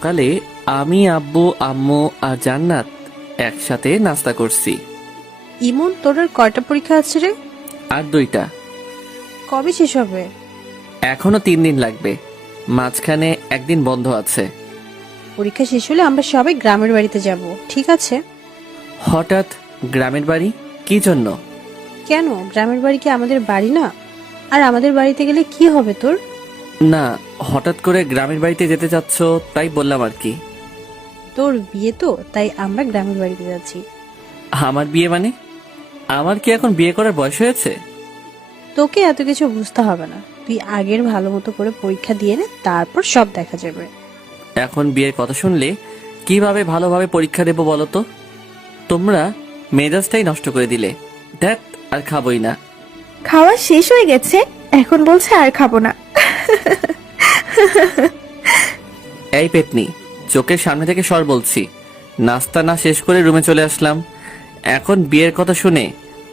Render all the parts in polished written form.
সকালে আমি, আব্বু, আম্মু আর জান্নাত একসাথে নাস্তা করছি। ইমন, তোর আর কয়টা পরীক্ষা আছে রে? আর 2টা। কবে শেষ হবে? এখনো 3 দিন লাগবে, মাঝখানে একদিন বন্ধ আছে। পরীক্ষা শেষ হলে আমরা সবাই গ্রামের বাড়িতে যাব, ঠিক আছে? হঠাৎ গ্রামের বাড়ি? কি জন্য? কেন, গ্রামের বাড়ি কি আমাদের বাড়ি না? আর আমাদের বাড়িতে গেলে কি হবে তোর? না, হঠাৎ করে গ্রামের বাড়িতে যেতে চাচ্ছ তাই বললাম আর কি। তোর বিয়ে তো, তাই আমরা গ্রামের বাড়িতে যাচ্ছি। আমার বিয়ে মানে? আমার কি এখন বিয়ে করার বয়স হয়েছে? তোকে এত কিছু বুঝতে হবে না, তুই আগের ভালো মতো করে পরীক্ষা দিয়ে নে, তারপর সব দেখা যাবে। এখন বিয়ের কথা শুনলে কিভাবে ভালোভাবে পরীক্ষা দেবো বলো তো? তোমরা মেজাজটাই নষ্ট করে দিলে। ধ্যাত, আর খাবোই না। খাওয়া শেষ হয়ে গেছে, এখন বলছে আর খাবো না। এই পেতনি, চোখের সামনে থেকে সর বলছি। নাস্তা না শেষ করে রুমে চলে আসলাম, এখন বিয়ের কথা শুনে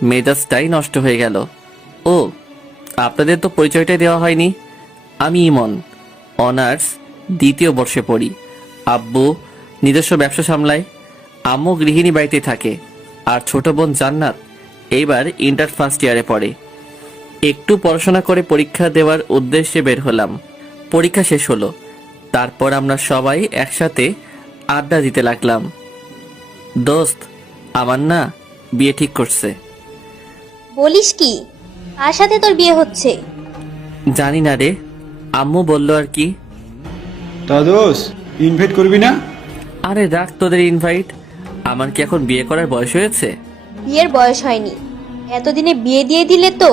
মেজাজটাই নষ্ট হয়ে গেল। ও, আপনাদের তো পরিচয়টাই দেওয়া হয়নি। আমি ইমন, অনার্স 2য় বর্ষে পড়ি। আব্বু নিজস্ব ব্যবসা সামলায়, আম্মু গৃহিণী বাড়িতে থাকে, আর ছোট বোন জান্নাত এইবার ইন্টার ফার্স্ট ইয়ারে পড়ে। একটু পড়াশোনা করে পরীক্ষা দেওয়ার উদ্দেশ্যে বের হলাম। পরীক্ষা শেষ হলো, তারপর আমরা সবাই একসাথে আড্ডা দিতে লাগলাম। দোস্ত, আমার না বিয়ে ঠিক করছে। বলিস কি? কার সাথে তোর বিয়ে হচ্ছে? জানি না রে, আম্মু বললো আর কি। তা দোষ ইনভাইট করবি না? আরে রাখ তোদের ইনভাইট, আমার কি এখন বিয়ে করার বয়স হয়েছে? বিয়ের বয়স হয়নি, এতদিনে বিয়ে দিয়ে দিলে তো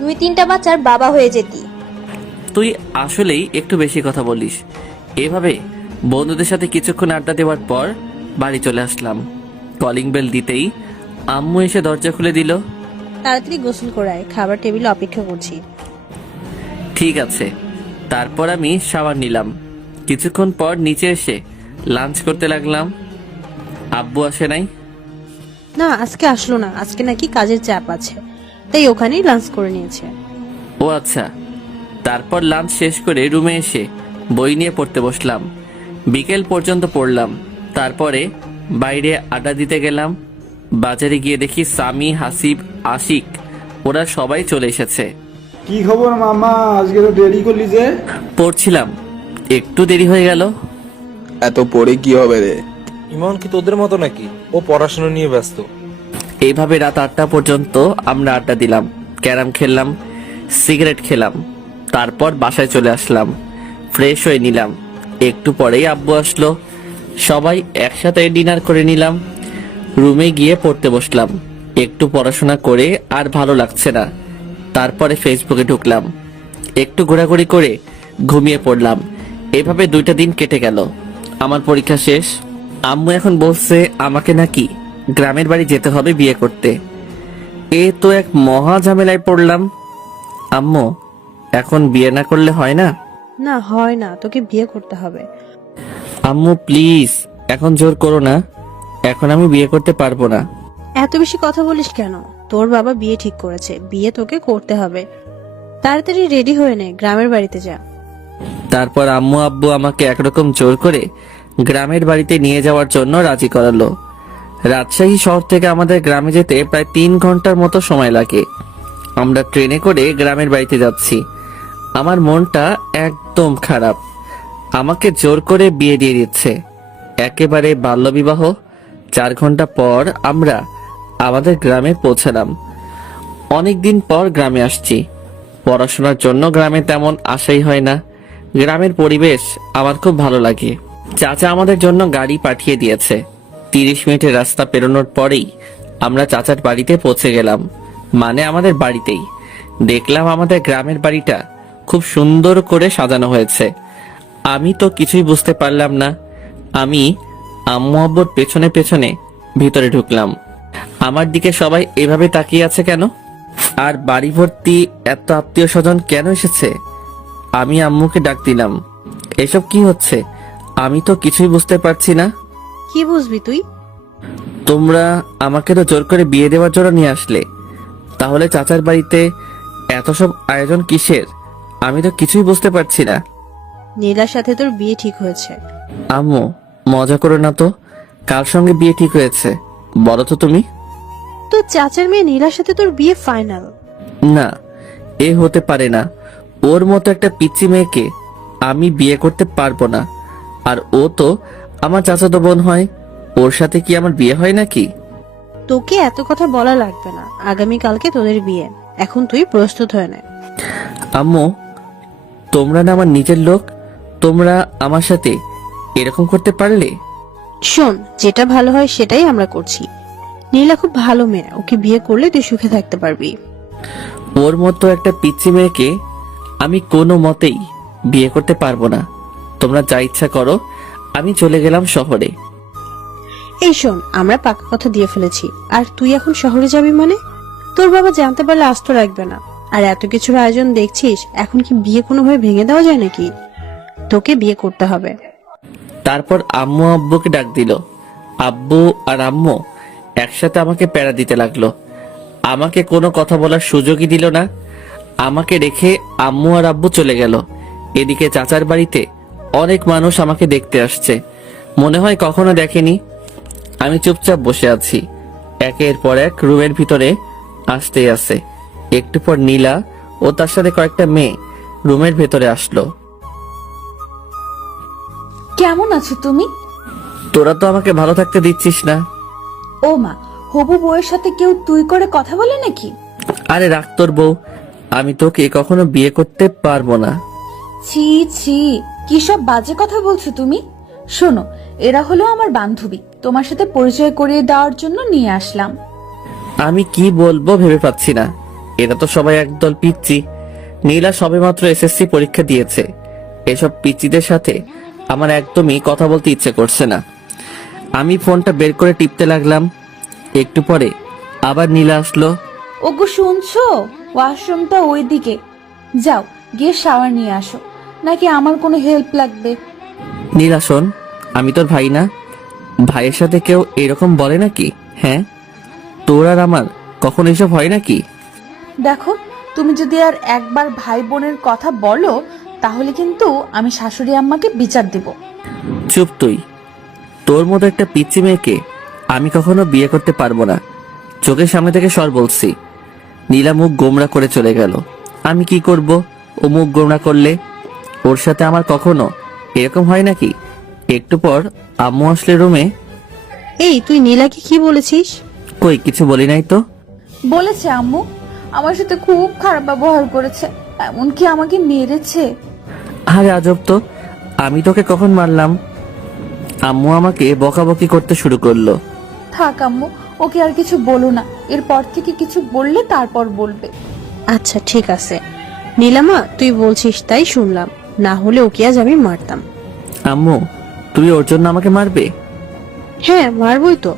2-3টা বাচ্চার বাবা হয়ে যেতি। তুই আসলেই একটু বেশি কথা বলিস। এভাবে বন্ধুদের সাথে কিছুক্ষণ আড্ডা দেওয়ার পর বাড়ি চলে আসলাম। কলিং বেল দিতেই আম্মু এসে দরজা খুলে দিল। তাড়াতাড়ি গোসল করে আয়, খাবার টেবিলে অপেক্ষা করছি। ঠিক আছে। তারপর আমি শাওয়ার নিলাম। কিছুক্ষণ পর নিচে এসে লাঞ্চ করতে লাগলাম। আব্বু আসে নাই। না, আজকে আসলো না, আজকে নাকি কাজের চাপ আছে, তাই ওখানেই লাঞ্চ করে নিয়েছে। ও আচ্ছা। তারপর লাঞ্চ শেষ করে রুমে এসে বই নিয়ে পড়তে বসলাম। বিকেল পর্যন্ত পড়লাম, তারপরে বাইরে আড্ডা দিতে গেলাম। বাজারে গিয়ে দেখি সামি, হাসিব, আশিক ওরা সবাই চলে এসেছে। কি খবর মামা, আজকে তো দেরি করলি যে? পড়ছিলাম, একটু দেরি হয়ে গেল। এত পড়ে কি হবে রে? ইমন কি তোদের মতো নাকি? ও পড়াশোনা নিয়ে ব্যস্ত। এইভাবে রাত 8টা পর্যন্ত আমরা আড্ডা দিলাম, ক্যারাম খেললাম, সিগারেট খেলাম। তারপর বাসায় চলে আসলাম, ফ্রেশ হয়ে নিলাম। একটু পরেই আব্বু আসলো, সবাই একসাথে ডিনার করে নিলাম। রুমে গিয়ে পড়তে বসলাম। একটু পড়াশোনা করে আর ভালো লাগছে না, তারপরে ফেসবুকে ঢুকলাম, একটু ঘোরাঘুরি করে ঘুমিয়ে পড়লাম। এভাবে 2টা দিন কেটে গেল। আমার পরীক্ষা শেষ। আম্মু এখন বলছে আমাকে নাকি গ্রামের বাড়ি যেতে হবে বিয়ে করতে। এ তো এক মহা ঝামেলায় পড়লাম। আম্মু, এখন বিয়ে না করলে হয় না? না, হয় না, তোকে বিয়ে করতে হবে। আম্মু প্লিজ, এখন জোর করো না, এখন আমি বিয়ে করতে পারবো না। এত বেশি কথা বলিস কেন? তোর বাবা বিয়ে ঠিক করেছে, বিয়ে তোকে করতে হবে। তাড়াতাড়ি রেডি হয়ে নে, গ্রামের বাড়িতে যা। তারপর আম্মু আব্বু আমাকে একরকম জোর করে গ্রামের বাড়িতে নিয়ে যাওয়ার জন্য রাজি করালো। রাজশাহী শহর থেকে আমাদের গ্রামে যেতে প্রায় 3 ঘন্টার মতো সময় লাগে। আমরা ট্রেনে করে গ্রামের বাড়িতে যাচ্ছি। আমার মনটা একদম খারাপ। আমাকে জোর করে বিয়ে দিয়ে দিচ্ছে, একেবারে বাল্যবিবাহ। 4 ঘন্টা পর আমরা আমাদের গ্রামে পৌঁছালাম। অনেকদিন পর গ্রামে আসছি। পড়াশোনার জন্য গ্রামে তেমন আশাই হয় না। গ্রামের পরিবেশ আমার খুব ভালো লাগে। চাচা আমাদের জন্য গাড়ি পাঠিয়ে দিয়েছে। 30 মিনিটের রাস্তা পেরোনোর পরেই আমরা চাচার বাড়িতে পৌঁছে গেলাম, মানে আমাদের বাড়িতেই। দেখলাম আমাদের গ্রামের বাড়িটা খুব সুন্দর করে সাজানো হয়েছে। আমি তো কিছুই বুঝতে পারলাম না। আমি আম্মু আব্বুর পেছনে পেছনে ভিতরে ঢুকলাম। আমার দিকে সবাই এভাবে তাকিয়ে আছে কেন? আর বাড়ি ভর্তি এত আত্মীয় স্বজন কেন এসেছে? আমি আম্মুকে ডাক দিলাম, এসব কি হচ্ছে? আমি তো কিছুই বুঝতে পারছি না। কি বুঝবি তুই? তোমরা আমাকে তো জোর করে বিয়ে দেওয়ার জন্য নিয়ে আসলে, তাহলে চাচার বাড়িতে এত সব আয়োজন কিসের? আমি তো কিছুই বুঝতে পারছি না। নীলার সাথে তোর বিয়ে ঠিক হয়েছে, আম্মু, মজা করো না তো। কার সঙ্গে বিয়ে ঠিক হয়েছে বলো তো তুমি? তো চাচার মেয়ে নীলার সাথে তোর বিয়ে ফাইনাল। না, এ হতে পারে না। ওর মতো একটা পিচ্চি মেয়েকে আমি বিয়ে করতে পারবো না। আর ও তো আমার চাচাতো বোন হয়, ওর সাথে কি আমার বিয়ে হয় নাকি? তোকে এত কথা বলা লাগবে না, আগামীকালকে তোদের বিয়ে। এখন তুই প্রস্তুত হয়ে নে। আম্মু, তোমরা না আমার নিজের লোক, তোমরা আমার সাথে এরকম করতে পারলে? শোন, যেটা ভালো হয় সেটাই আমরা করছি। নীলা খুব ভালো মেয়ে, ওকে বিয়ে করলে তুই সুখে থাকতে পারবি। ওর মতো একটা পিচ্চি মেয়েকে আমি কোনো মতেই বিয়ে করতে পারবো না। তোমরা যা ইচ্ছা করো, আমি চলে গেলাম শহরে। এই শোন, আমরা পাকা কথা দিয়ে ফেলেছি। আর তুই এখন শহরে যাবি মানে? তোর বাবা জানতে পারলে আস্ত রাখবে না। আর এত কিছুর আয়োজন দেখছিস, এখন কি বিয়ে কোনোভাবে ভেঙে দেওয়া যায় নাকি? তোকে বিয়ে করতে হবে। তারপর আম্মু আব্বুকে ডাক দিল। আব্বু আর আম্মু একসাথে আমাকে প্যারা দিতে লাগলো। আমাকে কোনো কথা বলার সুযোগই দিল না। আমাকে রেখে আম্মু আর আব্বু চলে গেল। এদিকে চাচার বাড়িতে অনেক মানুষ আমাকে দেখতে আসছে, মনে হয় কখনো দেখেনি। আমি চুপচাপ বসে আছি। একের পর এক রুমের ভিতরে আসতেই আছে। একটু পর নীলা ও তার সাথে কয়েকটা মেয়ে রুমের ভেতরে আসলো। কেমন আছো তুমি? তোরা তো আমাকে ভালো থাকতে দিচ্ছিস না। ও মা, হবু বউয়ের সাথে কেউ তুই করে কথা বলে নাকি? আরে রাখ তোর বউ, আমি তোকে কখনো বিয়ে করতে পারবো না। ছি ছি, কি সব বাজে কথা বলছো তুমি? শোনো, এরা হলো আমার বান্ধবী, তোমার সাথে পরিচয় করিয়ে দেওয়ার জন্য নিয়ে আসলাম। আমি কি বলবো ভেবে পাচ্ছি না। এরা তো সবাই একদল পিচ্চি। নীলা সবেমাত্র এসএসসি পরীক্ষা দিয়েছে। এসব পিচ্চিদের সাথে আমার একদমই কথা বলতে ইচ্ছে করছে না। আমি ফোনটা বের করে টিপতে লাগলাম। একটু পরে আবার নীলা আসলো। ওগো শুনছো, ওয়াশরুমটা ওইদিকে, যাও গিয়ে শাওয়ার নিয়ে আসো। নাকি আমার কোনো হেল্প লাগবে? নীলা শোন, আমি তোর ভাই না? ভাইয়ের সাথে কেউ এরকম বলে নাকি? হ্যাঁ, তোর আর আমার কখন এসব হয় নাকি? দেখো, তুমি যদি আর একবার ভাই বোনের কথা বলো, তাহলে কিন্তু আমি শাশুড়ি আম্মাকে বিচার দেব। চুপ তুই। তোর মতো একটা পিচ্চি মেয়েকে আমি কখনো বিয়ে করতে পারবো না। চোখের সামনে থেকে সর বলছি। নীলা মুখ গোমরা করে চলে গেল। আমি কি করব ও মুখ গোমরা করলে? ওর সাথে আমার কখনো এরকম হয় নাকি? একটু পর আম্মু আসলে রুমে। এই, তুই নীলাকে কি বলেছিস? কই কিছু বলি নাই তো। বলেছে আম্মু, আমার সাথে খুব খারাপ ব্যবহার করেছে, এমনকি আমাকে মেরেছে। আরে আজব তো, আমি তোকে কখন মারলাম? আম্মু আমাকে বকাবকি করতে শুরু করলো। থাক আম্মু, ওকে আর কিছু বলো না। এরপর থেকে কিছু বললে তারপর বলবে। আচ্ছা ঠিক আছে নীলামা, তুই বলছিস তাই শুনলাম, না হলে ওকে আজ আমি মারতাম। আম্মু, তুমি ওর জন্য আমাকে মারবে? হ্যাঁ, মারবই তো।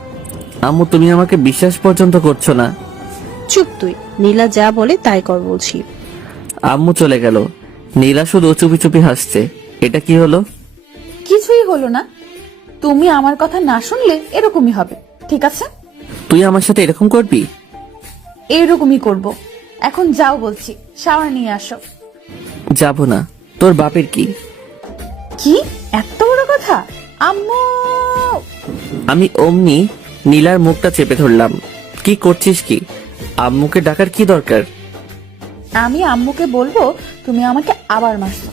আম্মু, তুমি আমাকে বিশ্বাস পর্যন্ত করছো না। চুপ তুই, নীলা যা বলে তাই কর বলছি। আম্মু চলে গেল। নীলা শুধু চুপি চুপি হাসছে। এটা কি হলো? কিছুই হলো না। তুমি আমার কথা না শুনলে এরকমই হবে, ঠিক আছে? তুই আমার সাথে এরকম করবি? এইরকমই করব। এখন যাও বলছি, শাওয়ার নিয়ে আসো। যাব না। তোর বাপের কি? কি এত বড় কথা? আম্মু! আমি অমনি নীলার মুখটা চেপে ধরলাম। কি করছিস কি? আম্মুকে ডাকার কি দরকার? আমি আম্মুকে বলবো তুমি আমাকে আবার মারছো।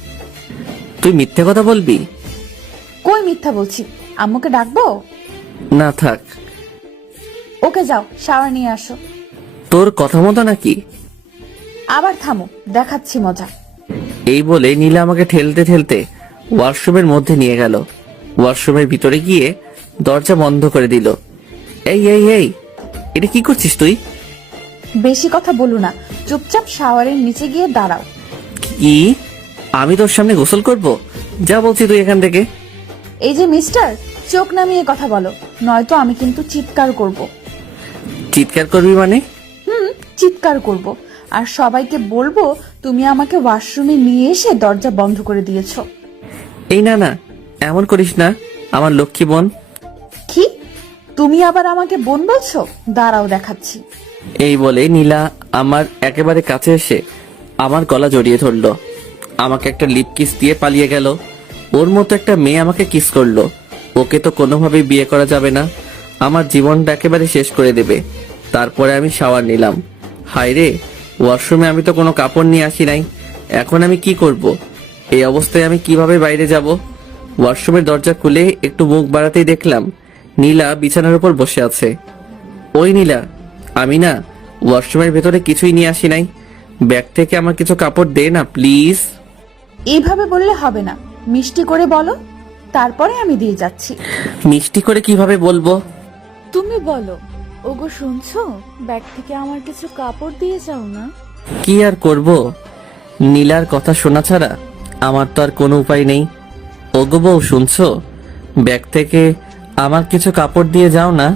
তুই মিথ্যে কথা বলবি? কই মিথ্যা বলছি? আম্মুকে ডাকবো? না থাক। ওকে যাও, শাওয়ার নিয়ে আসো। তোর কথা মতো নাকি? আবার থামো, দেখাচ্ছি মজা। এই বলে নীলা আমাকে ঠেলতে ঠেলতে ওয়াশরুমের মধ্যে নিয়ে গেল। ওয়াশরুমের ভিতরে গিয়ে দরজা বন্ধ করে দিল। এই এই এই, এটা কি করছিস তুই? বেশি কথা বলো না, চুপচাপ শাওয়ারের নিচে গিয়ে দাঁড়াও। কি? আমি তোর সামনে গোসল করব? যা বলছি তুই এখান থেকে। এই যে মিস্টার, চোখ নামিয়ে কথা বলো, নয়তো আমি কিন্তু চিৎকার করব। চিৎকার করবি মানে? চিৎকার করব, আর সবাইকে বলবো তুমি আমাকে ওয়াশরুমে নিয়ে এসে দরজা বন্ধ করে দিয়েছো। এই না না, এমন করিস না আমার লক্ষ্মী বোন। কি? তুমি আবার আমাকে বোন বলছো? দাঁড়াও দেখাচ্ছি। এই বলে নীলা আমার একেবারে কাছে এসে আমার গলা জড়িয়ে ধরলো। আমাকে একটা লিপ কিস দিয়ে পালিয়ে গেল। ওর মতো একটা মেয়ে আমাকে কিস করলো। ওকে তো কোনোভাবেই বিয়ে করা যাবে না, আমার জীবনটা একেবারে শেষ করে দেবে। তারপরে আমি শাওয়ার নিলাম। হায় রে, ওয়াশরুমে আমি তো কোনো কাপড় নিয়ে আসি নাই। এখন আমি কি করব? এই অবস্থায় আমি কিভাবে বাইরে যাব? ওয়াশরুমের দরজা খুলে একটু মুখ বাড়াতেই দেখলাম নীলা বিছানার উপর বসে আছে। ওই নীলা, আমি না ওয়াশরুমের ভেতরে কিছুই নিয়ে আসি নাই। ব্যাগ থেকে আমার কিছু কাপড় দে না প্লিজ। এইভাবে বললে হবে না, মিষ্টি করে বলো, তারপরে আমি দিয়ে যাচ্ছি। মিষ্টি করে কিভাবে বলবো? তুমি বলো, ওগো শুনছো, ব্যাগ থেকে আমার কিছু কাপড় দিয়ে যাও না। কি আর করব, নীলার কথা শোনা ছাড়া আমার তো আর কোনো উপায় নেই। ওগো বউ শুনছো, ব্যাগ থেকে আমার কিছু কাপড় দিয়ে যাও না।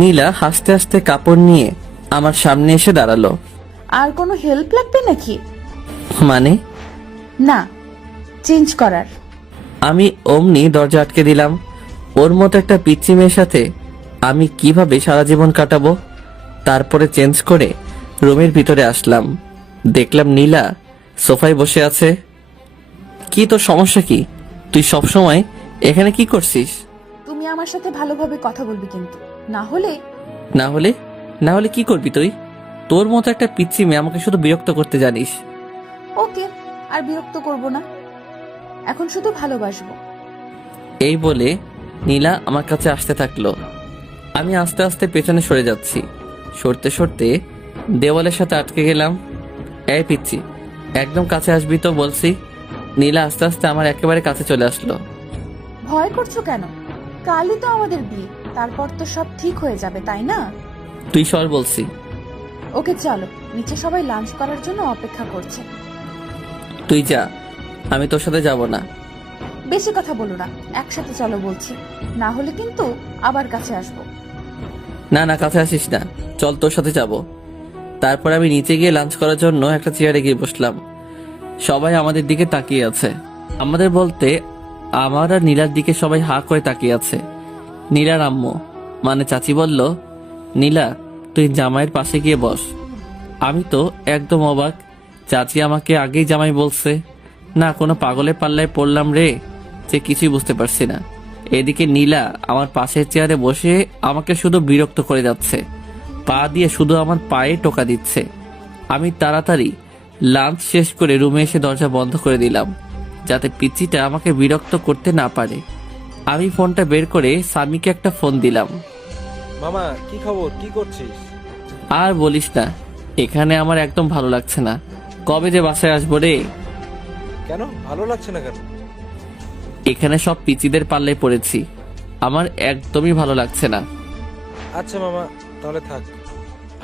নীলা হাসতে হাসতে কাপড় নিয়ে আমার সামনে এসে দাঁড়ালো। আর কোনো হেল্প লাগবে নাকি? মানে? না, চেঞ্জ করার। আমি অমনি দরজা আটকে দিলাম। ওর মতো একটা পিচ্চি মেয়ের সাথে আমি কিভাবে সারা জীবন কাটাবো? তারপরে চেঞ্জ করে রুমের ভিতরে আসলাম। দেখলাম নীলা সোফায় বসে আছে। কি তোর সমস্যা কি? তুই সব সময় এখানে কি করছিস? তুমি আমার সাথে ভালোভাবে কথা বলবি কিন্তু, না হলে না হলে? না হলে কি করবি তুই? তোর মতো একটা পিচ্চি মেয়ে আমাকে শুধু বিরক্ত করতে জানিস। ওকে, আর বিরক্ত করব না, এখন শুধু ভালোবাসবো। এই বলে নীলা আমার কাছে আসতে থাকলো। আমি আস্তে আস্তে পেছনে সরে যাচ্ছি। সরতে সরতে দেওয়ালের সাথে আটকে গেলাম। এই পিচ্চি, একদম কাছে আসবি তো বলছি। নীলা আস্তে আস্তে আমার একেবারে কাছে চলে আসলো। ভয় করছো কেন? কালই তো আমাদের বিয়ে, তারপর তো সব ঠিক হয়ে যাবে, তাই না? তুই সর বলছি। ওকে চলো, নিচে সবাই লাঞ্চ করার জন্য অপেক্ষা করছে। তুই যা, আমি তোর সাথে যাব না। বেশি কথা বলো না, একসাথে চলো বলছি, না হলে কিন্তু আবার কাছে আসবো। না না, কাছে আসিস না, চল তোর সাথে যাব। তারপর আমি নিচে গিয়ে লাঞ্চ করার জন্য একটা চেয়ারে গিয়ে বসলাম। সবাই আমাদের দিকে তাকিয়ে আছে। আমাদের বলতে আমার আর নীলার দিকে সবাই হা করে তাকিয়ে আছে। নীলার আম্মু মানে চাচি বলল, নীলা তুই জামাইয়ের পাশে গিয়ে বস। আমি তো একদম অবাক, চাচি আমাকে আগেই জামাই বলছে। না কোনো পাগলের পাল্লায় পড়লাম রে, যে কিছুই বুঝতে পারছি না। এদিকে নীলা আমার পাশের চেয়ারে বসে আমাকে শুধু বিরক্ত করে যাচ্ছে, পা দিয়ে শুধু আমার পায়ে টোকা দিচ্ছে। আমি তাড়াতাড়ি লাঞ্চ শেষ করে রুমে এসে দরজা বন্ধ করে দিলাম, যাতে পিচ্চিটা আমাকে বিরক্ত করতে না পারে। আমি ফোনটা বের করে স্বামীকে একটা ফোন দিলাম। মামা কি খবর, কি করছিস? আর বলিস না, এখানে আমার একদম ভালো লাগছে না। কবে যে বাসায় আসবো রে। কেন ভালো লাগছে না কেন? এখানে সব পিচিদের পাল্লায় পড়েছি, আমার একদমই ভালো লাগছে না। আচ্ছা মামা, তাহলে থাক,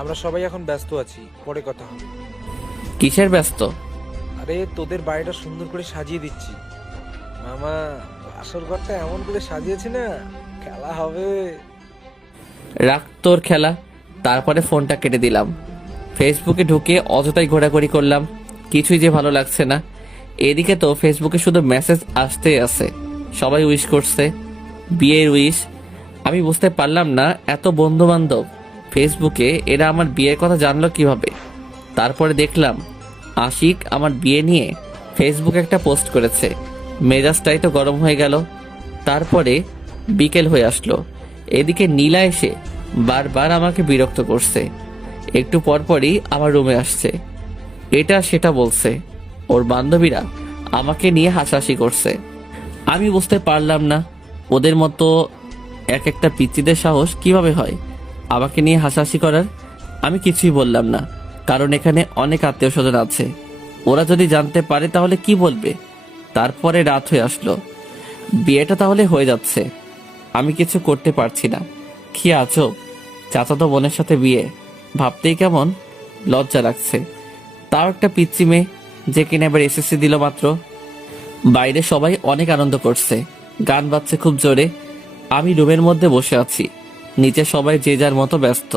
আমরা সবাই এখন ব্যস্ত আছি, পরে কথা হবে। কিসের ব্যস্ত? আরে তোদের বাড়িটা সুন্দর করে সাজিয়ে দিচ্ছি মামা, আসল ঘরটা এমন করে সাজিয়েছি না, খেলা হবে। রাখ তোর খেলা। তারপরে ফোনটা কেটে দিলাম। ফেসবুকে ঢুকে অযথাই ঘোরাঘুরি করলাম, কিছুই যে ভালো লাগছে না। এদিকে তো ফেসবুকে শুধু মেসেজ আসতেই আছে, সবাই উইশ করছে, বিয়ের উইশ। আমি বুঝতে পারলাম না এত বন্ধু বান্ধব ফেসবুকে, এরা আমার বিয়ের কথা জানলো কিভাবে। তারপরে দেখলাম আশিক আমার বিয়ে নিয়ে ফেসবুকে একটা পোস্ট করেছে। মেজাজটাই তো গরম হয়ে গেল। তারপরে বিকেল হয়ে আসলো। এদিকে নীলা এসে বারবার আমাকে বিরক্ত করছে। একটু পরপরই আমার রুমে আসছে, এটা সেটা বলছে। ওর বান্ধবীরা আমাকে নিয়ে হাসাহাসি করছে। আমি বুঝতে পারলাম না ওদের মতো এক একটা পিচ্চিদের সাহস কিভাবে হয় আমাকে নিয়ে হাসাহাসি করার। আমি কিছুই বললাম না, কারণ এখানে অনেক আত্মীয় স্বজন আছে। ওরা যদি জানতে পারে তাহলে কি বলবে। তারপরে রাত হয়ে আসলো, বিয়েটা তাহলে হয়ে যাচ্ছে, আমি কিছু করতে পারছি না। কি আজব, চাচাতো বোনের সাথে বিয়ে, ভাবতেই কেমন লজ্জা লাগছে। তাও একটা পিচ্চি মেয়ে, যে কিনা এবার এসএসসি দিল মাত্র। বাইরে সবাই অনেক আনন্দ করছে, গান বাজছে খুব জোরে। আমি রুমের মধ্যে বসে আছি, নিচে সবাই যে যার মতো ব্যস্ত।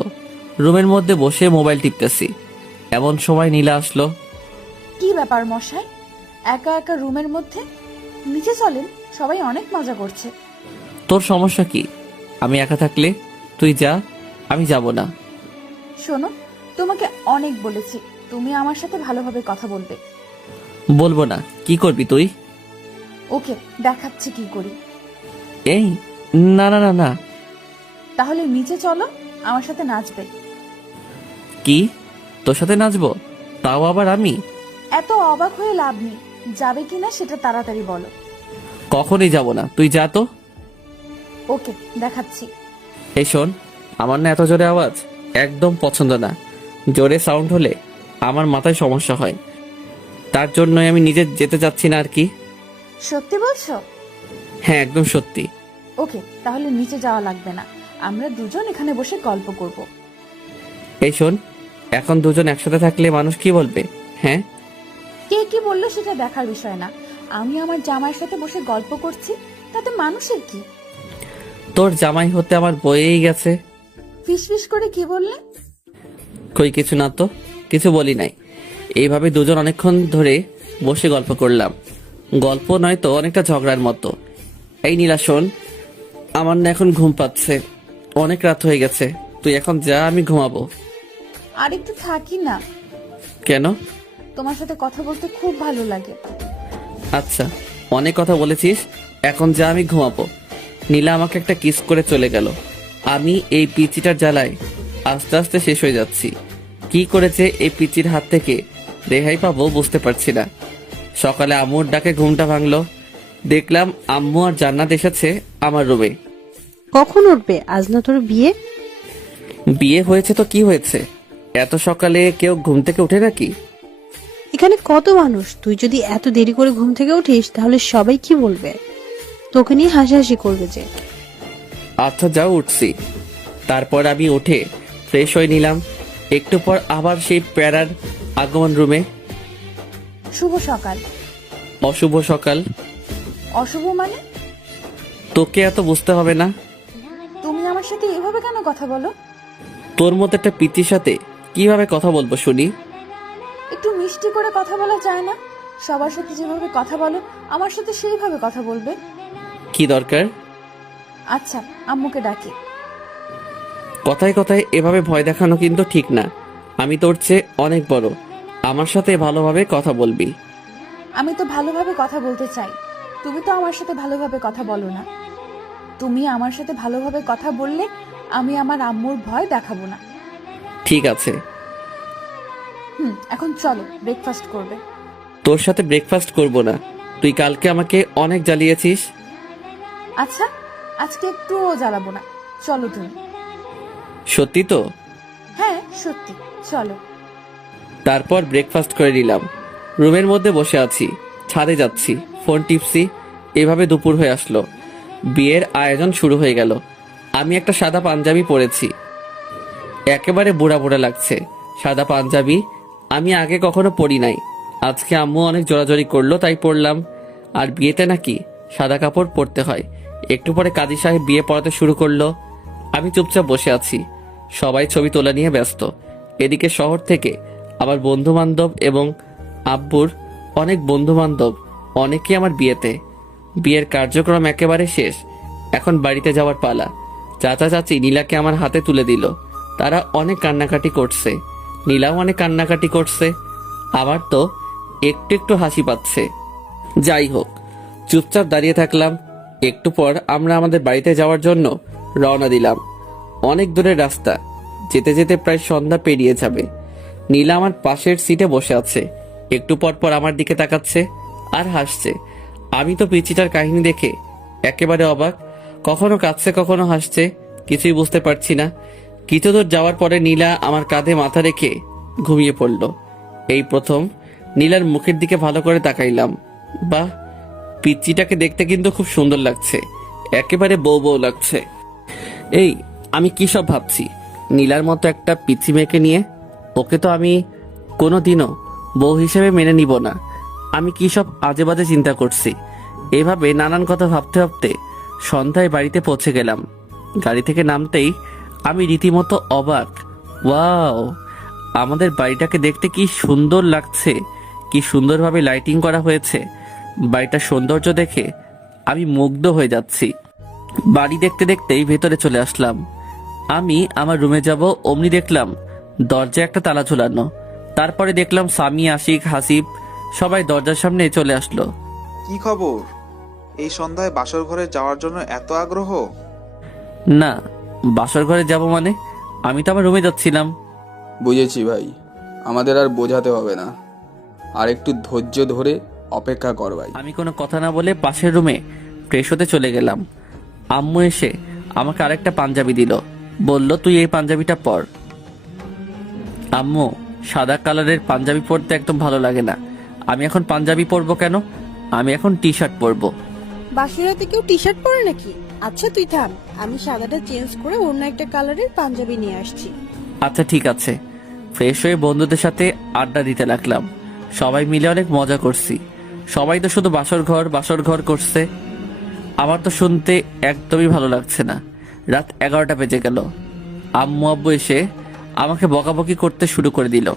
রুমের মধ্যে বসে মোবাইল টিপতেছি, এমন সময় নীলা আসলো। কি ব্যাপার মশাই, একা একা রুমের মধ্যে? নিচে চলেন, সবাই অনেক মজা করছে। তোর সমস্যা কি? আমি একা থাকলে? তুই যা, আমি যাব না। শোনো, তোমাকে অনেক বলেছি তুমি আমার সাথে ভালোভাবে কথা বলবে। বলবো না, কি করবি তুই? ওকে, দেখাচ্ছি কি করি। এই, না না না না। তাহলে নিচে চলো, আমার সাথে নাচবে। কি, তোর সাথে নাচবো? তাও আবার আমি? এত অবাক হয়ে লাভ নেই, যাবে কিনা সেটা তাড়াতাড়ি বলো। কখনই যাব না, তুই যা তো। ওকে, দেখাচ্ছি। এই শোন, আমার না এত জোরে আওয়াজ একদম পছন্দ না। জোরে সাউন্ড হলে আমার মাথায় সমস্যা হয়, তার জন্যই আমি নিজে যেতে চাচ্ছি না আর কি। সত্যি বলছো? হ্যাঁ, একদম সত্যি। ওকে, তাহলে নিচে যাওয়া লাগবে না, আমরা দুজন এখানে বসে গল্প করব। এই শোন, এখন দুজন একসাথে থাকলে মানুষ কি বলবে? হ্যাঁ, কে কি বললো সেটা দেখার বিষয় না, আমি আমার জামাইয়ের সাথে বসে গল্প করছি, তাতে মানুষের কি? তোর জামাই হতে আমার বয়েই গেছে। ফিস করে কি বললে? কই কিছু না তো, কিছু বলি নাই। এইভাবে দুজন অনেকক্ষণ ধরে বসে গল্প করলাম। গল্প নয় তো, অনেকটা ঝগড়ার মতো। এই নীলা শোন, আমার না এখন ঘুম পাচ্ছে, অনেক রাত হয়ে গেছে। তুই এখন যা, আমি ঘুমাবো। আর একটু থাকি না, কেন? তোমার সাথে কথা বলতে খুব ভালো লাগে। আচ্ছা, অনেক কথা বলেছিস, এখন যা, আমি ঘুমাবো। নীলা আমাকে একটা কিস করে চলে গেল। আমি এই পিচিটার জ্বালায় আস্তে আস্তে শেষ হয়ে যাচ্ছি। কি করেছে এই পিচির হাত থেকে রেহাই পাবো বুঝতে পারছি না। সকালে আম্মুর ডাকে ঘুমটা ভাঙলো, দেখলাম আম্মু আর জান্নাত এসেছে আমার রুমে। কখন উঠবে? আজ না তোর বিয়ে? বিয়ে হয়েছে তো কি হয়েছে, এত সকালে কেউ ঘুম থেকে ওঠে নাকি? এখানে কত মানুষ, তুই যদি এত দেরি করে ঘুম থেকে উঠিস তাহলে সবাই কি বলবে? তোকে নিয়ে হাসাহাসি করবে যে। আচ্ছা যাও, উঠছি। তারপর আমি উঠে ফ্রেশ হয়ে নিলাম। একটু পর আবার সেই প্যারার আগমন রুমে। শুভ সকাল। অশুভ সকাল? অশুভ মানে? তোকে এত বুঝতে হবে না। তুমি আমার সাথে এভাবে কেন কথা বলো? তোর মতো একটা পিচির সাথে কিভাবে কথা বলবো শুনি? একটু মিষ্টি করে কথা বলা যায় না? সবার সাথে যেভাবে কথা বলো আমার সাথে সেইভাবে কথা বলবে। কি দরকার? আচ্ছা, আম্মুকে ডাকি। কথায় কথায় এভাবে ভয় দেখানো কিন্তু ঠিক না। আমি তোর চেয়ে অনেক বড়, আমার সাথে ভালোভাবে কথা বলবি। আমি তো ভালোভাবে কথা বলতে চাই, তুমি তো আমার সাথে ভালোভাবে কথা বলো না। তুমি আমার সাথে ভালোভাবে কথা বললে আমি আমার আম্মুর ভয় দেখাবো না। ঠিক আছে। এখন চলো, ব্রেকফাস্ট করবে। তোর সাথে ব্রেকফাস্ট করব না, তুই কালকে আমাকে অনেক জ্বালিয়েছিস। আচ্ছা, আজকে একটুও জ্বালাবো না, চলো তুমি। সত্যি তো? হ্যাঁ সত্যি, চলো। তারপর ব্রেকফাস্ট করে নিলাম। রুমের মধ্যে বসে আছি, ছাদে যাচ্ছি, ফোন টিপছি। এভাবে দুপুর হয়ে আসলো। বিয়ের আয়োজন শুরু হয়ে গেল। আমি একটা সাদা পাঞ্জাবি পরেছি, একেবারে বুড়া বুড়া লাগছে। সাদা পাঞ্জাবি আমি আগে কখনো পরি নাই, আজকে আম্মু অনেক জোরাজোরি করলো তাই পরলাম। আর বিয়েতে নাকি সাদা কাপড় পরতে হয়। একটু পরে কাজী সাহেব বিয়ে পড়াতে শুরু করলো। আমি চুপচাপ বসে আছি, সবাই ছবি তোলা নিয়ে ব্যস্ত। এদিকে শহর থেকে আমার বন্ধু বান্ধব এবং আব্বুর অনেক বন্ধু বান্ধব, অনেকে আমার বিয়েতে। বিয়ের কার্যক্রম একেবারে শেষ, এখন বাড়িতে যাওয়ার পালা। চাচা চাচি নীলাকে আমার হাতে তুলে দিল। তারা অনেক কান্নাকাটি করছে, নীলাও অনেক কান্নাকাটি করছে। আমার তো একটু একটু হাসি পাচ্ছে। যাই হোক, চুপচাপ দাঁড়িয়ে থাকলাম। একটু পর আমরা আমাদের বাড়িতে যাওয়ার জন্য রওনা দিলাম। অনেক দূরের রাস্তা, যেতে যেতে প্রায় সন্ধ্যা পেরিয়ে যাবে। নীলা আমার পাশের সিটে বসে আছে, একটু পর পর আমার দিকে তাকাচ্ছে আর হাসছে। আমি তো পিচিটার কাহিনী দেখে একেবারে অবাক, কখনো কাঁদছে কখনো হাসছে, কিছুই বুঝতে পারছি না। কিছু দূর যাওয়ার পরে নীলা আমার কাঁধে মাথা রেখে ঘুমিয়ে পড়ল। এই প্রথম নীলার মুখের দিকে ভালো করে তাকাইলাম। বাহ, পিচ্চিটাকে দেখতে কিন্তু খুব সুন্দর লাগছে, একেবারে বউ বউ লাগছে। এই, আমি কি সব ভাবছি? নীলার মতো একটা পিচ্চি মেয়েকে নিয়ে, ওকে তো আমি কোনোদিনও বউ হিসেবে মেনে নিব না। আমি কি সব আজে বাজে চিন্তা করছি। এভাবে নানান কথা ভাবতে ভাবতে সন্ধ্যায় বাড়িতে পৌঁছে গেলাম। গাড়ি থেকে নামতেই আমি রীতিমতো অবাক। ওয়াও, আমাদের বাড়িটাকে দেখতে কি সুন্দর লাগছে, কি সুন্দরভাবে লাইটিং করা হয়েছে। বাড়িটার সৌন্দর্য দেখে আমি মুগ্ধ হয়ে যাচ্ছি। বাড়ি দেখতে দেখতেই ভেতরে চলে আসলাম। আমি আমার রুমে যাব, অমনি দেখলাম দরজায় একটা তালা ঝুলানো। তারপরে দেখলাম স্বামী, আশিক, হাসিব সবাই দরজার সামনে চলে আসলো। কি খবর? এই সন্ধ্যায় বাসর ঘরে যাওয়ার জন্য এত আগ্রহ? না, বাসর ঘরে যাব মানে? আমি তো আমার রুমে যাচ্ছিলাম। বুঝেছি ভাই, আমাদের আর বোঝাতে হবে না, আর একটু ধৈর্য ধরে অপেক্ষা কর ভাই। আমি কোনো কথা না বলে পাশের রুমে ফ্রেশ হতে চলে গেলাম। আম্মু এসে আমাকে আরেকটা পাঞ্জাবি দিল, বলল তুই এই পাঞ্জাবিটা পর। আম্মু, সাদা কালারের পাঞ্জাবি পরতে একদম ভালো লাগে না। আমি এখন পাঞ্জাবি পরবো কেন? আমি এখন টি শার্ট পরবো। বাসুরাতে কেউ টি শার্ট পরে নাকি? আচ্ছা তুই থাম, আমি সাদাটা চেঞ্জ করে অন্য একটা কালারের পাঞ্জাবি নিয়ে আসছি। আচ্ছা ঠিক আছে। ফ্রেশ হয়ে বন্ধুদের সাথে আড্ডা দিতে লাগলাম। সবাই মিলে অনেক মজা করছি। সবাই তো শুধু বাসর ঘর করছে। আমার তো শুনতে একদমই ভালো লাগছে না। রাত 11টা বেজে গেল। আম্মু আব্বু এসে আমাকে বকাবকি করতে শুরু করে দিল।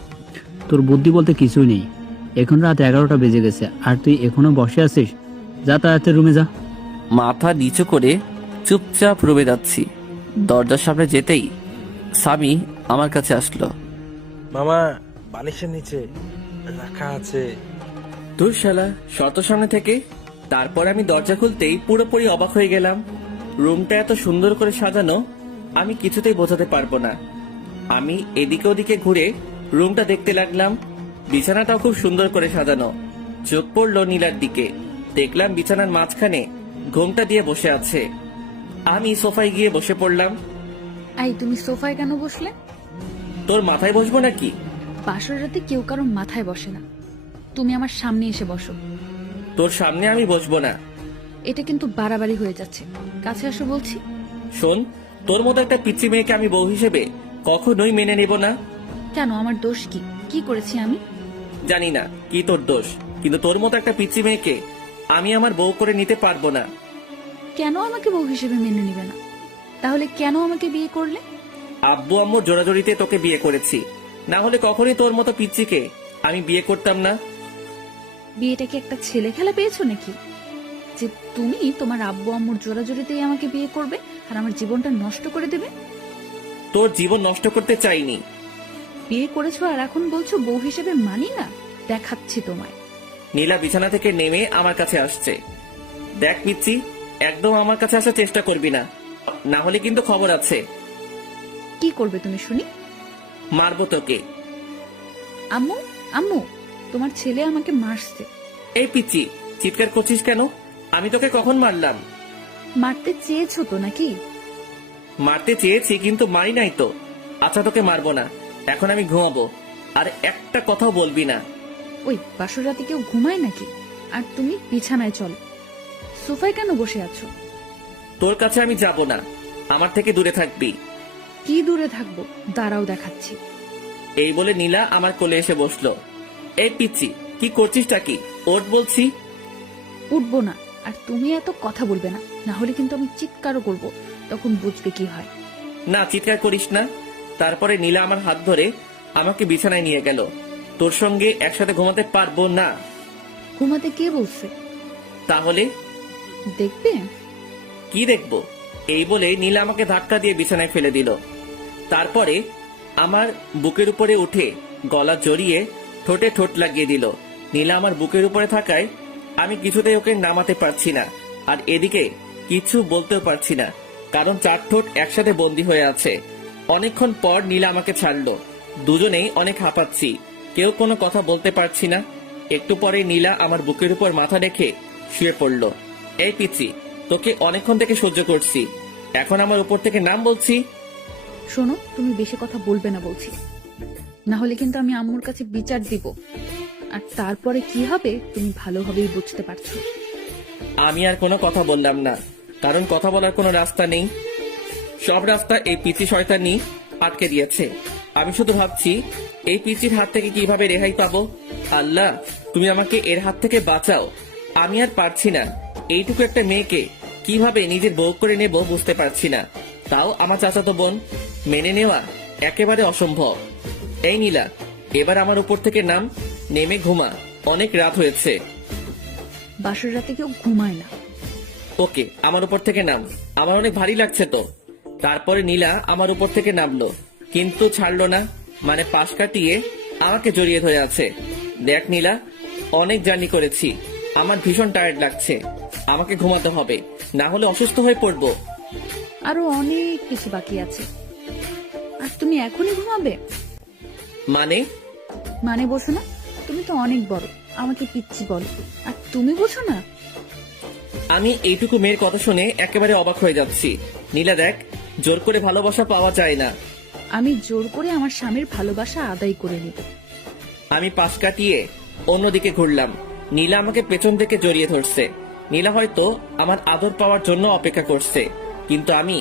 তোর বুদ্ধি বলতে কিছুই নেই। এখন রাত 11টা বেজে গেছে আর তুই এখনো বসে আছিস? যা তাড়াতাড়ি রুমে যা। মাথা নিচু করে চুপচাপ রুমে যাচ্ছি। দরজার সামনে যেতেই স্বামী আমার কাছে আসলো। মামা, বালিশের নিচে রাখা আছে। তোর শালা শত সামনে থেকে। তারপর আমি দরজা খুলতেই পুরোপুরি অবাক হয়ে গেলাম। রুমটা এত সুন্দর করে সাজানো আমি কিছুতেই বোঝাতে পারবো না। আমি এদিকে ওদিকে ঘুরে রুমটা দেখতে লাগলাম। বিছানাটাও খুব সুন্দর করে সাজানো। চোখ পড়লো নীলার দিকে। দেখলাম বিছানার মাঝখানে ঘোমটা দিয়ে বসে আছে। আমি সোফায় গিয়ে বসে পড়লাম। এই তুমি সোফায় কেন বসলে? তোর মাথায় বসবো নাকি? বাসর রাতে কেউ কারো মাথায় বসে না। তুমি আমার সামনে এসে বসো। তোর সামনে আমি বসবো না। এটা কিন্তু বাড়াবাড়ি হয়ে যাচ্ছে, কাছে আসো বলছি। শোন, তোর মতো একটা পিচ্চি মেয়েকে আমি বউ হিসেবে কখনোই মেনে নেব না। কেন, আমার দোষ কি? কি করেছি আমি? জানি না কি তোর দোষ, কিন্তু তোর মতো একটা পিচ্চি মেয়েকে আমি আমার বউ করে নিতে পারবো না। কেন আমাকে বউ হিসেবে মেনে নিবে না? তাহলে কেন আমাকে বিয়ে করলে? আব্বু আম্মুর জোরাজোরিতে তোকে বিয়ে করেছি, না হলে কখনই তোর মতো পিচ্চিকে আমি বিয়ে করতাম না। বিয়েটা কি একটা ছেলে খেলা পেয়েছো নাকি, যে তুমি তোমার আব্বু আম্মুর জোরাজোরিতেই আমাকে বিয়ে করবে আর আমার জীবনটা নষ্ট করে দেবে? তোর জীবন নষ্ট করতে চাইনি। বিয়ে করেছো আর এখন বলছো বউ হিসেবে মানি না? দেখাচ্ছি তোমায়। নীলা বিছানা থেকে নেমে আমার কাছে আসছে। দেখ পিচ্চি, একদম আমার কাছে আসার চেষ্টা করবি না, না হলে কিন্তু খবর আছে। কি করবে তুমি শুনি? মারবো তোকে। আম্মু, আম্মু, তোমার ছেলে আমাকে মারছে। এই পিচ্চি, চিৎকার করছিস কেন? আমি তোকে কখন মারলাম? মারতে চেয়েছো তো নাকি? মারতে চেয়েছি কিন্তু মারি নাই তো। আচ্ছা তোকে মারবো না, এখন আমি ঘুমাবো। আর একটা কথাও বলবি না। ওই বাসর রাতে কেউ ঘুমায় নাকি? আর তুমি বিছানায় চলো। সোফায় কেন বসে আছো? তোর কাছে আমি যাব না, আমার থেকে দূরে থাকবি। কি দূরে থাকবো, দাঁড়াও দেখাচ্ছি। এই বলে নীলা আমার কোলে এসে বসলো। এই পিচ্চি, কি করছিসটা কি? ওঠ বলছি। উঠবো না, আর তুমি এত কথা বলবে না, না হলে কিন্তু আমি চিৎকারও করব, তখন বুঝবে কি হয়। না, চিৎকার করিস না। তারপরে নীলা আমার হাত ধরে আমাকে বিছানায় নিয়ে গেল। তোর সঙ্গে একসাথে ঘুমাতে পারবো না। ঘুমাতে কে বলছে? তাহলে দেখবে। কি দেখবো? এই বলে নীলা আমাকে ধাক্কা দিয়ে বিছানায় ফেলে দিল। তারপরে আমার বুকের উপরে উঠে গলা জড়িয়ে ঠোঁটে ঠোঁট লাগিয়ে দিল। নীলা আমার বুকের উপরে থাকায় আমি কিছুতেই ওকে নামাতে পারছি না, আর এদিকে কিছু বলতেও পারছি না, কারণ চার ঠোঁট একসাথে বন্দী হয়ে আছে। অনেকক্ষণ পর নীলা আমাকে ছাড়লো। দুজনেই অনেক হাঁপাচ্ছি, কেউ কোনো কথা বলতে পারছি না। একটু পরে নীলা আমার বুকের উপর মাথা রেখে শুয়ে পড়লো। এই পিচ্চি, তোকে অনেকক্ষণ থেকে সহ্য করছি, এখন আমার উপর থেকে নাম বলছি। শোনো, তুমি বেশি কথা বলবে না বলছি, না হলে কিন্তু আমি আম্মুর কাছে বিচার দিব, আর তারপরে কি হবে তুমি ভালোভাবেই বুঝতে পারছো। আমি আর কোনো কথা বললাম না, কারণ কথা বলার কোনো রাস্তা নেই। সব রাস্তা এই পিচি শয়তানি আটকে দিয়েছে। আমি শুধু ভাবছি এই পিচির হাত থেকে কিভাবে রেহাই পাবো। আল্লাহ, তুমি আমাকে এর হাত থেকে বাঁচাও। আমি আর পারছি না, এইটুকু একটা মেয়েকে কিভাবে নিজের বউ করে নেব বুঝতে পারছি না, তাও আমার চাচাতো বোন। মেনে নেওয়া একেবারে অসম্ভব। এই নীলা, এবার আমার উপর থেকে নাম, নেমে ঘুমা, অনেক রাত হয়েছে। বাসর রাতে কেউ ঘুমায় না। ওকে, আমার উপর থেকে নাম, আমার অনেক ভারী লাগছে তো। তারপরে নীলা আমার উপর থেকে নামলো, কিন্তু ছাড়লো না, মানে পাশ কাটিয়ে আমাকে জড়িয়ে ধরে আছে। দেখ নীলা, অনেক জার্নি করেছি, আমার ভীষণ টায়ার্ড লাগছে, আমাকে ঘুমাতে হবে, না হলে অসুস্থ হয়ে পড়বো। আরো অনেক কিছু বাকি আছে। আর তুমি এখনই ঘুমাবে? মানে? মানে বোঝো না? তুমি তো অনেক বড়, আমাকে পিচ্ছি বলো, আর তুমি বোঝো না? আমি এইটুকু মেয়ের কথা শুনে একেবারে অবাক হয়ে যাচ্ছি। নীলা দেখ, জোর করে ভালোবাসা পাওয়া যায় না। আমি জোর করে আমার স্বামীর ভালোবাসা আদায় করে নিব। আমি পাশ কাটিয়ে অন্যদিকে ঘুরলাম। নীলা আমাকে পেছন থেকে জড়িয়ে ধরছে। নীলা হয়তো আমার আদর পাওয়ার জন্য অপেক্ষা করছে, কিন্তু আমি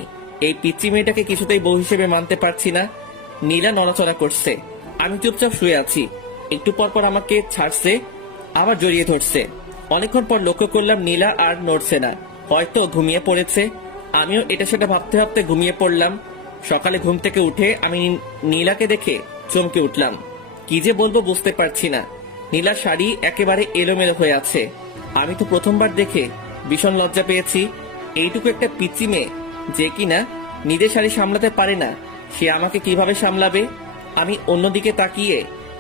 এই পিচ্চি মেয়েটাকে কিছুতেই বউ হিসেবে মানতে পারছি না। নীলা নড়াচড়া করছে, আমি চুপচাপ শুয়ে আছি। একটু পর পর আমাকে ছাড়ছে, আবার জড়িয়ে ধরছে। অনেকক্ষণ পর লক্ষ্য করলাম নীলা আর নড়ছে না, হয়তো ঘুমিয়ে পড়েছে। আমিও এটা সেটা ভাবতে ভাবতে ঘুমিয়ে পড়লাম। সকালে ঘুম থেকে উঠে আমি নীলাকে দেখে চমকে উঠলাম। কি যে বলবো বুঝতে পারছি না। নীলার শাড়ি একেবারে এলোমেলো হয়ে আছে। আমি তো প্রথমবার দেখে ভীষণ লজ্জা পেয়েছি। এইটুকু একটা পিচ্চি মেয়ে যে কিনা নিজের শাড়ি সামলাতে পারে না, সে আমাকে কিভাবে সামলাবে? আমি অন্যদিকে তাকিয়ে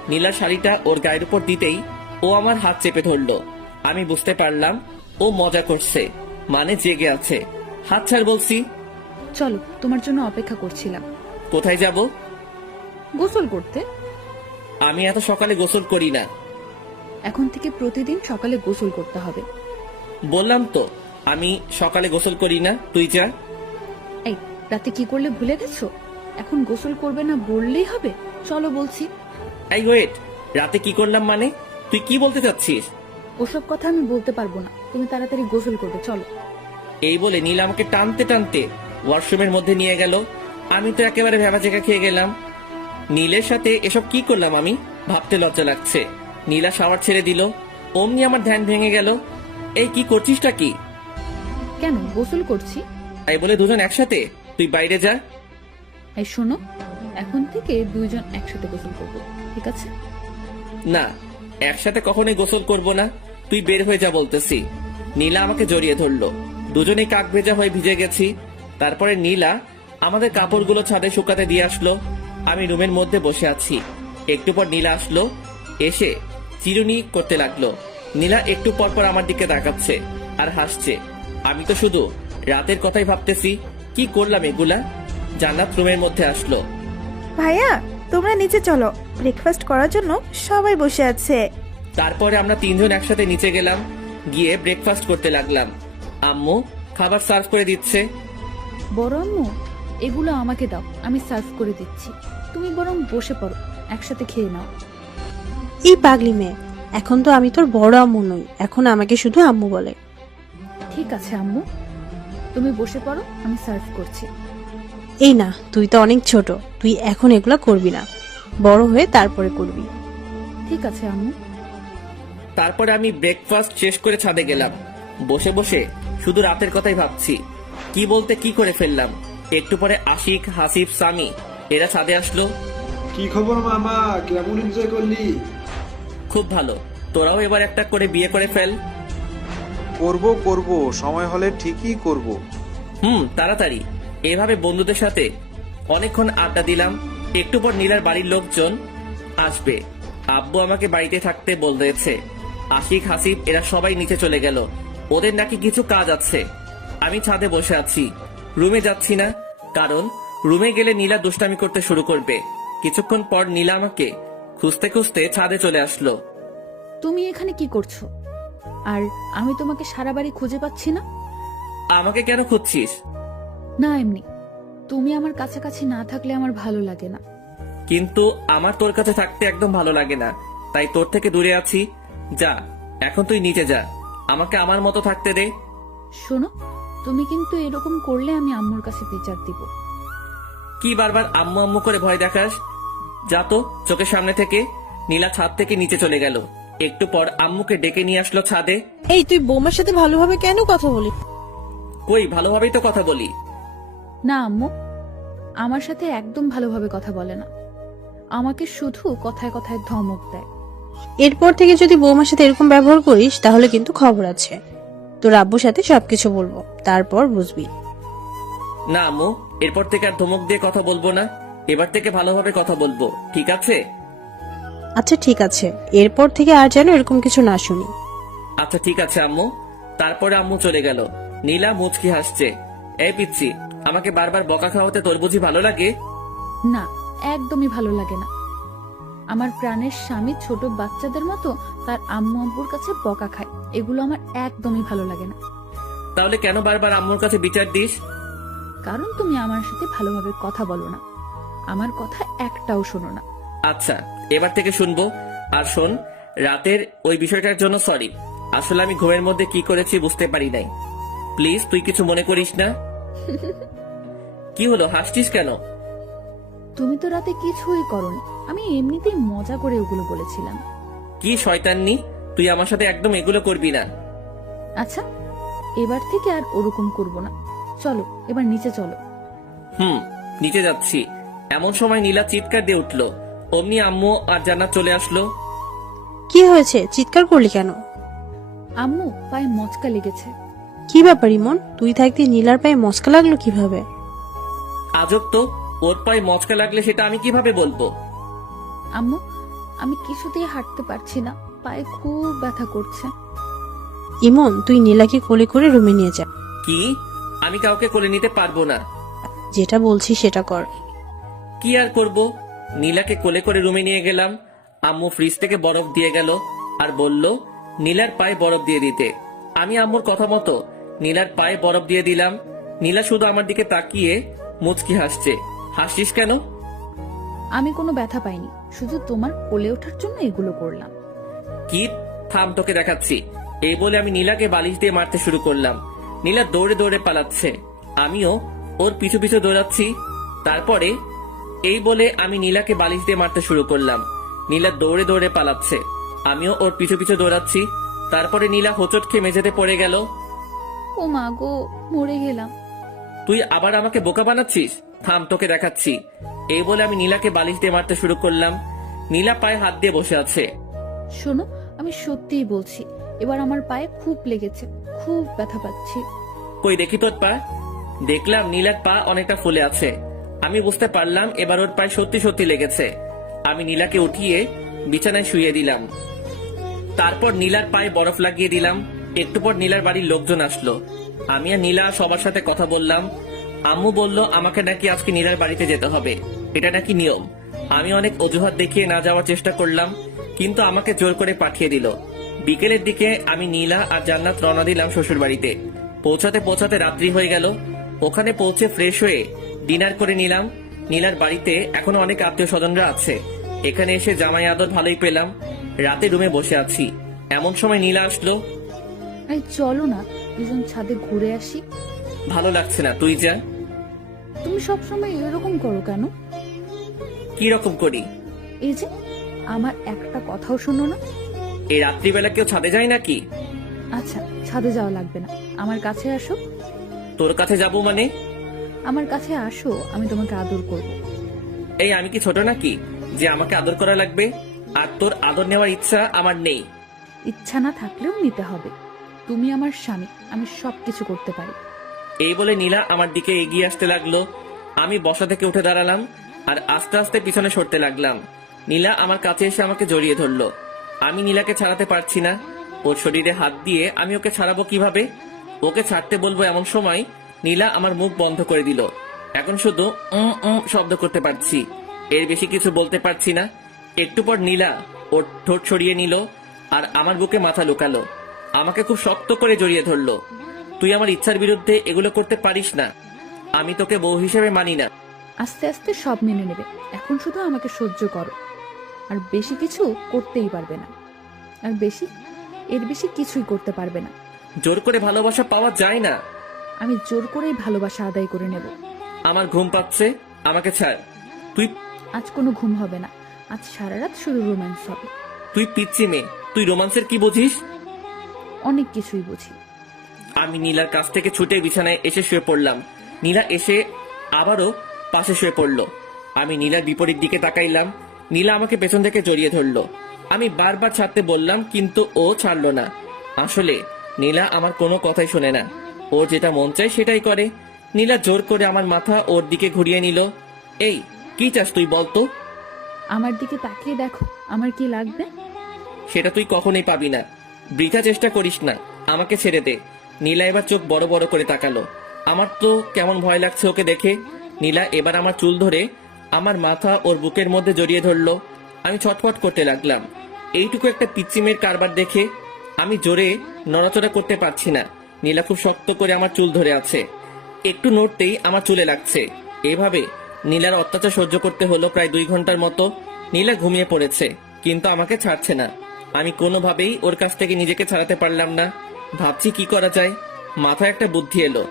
নীলার শাড়িটা ওর গায়ের উপর দিতেই ও আমার হাত চেপে ধরলো। আমি বুঝতে পারলাম ও মজা করছে, মানে জেগে আছে। হাত ছাড় বলছি। চলো, তোমার জন্য অপেক্ষা করছিলাম। কোথায় যাব? গোসল করতে। আমি এত সকালে গোসল করি না। এখন থেকে প্রতিদিন সকালে গোসল করতে হবে। বললাম তো আমি সকালে গোসল করি না, তুই যা। এই, রাতে কি করলে ভুলে গেছো? এখন গোসল করবে না বললেই হবে? চলো বলছি। এই ওয়েট, রাতে কি করলাম মানে? তুই কি বলতে চাচ্ছিস? ওসব কথা আমি বলতে পারবো না, তুমি তাড়াতাড়ি গোসল করবে, চলো। এই বলে নীল আমাকে টানতে টানতে ওয়াশরুমের মধ্যে নিয়ে গেল। আমি তো একেবারে ভেবাচেকা খেয়ে গেলাম। নীলের সাথে এসব কি করলাম আমি, ভাবতে লজ্জা লাগছে। নীলা শাওয়ার ছেড়ে দিল, অমনি আমার ধ্যান ভেঙে গেল। এই কি করছিসটা কি? কেন, গোসল করছি। এই বলে দুজন একসাথে? তুই বাইরে যা। এই শোনো, এখন থেকে দুইজন একসাথে গোসল করবো, ঠিক আছে? না, একসাথে কখনোই গোসল করব না, তুই বের হয়ে যা বলতেছি। নীলা আমাকে জড়িয়ে ধরলো, দুজনেই কাক ভেজা হয়ে ভিজে গেছি। তারপরে নীলা আমাদের কাপড়গুলো ছাদে শুকাতে দিয়ে আসলো। আমি রুমের মধ্যে বসে আছি। একটু পর নীলা আসলো, এসে চিরুনি করতে লাগলো। নীলা একটু পর পর আমার দিকে তাকাচ্ছে আর হাসছে। আমি তো শুধু রাতের কথাই ভাবতেছি, কি করলাম এগুলা। জান্নাত রুমের মধ্যে আসলো। ভাইয়া, তোমরা নিচে চলো, ব্রেকফাস্ট করার জন্য সবাই বসে আছে। তারপরে আমরা তিনজন একসাথে নিচে গেলাম, গিয়ে ব্রেকফাস্ট করতে লাগলাম। আম্মু খাবার সার্ভ করে দিচ্ছে। বড় আম্মু, এগুলো আমাকে দাও, আমি সার্ভ করে দিচ্ছি। তুমি বরং বসে পড়ো, একসাথে খেয়ে নাও। এই পাগলি মেয়ে, এখন তো আমি তোর বড় আম্মু নই, এখন আমাকে শুধু আম্মু বলে। ঠিক আছে আম্মু, তুমি বসে পড়ো, আমি সার্ভ করছি। এই না, তুই তো অনেক ছোট, তুই এখন এগুলা করবি না, বড় হয়ে তারপরে করবি। ঠিক আছে আম্মু। তারপরে আমি ব্রেকফাস্ট শেষ করে ছাদে গেলাম। বসে বসে শুধু রাতের কথাই ভাবছি, কি বলতে কি করে ফেললাম। একটু পরে আশিক, হাসিব, সামি এরা ছাদে আসলো। কি খবর মামা, কেমন এনজয় করলি? খুব ভালো, তোরাও এবার একটা করে বিয়ে করে ফেল। করব, সময় হলে ঠিকই করব। তাড়াতাড়ি। এভাবে বন্ধুদের সাথে অনেকক্ষণ আড্ডা দিলাম। একটু পর নীলার বাড়ির লোকজন আসবে। আব্বু আমাকে বাড়িতে থাকতে বলেছে। আশিক, হাসিব এরা সবাই নিচে চলে গেল, ওদের নাকি কিছু কাজ আছে। আমি ছাদে বসে আছি, রুমে যাচ্ছি না, কারণ রুমে গেলে নীলা দুষ্টামি করতে শুরু করবে। কিছুক্ষণ পর নীলা আমাকে খুঁজতে খুঁজতে ছাদে চলে আসলো। তুমি এখানে কি করছো? আর আমি তোমাকে সারা বাড়ি খুঁজে পাচ্ছি না। আমাকে কেন খুঁজছিস? না, এমনি। তুমি আমার কাছাকাছি না থাকলে আমার ভালো লাগে না। কিন্তু আমার তোর কাছে থাকতে একদম ভালো লাগে না, তাই তোর থেকে দূরে আছি। যা, এখন তুই নিচে যা, আমাকে আমার মতো থাকতে দে। শোনো, তুমি কিন্তু এরকম করলে আমি আম্মুর কাছে বিচার দিব। কি বারবার আম্মু আম্মু করে ভয় দেখাস? যা তো চোখের সামনে থেকে। নীলা ছাদ থেকে নিচে চলে গেল। একটু পর আম্মুকে ডেকে নিয়ে আসলো ছাদে। এই, তুই বৌমার সাথে ভালোভাবে কেন কথা বলি? কই, ভালোভাবেই তো কথা বলি। না আম্মু, আমার সাথে একদম ভালোভাবে কথা বলে না, আমাকে শুধু কথায় কথায় ধমক দেয়। এরপর থেকে যদি বৌমার সাথে এরকম ব্যবহার করিস তাহলে কিন্তু খবর আছে। তোর আব্বুর সাথে সবকিছু বলবো, তারপর বুঝবি। না আম্মু, এরপর থেকে আর ধমক দিয়ে কথা বলবো না। এবার থেকে ভালোভাবে কথা বলবো, ঠিক আছে? আচ্ছা ঠিক আছে, এরপর থেকে আর যেন এরকম কিছু না শুনি। আচ্ছা ঠিক আছে আম্মু। তারপরে আম্মু চলে গেল। নীলা মুচকি হাসছে। এই পিচ্ছি, আমাকে বারবার বকা খাওয়াতে তোর বুঝি ভালো লাগে? না, একদমই ভালো লাগে না। আমার প্রাণের স্বামী ছোট বাচ্চাদের মতো তার আম্মু আব্বুর কাছে বকা খায়, এগুলো আমার একদমই ভালো লাগে না। তাহলে কেন বারবার আম্মুর কাছে বিচার দিস? কারণ তুমি আমার সাথে ভালোভাবে কথা বলো না, আমার কথা একটাও শোনো না। আচ্ছা, এবার থেকে শুনবো। আর শোন, রাতের ওই বিষয়টার জন্য সরি। আসলে আমি ঘুমের মধ্যে কি করেছি বুঝতে পারি নাই। প্লিজ তুই কিছু মনে করিস না। কি হলো, হাসছিস কেন? তুমি তো রাতে কিছুই করনি, আমি এমনিতেই মজা করে ওগুলো বলেছিলাম। কি শয়তাননি, তুই আমার সাথে একদম এগুলো করবি না। আচ্ছা, এবার থেকে আর ওরকম করব না। চলো এবার নিচে চলো। নিচে যাচ্ছি। এমন সময় নীলা চিৎকার দিয়ে উঠলো। অমনি আম্মু আর জান্নাত চলে আসলো। কি হয়েছে, চিৎকার করলি কেন? আম্মু পায়ে মচকা লেগেছে। কি ব্যাপার ইমন, তুই থাকতে নীলার পায়ে মস্কা লাগলো কিভাবে? আজব তো, ওর পায়ে মচকা লাগলে সেটা আমি কিভাবে বলবো? আম্মু, আমি কিছুতেই হাঁটতে পারছি না, পায়ে খুব ব্যথা করছে। ইমন, তুই নীলাকে কোলে করে রুমে নিয়ে যা। কি? আমি কাউকে কোলে নিতে পারবো না। যেটা বলছি সেটা কর। কি আর করব? নীলাকে কোলে করে রুমে নিয়ে গেলাম। আম্মু ফ্রিজ থেকে বরফ দিয়ে গেল আর বলল নীলার পায়ে বরফ দিয়ে দিতে। আমি আম্মুর কথা মতো নীলার পায়ে বরফ দিয়ে দিলাম। নীলা শুধু আমার দিকে তাকিয়ে মুচকি হাসছে। হাসছিস কেন? আমি কোনো ব্যথা পাইনি, শুধু তোমার কোলে ওঠার জন্য এগুলো করলাম। কি? থাম, তোকে দেখাচ্ছি। এই বলে আমি নীলাকে বালিশ দিয়ে মারতে শুরু করলাম। নীলা দৌড়ে দৌড়ে পালাচ্ছে, আমিও ওর পিছু পিছু দৌড়াচ্ছি। তারপরে এই বলে আমি নীলাকে বালিশ দিয়ে মারতে শুরু করলাম। নীলা দৌড়ে দৌড়ে পালাচ্ছে, আমিও ওর পিছু পিছু দৌড়াচ্ছি। তারপরে নীলা হোঁচট খেয়ে মেঝেতে পড়ে গেল। ও মা গো, মরে গেলাম। তুই আবার আমাকে বোকা বানাচ্ছিস? থাম, তোকে দেখাচ্ছি। এই বলে আমি নীলাকে বালিশ দিয়ে মারতে শুরু করলাম। নীলা পায়ে হাত দিয়ে বসে আছে। শোনো, আমি সত্যিই বলছি, এবার আমার পায়ে খুব লেগেছে, খুব ব্যথা পাচ্ছি। কই দেখি তোর পা। দেখলাম নীলার পা অনেকটা ফুলে আছে। আমি বুঝতে পারলাম এবার ওর পায়ে সত্যি সত্যি লেগেছে। আমি নীলাকে উঠিয়ে বিছানায় শুইয়ে দিলাম। তারপর নীলার পায়ে বরফ লাগিয়ে দিলাম। একটু পর নীলার বাড়ির লোকজন আসলো। আমি আর নীলা সবার সাথে কথা বললাম। আম্মু বলল আমাকে নাকি আজকে নীলার বাড়িতে যেতে হবে, এটা নাকি নিয়ম। আমি অনেক অজুহাত দেখিয়ে না যাওয়ার চেষ্টা করলাম, কিন্তু আমাকে জোর করে পাঠিয়ে দিল। বিকেলের দিকে আমি নীলা আর জান্নাত রওনা দিলাম শ্বশুর বাড়িতে। পৌঁছাতে পৌঁছাতে রাত্রি হয়ে গেল। ওখানে পৌঁছে ফ্রেশ হয়ে ডিনার করে নিলাম। নীলার বাড়িতে এখনো অনেক আত্মীয় স্বজনরা আছে। এখানে এসে জামাই আদর ভালোই পেলাম। রাতে রুমে বসে আছি, এমন সময় নীলা আসলো। এই চলো না, দুজন ছাদে ঘুরে আসি। ভালো লাগছে না, তুই যা। তুমি সবসময় এরকম করো কেন? কি রকম করি? এই যে, আমার একটা কথাও শোনো না। এই রাত্রিবেলা কেউ ছাদে যায় নাকি? আচ্ছা, ছাদে যাওয়া লাগবে না, আমার কাছে আসো। তোর কাছে যাবো মানে? আমার কাছে আসো, আমি তোমাকে আদর করব। এই আমি কি ছোট নাকি যে আমাকে আদর করা লাগবে? আর তোর আদর নেওয়ার ইচ্ছা আমার নেই। ইচ্ছা না থাকলেও নিতে হবে। তুমি আমার স্বামী, আমি সবকিছু করতে পারি। এই বলে নীলা আমার দিকে এগিয়ে আসতে লাগলো। আমি বসা থেকে উঠে দাঁড়ালাম আর আস্তে আস্তে পিছনে সরতে লাগলাম। নীলা আমার কাছে এসে আমাকে জড়িয়ে ধরলো। আমি নীলাকে ছাড়াতে পারছি না। ওর শরীরে হাত দিয়ে আমি ওকে ছাড়াবো কিভাবে? ওকে ছাড়তে বলবো এমন সময় নীলা আমার মুখ বন্ধ করে দিল। এখন শুধু শব্দ করতে পারছি, এর বেশি কিছু বলতে পারছি না। একটু পর নীলা ওর ঠোঁট সরিয়ে নিল আর আমার বুকে মাথা লুকালো। আমাকে খুব শক্ত করে জড়িয়ে ধরলো। তুই আমার ইচ্ছার বিরুদ্ধে এগুলো করতে পারিস না। আমি তোকে বউ হিসেবে মানি না। আস্তে আস্তে সব মেনে নেবে, এখন শুধু আমাকে সহ্য করো। আর বেশি কিছু করতেই পারবে না, আর এর বেশি কিছুই করতে পারবে না। জোর করে ভালোবাসা পাওয়া যায় না। আমি জোর করেই ভালোবাসা আদায় করে নেব। আমার ঘুম পাচ্ছে, আমাকে ছাড়। তুই আজ কোনো ঘুম হবে না, আজ সারা রাত শুধু রোম্যান্স হবে। তুই পিচ্ছি মেয়ে, তুই রোমান্সের কি বুঝিস? অনেক কিছুই বুঝি। আমি নীলার কাছ থেকে ছুটে বিছানায় এসে শুয়ে পড়লাম। নীলা এসে আবারও পাশে শুয়ে পড়লো। আমি নীলার বিপরীত দিকে তাকাইলাম। নীলা আমাকে পেছন থেকে জড়িয়ে ধরলো। আমি বারবার ছাড়তে বললাম, কিন্তু ও ছাড়লো না। আসলে নীলা আমার কোনো কথাই শোনে না, ওর যেটা মন চায় সেটাই করে। নীলা জোর করে আমার মাথা ওর দিকে ঘুরিয়ে নিল। এই কি চাস তুই বলতো? আমার দিকে তাকিয়ে দেখো, আমার কি লাগবে? সেটা তুই কখনোই পাবি না। বৃথা চেষ্টা করিস না, আমাকে ছেড়ে দে। নীলা এবার চোখ বড় বড় করে তাকালো। আমার তো কেমন ভয় লাগছে ওকে দেখে। নীলা এবার আমার চুল ধরে আমার মাথা ওর বুকের মধ্যে জড়িয়ে ধরলো। আমি ছটফট করতে লাগলাম। এইটুকু একটা পিচ্চিমের কারবার দেখে আমি জোরে নড়াচড়া করতে পারছি না। নীলা খুব শক্ত করে আমার চুল ধরে আছে। একটু নড়তেই আমার চুলে লাগছে। এভাবে নীলার অত্যাচার সহ্য করতে হলো প্রায় 2 ঘন্টার মতো। নীলা ঘুমিয়ে পড়েছে, কিন্তু আমাকে ছাড়ছে না। আমি কোনোভাবেই ওর কাছ থেকে নিজেকে ছাড়াতে পারলাম না। ভাবছি কি করা যায়। মাথায় একটা বুদ্ধি এলো।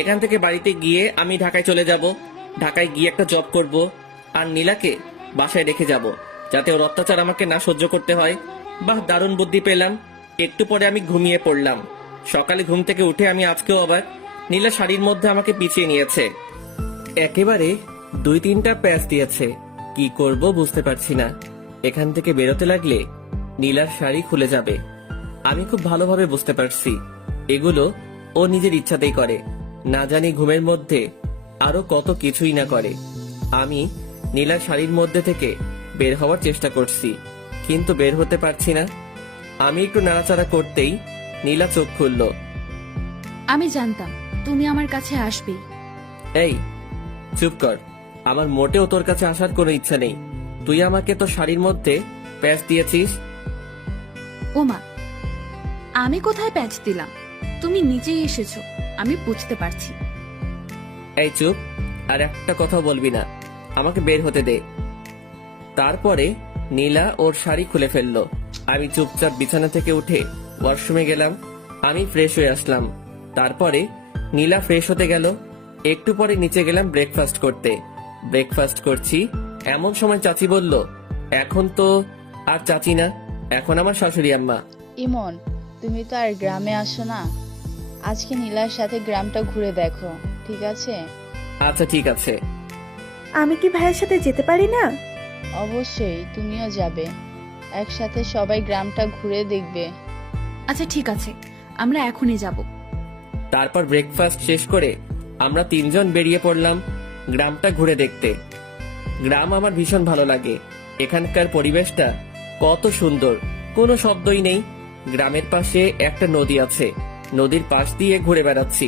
এখান থেকে বাড়িতে গিয়ে আমি ঢাকায় চলে যাব। ঢাকায় গিয়ে একটা জব করব, আর নীলাকে বাসায় রেখে যাব, যাতে ওর অত্যাচার আমাকে না সহ্য করতে হয়। বাহ, দারুণ বুদ্ধি পেলাম। একটু পরে আমি ঘুমিয়ে পড়লাম। সকালে ঘুম থেকে উঠে আমি আজকেও অবাক। নীলা শাড়ির মধ্যে আমাকে পিছিয়ে নিয়েছে, একেবারে 2-3টা প্যাচ দিয়েছে। কি করব বুঝতে পারছি না। এখান থেকে বেরোতে লাগলে নীলার শাড়ি খুলে যাবে। আমি খুব ভালোভাবে বুঝতে পারছি এগুলো ও নিজের ইচ্ছাতেই করে। না জানি ঘুমের মধ্যে আরো কত কিছুই না করে। আমি নীলার শাড়ির মধ্যে থেকে বের হওয়ার চেষ্টা করছি, কিন্তু বের হতে পারছি না। আমি একটু নাড়াচাড়া করতেই নীলা চোখ খুলল। আমি জানতাম তুমি আমার কাছে আসবেই। এই চুপ কর। আমার মোটেও তোর কাছে আসার কোনো ইচ্ছা নেই। তুই আমাকে তো শাড়ির মধ্যে প্যাচ দিয়েছিস। ওমা, আমি কোথায় প্যাচ দিলাম? তুমি নিজেই এসেছো, আমি বুঝতে পারছি। এই চুপ, আর একটা কথা বলবি না। আমাকে বের হতে দে। তারপরে নীলা ওর শাড়ি খুলে ফেললো। আমি চুপচাপ বিছানা থেকে উঠে ওয়াশরুমে গেলাম। আমি ফ্রেশ হয়ে আসলাম। তারপরে নীলা ফ্রেশ হতে গেল। একটু পরে নিচে গেলাম ব্রেকফাস্ট করতে। ব্রেকফাস্ট করছি এমন সময় চাচি বলল, এখন তো আর চাচি না, এখন আমার শাশুড়ি আম্মা। ইমন, তুমি তো আর গ্রামে আসো না। আজকে নীলার সাথে গ্রামটা ঘুরে দেখো, ঠিক আছে? আচ্ছা ঠিক আছে। আমি কি ভাইয়ের সাথে যেতে পারি না? অবশ্যই, তুমিও যাবে। একসাথে সবাই গ্রামটা ঘুরে দেখবে। আচ্ছা ঠিক আছে, আমরা এখনই যাব। তারপর ব্রেকফাস্ট শেষ করে আমরা 3 জন বেরিয়ে পড়লাম গ্রামটা ঘুরে দেখতে। গ্রাম আমার ভীষণ ভালো লাগে। এখানকার পরিবেশটা কত সুন্দর, কোনো শব্দই নেই। গ্রামের পাশে একটা নদী আছে, নদীর পাশ দিয়ে ঘুরে বেড়াচ্ছি।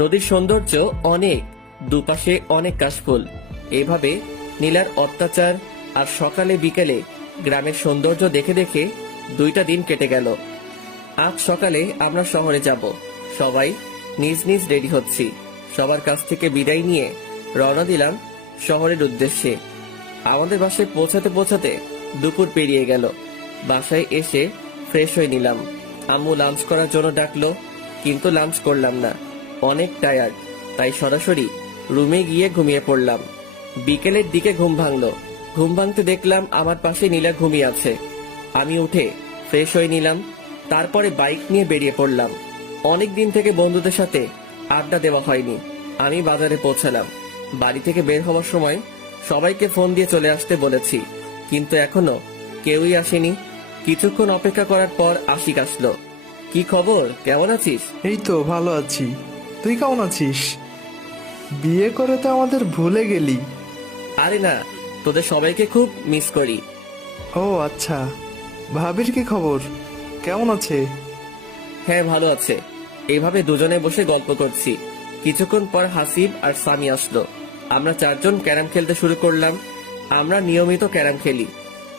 নদীর সৌন্দর্য অনেক, দুপাশে অনেক কাশফুল। এভাবে নীলার অত্যাচার আর সকালে বিকেলে গ্রামের সৌন্দর্য দেখে দেখে 2টা দিন কেটে গেল। আজ সকালে আমরা শহরে যাব। সবাই নিজ নিজ রেডি হচ্ছি। সবার কাছ থেকে বিদায় নিয়ে রওনা দিলাম শহরের উদ্দেশ্যে। আমাদের বাসায় পৌঁছাতে পৌঁছাতে দুপুর পেরিয়ে গেল। বাসায় এসে ফ্রেশ হয়ে নিলাম। আম্মু লাঞ্চ করার জন্য ডাকলো, কিন্তু লাঞ্চ করলাম না, অনেক টায়ার্ড। তাই সরাসরি রুমে গিয়ে ঘুমিয়ে পড়লাম। বিকেলের দিকে ঘুম ভাঙলো। ঘুম ভাঙতে দেখলাম আমার পাশে নীলা ঘুমিয়ে আছে। আমি উঠে ফ্রেশ হয়ে নিলাম। তারপরে বাইক নিয়ে বেরিয়ে পড়লাম। অনেক দিন থেকে বন্ধুদের সাথে আড্ডা দেওয়া হয়নি। আমি বাজারে পৌঁছালাম। বাড়ি থেকে বের হওয়ার সময় সবাইকে ফোন দিয়ে চলে আসতে বলেছি, কিন্তু এখনো কেউই আসেনি। কিছুক্ষণ অপেক্ষা করার পর আশিক আসলো। কি খবর, কেমন আছিস? এই তো ভালো আছি, তুই কেমন আছিস? বিয়ে করে তো আমাদের ভুলে গেলি। আরে না, তোদের সবাইকে খুব মিস করি। ও আচ্ছা, ভাবির কি খবর, কেমন আছে? হ্যাঁ ভালো আছে। এইভাবে দুজনে বসে গল্প করছি। কিছুক্ষণ পর হাসিব আর সামি আসলো। আমরা 4 জন ক্যারাম খেলতে শুরু করলাম। আমরা নিয়মিত ক্যারাম খেলি।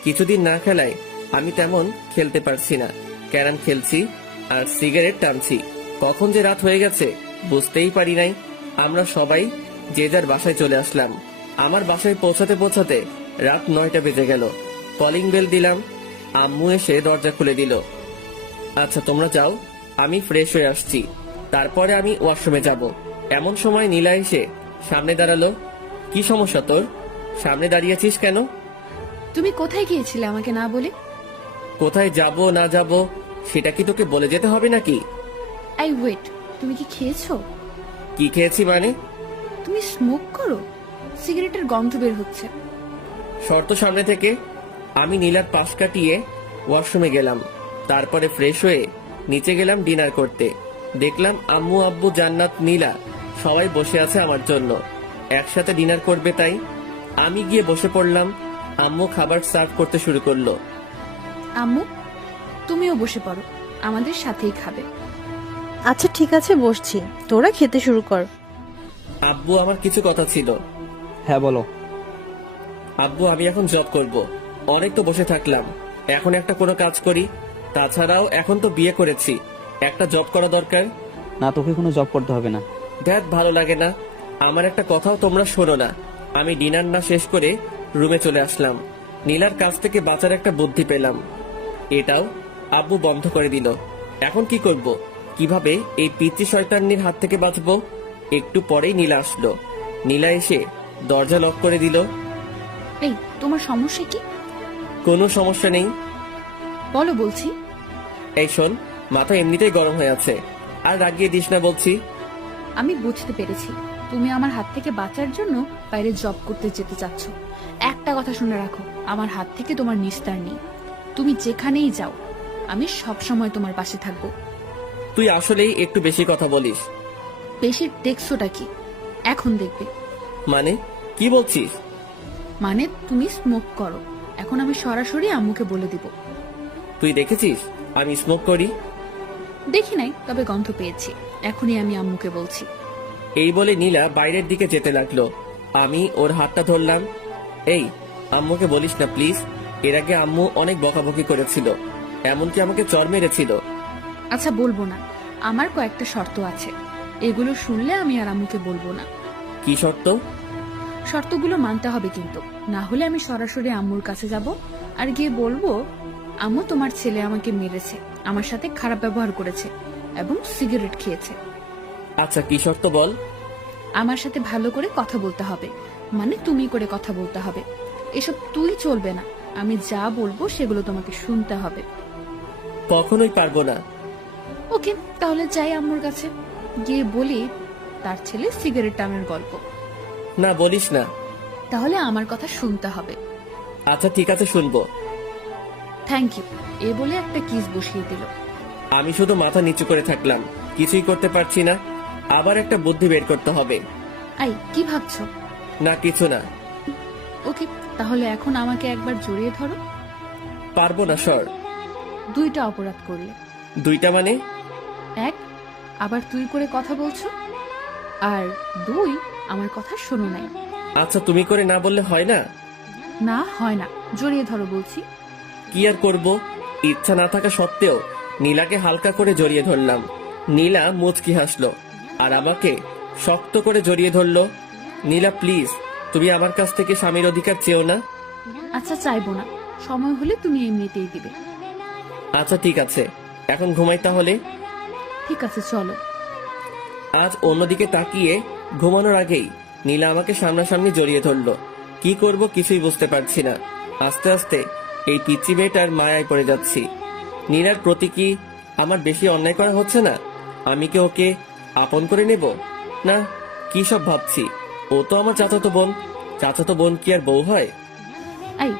কিছুদিন না খেলায় আমি তেমন খেলতে পারছি না। ক্যারাম খেলছি আর সিগারেট টানছি। কখন যে রাত হয়ে গেছে বুঝতেই পারি নাই। আমরা সবাই যে যার বাসায় চলে আসলাম। আমার বাসায় পৌঁছাতে পৌঁছাতে রাত 9টা বেজে গেল। কলিং বেল দিলাম, আম্মু এসে দরজা খুলে দিল। আচ্ছা তোমরা যাও, আমি ফ্রেশ হয়ে আসছি, তারপরে আমি ওয়াশরুমে যাব। এমন সময় নীলা এসে সামনে দাঁড়ালো। কি সমস্যা তোর? সামনে দাঁড়িয়েছিস কেন? তুমি কোথায় গিয়েছিলে আমাকে না বলে? কোথায় যাব না যাব সেটা কি তোকে বলে যেতে হবে নাকি? এই ওয়েট, তুমি কি খেয়েছো? কি খেয়েছি মানে? তুমি স্মোক করো? সিগারেটের গন্ধ বের হচ্ছে। শর্ত সামনে থেকে। আমি নীলার পাশ কাটিয়ে ওয়াশরুমে গেলাম। তারপরে ফ্রেশ হয়ে নিচে গেলাম ডিনার করতে। দেখলাম আম্মু, আব্বু, জান্নাত, নীলা সবাই বসে আছে আমার জন্য। একসাথে ডিনার করবে, তাই আমি গিয়ে বসে পড়লাম। আম্মু খাবার সার্ভ করতে শুরু করলো। আম্মু, তুমিও বসে পড়ো, আমাদের সাথেই খাবে। আচ্ছা ঠিক আছে, বসছি, তোরা খেতে শুরু কর। আব্বু, আমার কিছু কথা ছিল। হ্যাঁ বলো। আব্বু, আমি এখন জব করব। অনেক তো বসে থাকলাম, এখন একটা কোনো কাজ করি। তাছাড়াও এখন তো বিয়ে করেছি, একটা জব করা দরকার। না, তোকে কোনো জব করতে হবে না। দেখ, ভালো লাগে না। আমার একটা কথাও তোমরা শোনো না। আমি ডিনার না শেষ করে রুমে চলে আসলাম। নীলার কাছ থেকে বাঁচার একটা বুদ্ধি পেলাম। এটাও আব্বু বন্ধ করে দিল। এখন কি করব? কিভাবে এই পিচ্চি শয়তানির হাত থেকে বাঁচবো? একটু পরেই নীলা আসলো। নীলা এসে দরজা লক করে দিল। এই, তোমার সমস্যা কি? কোনো সমস্যা নেই। বলো বলছি। এই শোন, মাথা এমনিতেই গরম হয়ে আছে, আর রাগিয়ে দিস না বলছি। আমি বুঝতে পেরেছি তুমি আমার হাত থেকে বাঁচার জন্য বাইরে জব করতে যেতে চাচ্ছ। একটা কথা শুনে রাখো, আমার হাত থেকে তোমার নিস্তার নেই। তুমি যেখানেই যাও, আমি সব সময় তোমার পাশে থাকবো। তুই আসলেই একটু বেশি কথা বলিস। বেশি দেখছোটা কি? এখন দেখবে। মানে কি বলছিস? মানে তুমি স্মোক করো। এখন আমি সরাসরি আম্মুকে বলে দিব। তুই দেখেছিস আমি স্মোক করি? দেখি নাই, তবে গন্ধ পেয়েছি। এখনই আমি আম্মুকে বলছি। এই বলে নীলা বাইরের দিকে যেতে লাগলো। আমি ওর হাতটা ধরলাম। এই, আম্মুকে বলিস না প্লিজ। এর আগে আম্মু অনেক বকাবকি করেছিল, এমনকি আমাকে চর মেরেছিল। আচ্ছা বলবো না, আমার কয়েকটা শর্ত আছে। এগুলো শুনলে আমি আর আম্মুকে বলবো না। কি শর্ত? শর্তগুলো মানতে হবে কিন্তু, না হলে আমি সরাসরি আম্মুর কাছে যাব আর গিয়ে বলবো, আম্মু তোমার ছেলে আমাকে মেরেছে, আমার সাথে খারাপ ব্যবহার করেছে এবং সিগারেট খেয়েছে। আচ্ছা কি শর্ত বল? আমার সাথে ভালো করে কথা বলতে হবে, মানে তুমি করে কথা বলতে হবে। এসব তুই চলবে না, আমি যা বলবো সেগুলো তোমাকে শুনতে হবে। কখনোই পারবো না। ওকে, তাহলে যাই আম্মুর কাছে, গিয়ে বলি তার ছেলে সিগারেট টানার গল্প। না বলিস না। তাহলে আমার কথা শুনতে হবে। আচ্ছা ঠিক আছে, শুনবো। থ্যাংক ইউ, এ বলে একটা কিস বসিয়ে দিল। আমি শুধু মাথা নিচু করে থাকলাম, কিছুই করতে পারছি না। আবার একটা বুদ্ধি বের করতে হবে। আই, কি ভাবছো? না কিছু না। ওকে, তাহলে এখন আমাকে একবার জড়িয়ে ধরো। পারবো না, সর। দুইটা অপরাধ করলে। দুইটা মানে? এক, আবার তুই করে কথা বলছো, আর দুই, আমার কথা শোনো নাই। আচ্ছা তুমি করে না বললে হয় না? না হয় না, জড়িয়ে ধরো বলছি। কি আর করব, ইচ্ছা না থাকা সত্ত্বেও নীলাকে হালকা করে জড়িয়ে ধরলাম। নীলা মুচকি হাসলো আর আমাকে শক্ত করে জড়িয়ে ধরলো। নীলা প্লিজ, তুমি আমার কাছ থেকে স্বামীর অধিকার চেও না। আচ্ছা চাইবো না, সময় হলে তুমি এমনিতেই দিবে। আচ্ছা ঠিক আছে, এখন ঘুমাই তাহলে। ঠিক আছে চলো। আজ অন্যদিকে তাকিয়ে ঘুমানোর আগেই নীলা আমাকে সামনাসামনি জড়িয়ে ধরলো। কি করব কিছুই বুঝতে পারছি না। আস্তে আস্তে এই পিচ্চি মেয়েটার মায়ায় পড়ে যাচ্ছি। নীলার প্রতি কি আমার বেশি অন্যায় করা হচ্ছে না? আমি কি ওকে আপন করে নেব? না, কি সব ভাবছি। ও তো আমার চাচাতো বোন। চাচাতো বোন কি আর বউ হয়? এই,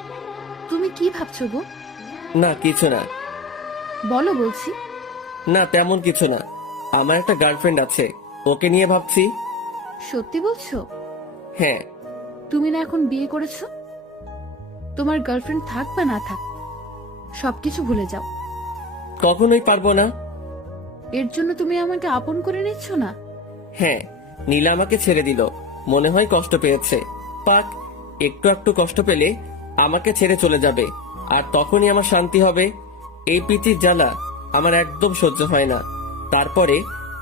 তুমি কি ভাবছো গো? না কিছু না। বলো বলছি। না তেমন কিছু না। আমার একটা গার্লফ্রেন্ড আছে, ওকে নিয়ে ভাবছি। সত্যি বলছো? হ্যাঁ। তুমি না এখন বিয়ে করেছো? তোমার গার্লফ্রেন্ড থাক বা না থাক, সবকিছু ভুলে যাও। কখনোই পারবো না। এর জন্য তুমি আমাকে আপন করে নিচ্ছ না? হ্যাঁ, নীলা আমাকে ছেড়ে দিল, মনে হয় কষ্ট পেয়েছে। পাক, একটু একটু কষ্ট পেলে আমাকে ছেড়ে চলে যাবে, আর তখনই আমার শান্তি হবে। এই পিচির জ্বালা আমার একদম সহ্য হয় না। তারপরে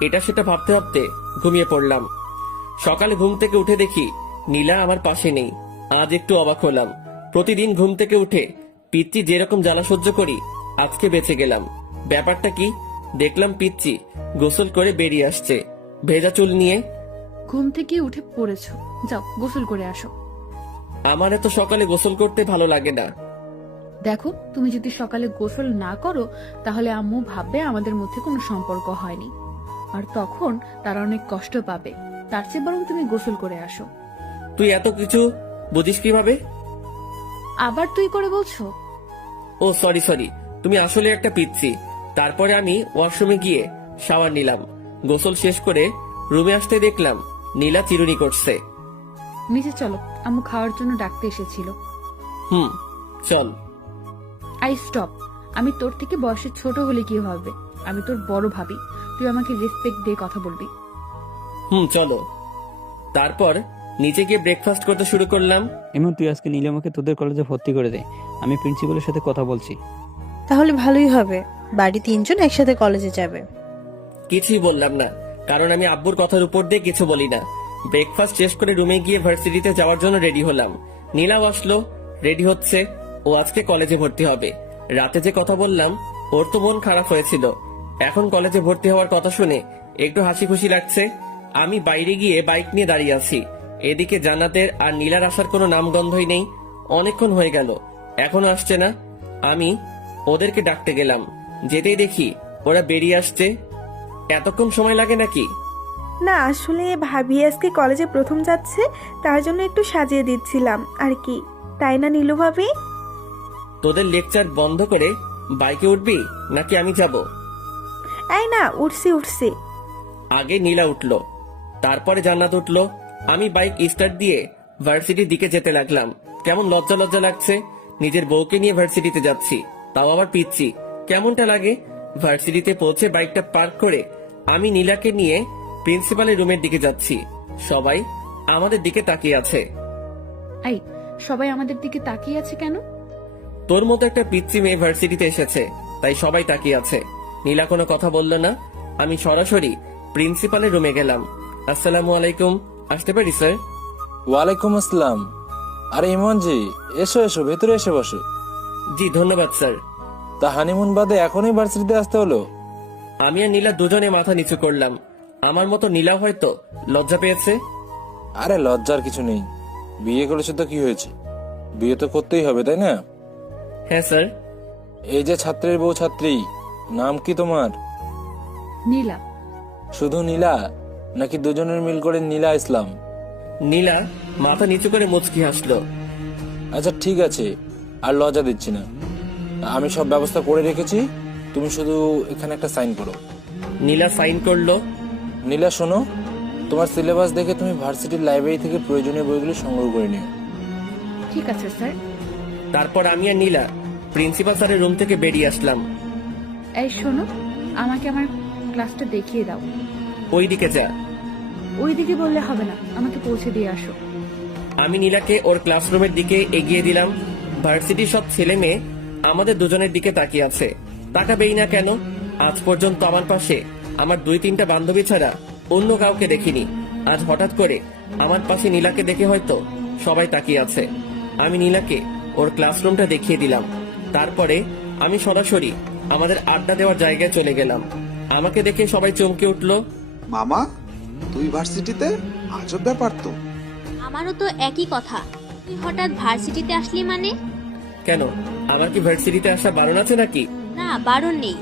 এটা সেটা ভাবতে ভাবতে ঘুমিয়ে পড়লাম। সকালে ঘুম থেকে উঠে দেখি নীলা আমার পাশে নেই। আজ একটু অবাক হলাম। প্রতিদিন ঘুম থেকে উঠে পিচ্চি যেরকম জ্বালা সহ্য করি, আজকে বেঁচে গেলাম। ব্যাপারটা কি? দেখলাম পিচ্চি গোসল করে বেরিয়ে আসছে, ভেজা চুল নিয়ে। ঘুম থেকে উঠে পড়েছো, যাও গোসল করে আসো। আমার এত সকালে গোসল করতে ভালো লাগে না। দেখো, তুমি যদি সকালে গোসল না করো তাহলে আম্মু ভাববে আমাদের মধ্যে কোনো সম্পর্ক হয়নি, আর তখন তারা অনেক কষ্ট পাবে। তার চেয়ে বরং তুমি গোসল করে আসো। তুই এত কিছু বুঝিস কিভাবে? আবার তুই করে বলছো? ও সরি সরি, তুমি আসলে একটা পিচ্চি। তারপরে আমি ওয়াশরুমে গিয়ে শাওয়ার নিলাম। গোসল শেষ করে রুমে আসতে দেখলাম নীলা চিরুনি করছে। নিচে চলো, আম্মু খাওয়ার জন্য ডাকতে এসেছিল। চল। I stop. আমি তোর থেকে বয়সে ছোট হলে কি হবে, আমি তোর বড় ভাবি। তুই আমাকে রেসপেক্ট দিয়ে কথা বলবি। চলো। তারপর নিচে গিয়ে ব্রেকফাস্ট করতে শুরু করলাম। এমন তুই আজকে নীলিমাকে তোদের কলেজে ভর্তি করে দে, আমি প্রিন্সিপালের সাথে কথা বলছি। তাহলে ভালোই হবে, বাড়ি 3 জন একসাথে কলেজে যাবে। কিছুই বললাম না, কারণ আমি আব্বুর কথার উপর দিয়ে কিছু বলি না। ব্রেকফাস্ট শেষ করে রুমে গিয়ে ভার্সিটিতে যাওয়ার জন্য রেডি হলাম। নীলাও আসলো, রেডি হচ্ছে। ও আজকে কলেজে ভর্তি হবে। রাতে যে কথা বললাম, ওর তো মন খারাপ হয়েছিল। এখন কলেজে ভর্তি হওয়ার কথা শুনে একটু হাসি খুশি লাগছে। আমি বাইরে গিয়ে বাইক নিয়ে দাঁড়িয়ে আছি। এদিকে জান্নাতের আর নীলার আসার কোনো নামগন্ধই নেই। অনেকক্ষণ হয়ে গেল, এখনো আসছে না। আমি ওদেরকে ডাকতে গেলাম, যেতেই দেখি ওরা বেরিয়ে আসছে। এতক্ষণ সময় লাগে নাকি? না আসলে ভাবি আজকে কলেজে প্রথম যাচ্ছে, তার জন্য একটু সাজিয়ে দিচ্ছিলাম আর কি, তাই না নীলু ভাবি? তোদের লেকচার বন্ধ করে বাইকে উঠবি নাকি আমি যাব? এই না, উঠছি। আগে নীলা উঠলো, তারপরে জান্নাত উঠলো। আমি বাইক স্টার্ট দিয়ে ভার্সিটির দিকে যেতে লাগলাম। কেমন লজ্জা লজ্জা লাগছে, নিজের বউকে নিয়ে ভার্সিটিতে যাচ্ছি, তাও আবার পিচ্ছি। কেমনটা লাগে? ভার্সিটিতে পৌঁছে বাইকটা পার্ক করে আমি নীলাকে নিয়ে প্রিন্সিপালের রুমের দিকে যাচ্ছি। সবাই আমাদের দিকে তাকিয়ে আছে। এই, সবাই আমাদের দিকে তাকিয়ে আছে কেন? তোর মতো একটা পিচ্ছি মেয়ে ভার্সিটিতে এসেছে, তাই সবাই তাকিয়ে আছে। নীলা কোনো কথা বলল না। আমি সরাসরি প্রিন্সিপালের রুমে গেলাম। আসসালামু আলাইকুম, আসতে পারি স্যার? ওয়ালাইকুম আসসালাম। আরে ইমন জি, এসো এসো, ভেতরে এসে বসো। জি ধন্যবাদ স্যার। তা হানিমুন বাদে এখনই ভার্সিটিতে আসতে হলো? আমি আর নীলা দুজনে মাথা নিচু করলাম। আমার মতো নীলা হয়তো লজ্জা পেয়েছে। আরে লজ্জার কিছু নেই, বিয়ে করেছে তো কি হয়েছে, বিয়ে তো করতেই হবে তাই না? হ্যাঁ স্যার। এই যে ছাত্রের বউ ছাত্রী, নাম কি তোমার? নীলা। শুধু নীলা নাকি দুজনের মিল করে নীলা ইসলাম? নীলা মাথা নিচু করে মুচকি হাসলো। আচ্ছা ঠিক আছে, আর লজ্জা দিচ্ছি না, আমি সব ব্যবস্থা করে রেখেছি, তুমি শুধু এখানে একটা সাইন করো। নীলা সাইন করলো। নীলা শোনো, তোমার সিলেবাস দেখে তুমি ভার্সিটির লাইব্রেরি থেকে প্রয়োজনীয় বইগুলো সংগ্রহ করে নিও। ঠিক আছে স্যার। তারপর আমি আর নীলা প্রিন্সিপাল স্যারের রুম থেকে বেরিয়ে আসলাম। এই শোনো, আমাকে আমার ক্লাসটা দেখিয়ে দাও। ওইদিকে যা। ওইদিকে বললে হবে না, আমাকে পৌঁছে দিয়ে আসো। আমি নীলাকে ওর ক্লাসরুমের দিকে এগিয়ে দিলাম। ভার্সিটির সব ছেলে মেয়ে আমাদের দুজনের দিকে তাকিয়ে আছে। তাকাবেই না কেন? আজ পর্যন্ত আমার পাশে আমার 2-3টা বান্ধবী ছাড়া অন্য কাউকে দেখিনি। আজ হঠাৎ করে আমার পাশে নীলাকে দেখে হয়তো সবাই তাকিয়ে আছে। আমি নীলাকে ওর ক্লাসরুমটা দেখিয়ে দিলাম। তারপরে আমি সরাসরি আমাদের আড্ডা দেওয়ার জায়গায় চলে গেলাম। আমাকে দেখে সবাই চমকে উঠলো। মামা, তুই ভার্সিটিতে? আজব ব্যাপার তো। আমারও তো একই কথা, তুই হঠাৎ ভার্সিটিতে আসলি মানে? কেন, আমার কি ভার্সিটিতে আসা বারণ আছে নাকি? না, বারণ নেই,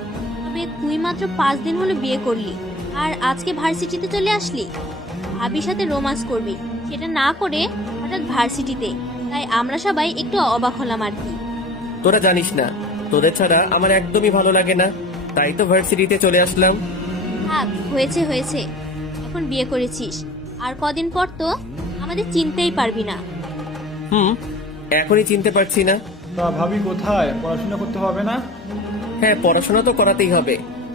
তবে তুই মাত্র 5 দিন হলো বিয়ে করলি আর আজকে ভার্সিটিতে চলে আসলি। ভাবির সাথে রোমান্স করবি, সেটা না করে হঠাৎ ভার্সিটিতে, তাই আমরা সবাই একটু অবাক হলাম আর কি। তোরা জানিস না, তোদের ছাড়া আমার একদমই ভালো লাগে না, তাই তো ভার্সিটিতে চলে আসলাম। থাক, হয়েছে হয়েছে, এখন বিয়ে করেছিস, আর কদিন পর তো আমাদের চিনতেই পারবি না। এখনই চিনতে পারছি না। তা ভাবি কোথায়? পড়াশোনা করতে হবে না? হ্যাঁ, পড়াশোনা তো করাতেই হবে।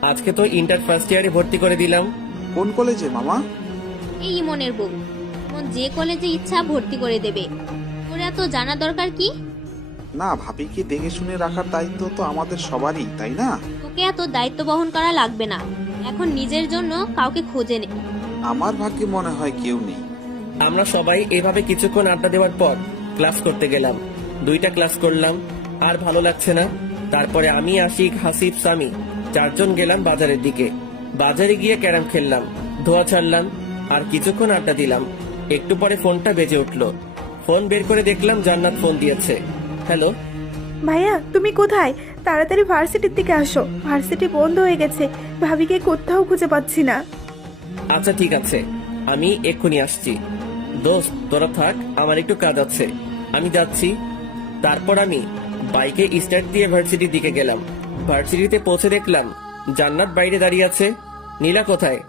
আজকে তো ইন্টার ফার্স্ট ইয়ারে ভর্তি করে দিলাম। কোন কলেজে মামা? এই ইমনের বউ, ইমন যে কলেজে ইচ্ছা ভর্তি করে দেবে, তোর এত জানা দরকার কি? না, ভাবিকে দেখে শুনে রাখার দায়িত্ব তো আমাদের সবারই, তাই না? তোকে এত দায়িত্ব বহন করা লাগবে না, এখন নিজের জন্য কাউকে খোঁজে নে। আমার ভাগ্যে মনে হয় কেউ নেই। আমরা সবাই এভাবে কিছুক্ষণ আড্ডা দেওয়ার পর ক্লাস করতে গেলাম। 2টা ক্লাস করলাম, আর ভালো লাগছে না। তারপরে আমি, আশিক, হাসিব, সামি 4 জন গেলাম বাজারের দিকে। বাজারে গিয়ে ক্যারাম খেললাম, ধোয়া ছাড়লাম, আর কিছুক্ষণ আড্ডা দিলাম। একটু পরে ফোনটা বেজে উঠলো। ফোন বের করে দেখলাম জান্নাত ফোন দিয়েছে। হ্যালো ভাইয়া, তুমি কোথায়? তাড়াতাড়ি ভার্সিটির দিকে আসো, ভার্সিটি বন্ধ হয়ে গেছে, ভাবিকে কোথাও খুঁজে পাচ্ছি না। আচ্ছা ঠিক আছে, আমি এক্ষুনি আসছি। দোস্ত তোরা থাক, আমার একটু কাজ আছে, আমি যাচ্ছি। তারপর আমি বাইকে স্টার্ট দিয়ে ভার্সিটির দিকে গেলাম। ভার্সিটিতে পৌঁছে দেখলাম জান্নাত বাইরে দাঁড়িয়ে আছে। নীলা কোথায়?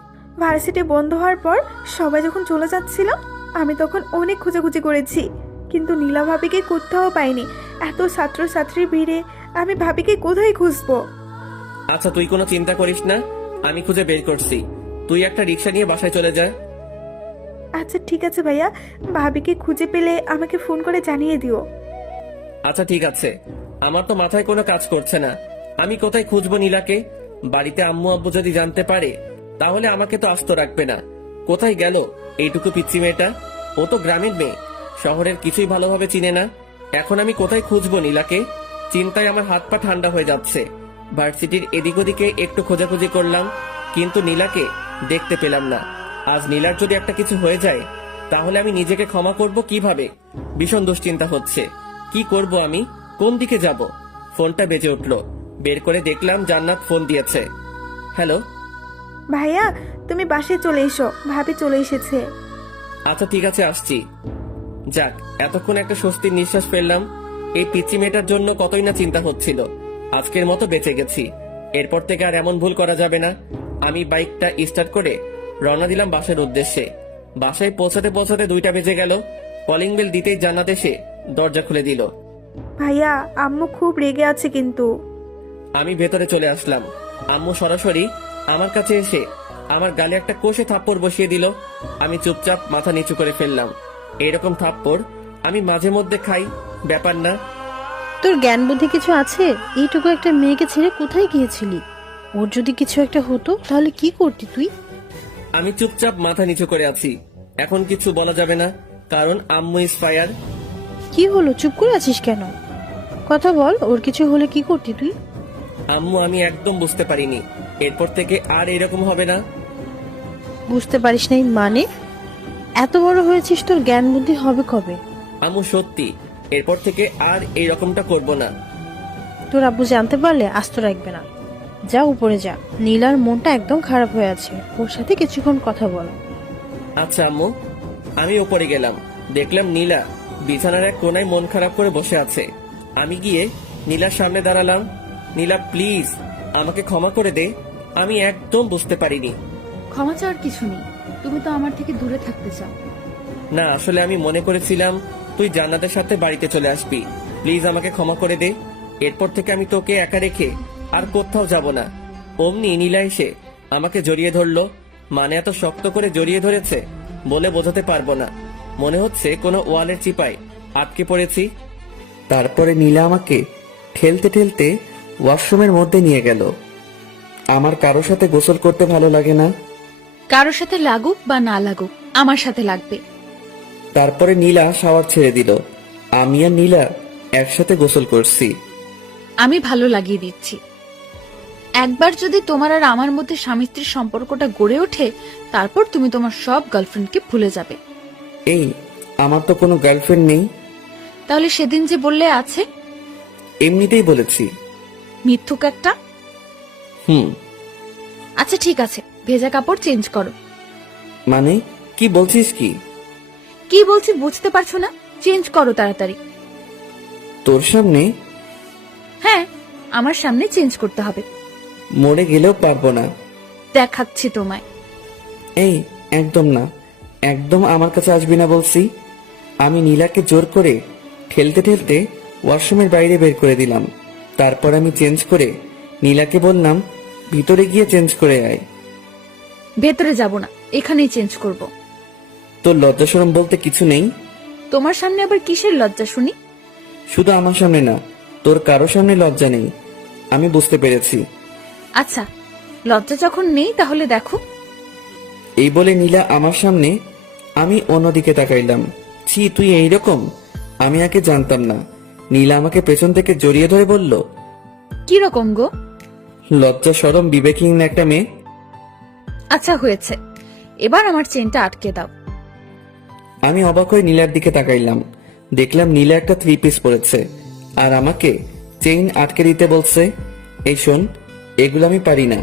ভার্সিটি বন্ধ হওয়ার পর সবাই যখন চলে যাচ্ছিল, আমি তখন অনেক খোঁজাখুঁজি করেছি, কিন্তু নীলা ভাবিকে কোথাও পাইনি। এত ছাত্রছাত্রীর ভিড়ে আমি ভাবিকে কোথায় খুঁজবো? আচ্ছা তুই কোনো চিন্তা করিস না, আমি খুঁজে বের করছি। তুই একটা রিক্সা নিয়ে বাসায় চলে যা। আচ্ছা ঠিক আছে ভাইয়া, ভাবিকে খুঁজে পেলে আমাকে ফোন করে জানিয়ে দিও। আচ্ছা ঠিক আছে। আমার তো মাথায় কোনো কাজ করছে না, আমি কোথায় খুঁজবো নীলাকে? বাড়িতে আম্মু আব্বু যদি জানতে পারে তাহলে আমাকে তো আস্ত রাখবে না। কোথায় গেল এইটুকু পিচ্চি মেয়েটা? ও তো গ্রামের মেয়ে, শহরের কিছুই ভালোভাবে চিনে না। এখন আমি কোথায় খুঁজবো নীলাকে? চিন্তায় আমার হাত পা ঠান্ডা হয়ে যাচ্ছে। ভার্সিটির এদিক ওদিকে একটু খোঁজাখুঁজি করলাম, কিন্তু নীলাকে দেখতে পেলাম না। আজ নীলার যদি একটা কিছু হয়ে যায় তাহলে আমি নিজেকে ক্ষমা করব কিভাবে? ভীষণ দুশ্চিন্তা হচ্ছে। কি করব আমি? কোন দিকে যাব? ফোনটা বেজে উঠলো, বের করে দেখলাম জান্নাত ফোন দিয়েছে। হ্যালো। ভাইয়া তুমি বাসায় চলে এসো, ভাবি চলে এসেছে। আচ্ছা ঠিক আছে, আসছি। যাক, এতক্ষণ একটা স্বস্তির নিঃশ্বাস ফেললাম। এই পিচ্চি মেয়েটার জন্য কতই না চিন্তা হচ্ছিল। আজকের মতো বেঁচে গেছি। এরপর থেকে আর এমন ভুল করা যাবে না। আমি বাইকটা স্টার্ট করে রওনা দিলাম বাসার উদ্দেশ্যে। বাসায় পৌঁছাতে পৌঁছাতে 2টা বেজে গেল। কলিং বেল দিতেই জান্নাত এসে দরজা খুলে দিল। ভাইয়া আম্মু খুব রেগে আছে কিন্তু। আমি ভেতরে চলে আসলাম। আম্মু সরাসরি আমার কাছে এসে আমার গালে একটা কষে থাপ্পড় বসিয়ে দিল। আমি চুপচাপ মাথা নিচু করে ফেললাম। এইরকম থাপ্পড় আমি মাঝে মধ্যে খাই, ব্যাপার না। তোর জ্ঞান বুদ্ধি কিছু আছে? এইটুকু একটা মেয়েকে ছেড়ে কোথায় গিয়েছিলি? ওর যদি কিছু একটা হতো তাহলে কি করতি তুই? আমি চুপচাপ মাথা নিচু করে আছি। এখন কিছু বলা যাবে না, কারণ আম্মু ইজ ফায়ার। কি হলো, চুপ করে আছিস কেন? কথা বল, ওর কিছু হলে কি করতি তুই? আম্মু, আমি একদম বুঝতে পারিনি। এরপর থেকে আর এরকম হবে না। বুঝতে পারিস নাই মানে? এত বড় হয়েছিস, তোর জ্ঞান বুদ্ধি হবে কবে? আম্মু সত্যি, এরপর থেকে আর এই রকমটা করব না। তোর আব্বু জানতে পারলে আস্ত রাখবে না। যা উপরে যা, নীলার মনটা একদম খারাপ হয়ে আছে, ওর সাথে কিছুক্ষণ কথা বল। আচ্ছা আম্মু। আমি উপরে গেলাম, দেখলাম নীলা বিছানার এক কোনায় মন খারাপ করে বসে আছে। আমি গিয়ে নীলার সামনে দাঁড়ালাম। নীলা প্লিজ আমাকে ক্ষমা করে দে, আমি একদম বুঝতে পারিনি। ক্ষমা চাওয়ার কিছু নেই, তুমি তো আমার থেকে দূরে থাকতে চাও। না, আসলে আমি মনে করেছিলাম তুই জান্নাতের সাথে বাড়িতে চলে আসবি। প্লিজ আমাকে ক্ষমা করে দে। এরপর থেকে আমি তোকে একা রেখে আর কোথাও যাব না। অমনি নীলা এসে আমাকে জড়িয়ে ধরলো। মানে এত শক্ত করে জড়িয়ে ধরেছে বলে বোঝাতে পারবো না। মনে হচ্ছে কোনো ওয়ালের চিপায় আটকে পড়েছি। তারপরে নীলা আমাকে ঠেলতে ঠেলতে ওয়াশরুমের মধ্যে নিয়ে গেল। আমার কারোর সাথে গোসল করতে ভালো লাগে না। কারোর সাথে লাগুক বা না লাগুক, আমার সাথে লাগবে। তারপরে নীলা শাওয়ার ছেড়ে দিল। আমি আর নীলা একসাথে গোসল করছি। আমি ভালো লাগিয়ে দিচ্ছি। একবার যদি তোমার আর আমার মধ্যে স্বামী স্ত্রীর সম্পর্কটা গড়ে ওঠে, তারপর তুমি তোমার সব গার্লফ্রেন্ডকে ভুলে যাবে। এই, আমার তো কোনো গার্লফ্রেন্ড নেই। তাহলে সেদিন যে বললে আছে? এমনিতেই বলেছি। মিথ্যুক একটা। আচ্ছা ঠিক আছে, ভেজা কাপড় চেঞ্জ করো। মানে কি বলছিস? কি কি বলছি বুঝতে পারছো না? চেঞ্জ করো তাড়াতাড়ি। তোর সামনে? হ্যাঁ, আমার সামনে চেঞ্জ করতে হবে। মরে গেলেও পারবো না। দেখাচ্ছি তোমায়। এই একদম না, একদম আমার কাছে আসবি না বলছি। আমি নীলাকে জোর করে ঠেলতে ঠেলতে ওয়াশরুমের বাইরে বের করে দিলাম। তারপর আমি চেঞ্জ করে নীলাকে বললাম ভিতরে গিয়ে চেঞ্জ করে আয়। ভেতরে যাব না, এখানেই চেঞ্জ করব। তোর লজ্জা শরম বলতে কিছু নেই? তোমার সামনে আবার কিসের লজ্জা শুনি? শুধু আমার সামনে না, তোর কারো সামনে লজ্জা নেই, আমি বুঝতে পেরেছি। আচ্ছা, লজ্জা যখন নেই তাহলে দেখো। এই বলে নীলা আমার সামনে, আমি অন্যদিকে তাকাইলাম। ছি, তুই এইরকম? আমি আগে জানতাম না। নীলা আমাকে পেছন থেকে জড়িয়ে ধরে বলল, কি রকম গো? লজ্জা শরম বিবেকহীন একটা মেয়ে। আচ্ছা হয়েছে, এবার আমার চেনটা আটকে দাও। আমি অবাক হয়ে নীলার দিকে তাকাইলাম। দেখলাম নীলা একটা 3 পিস পরেছে আর আমাকে চেইন আটকে দিতে বলছে। এই শোন, এগুলো আমি পারি না।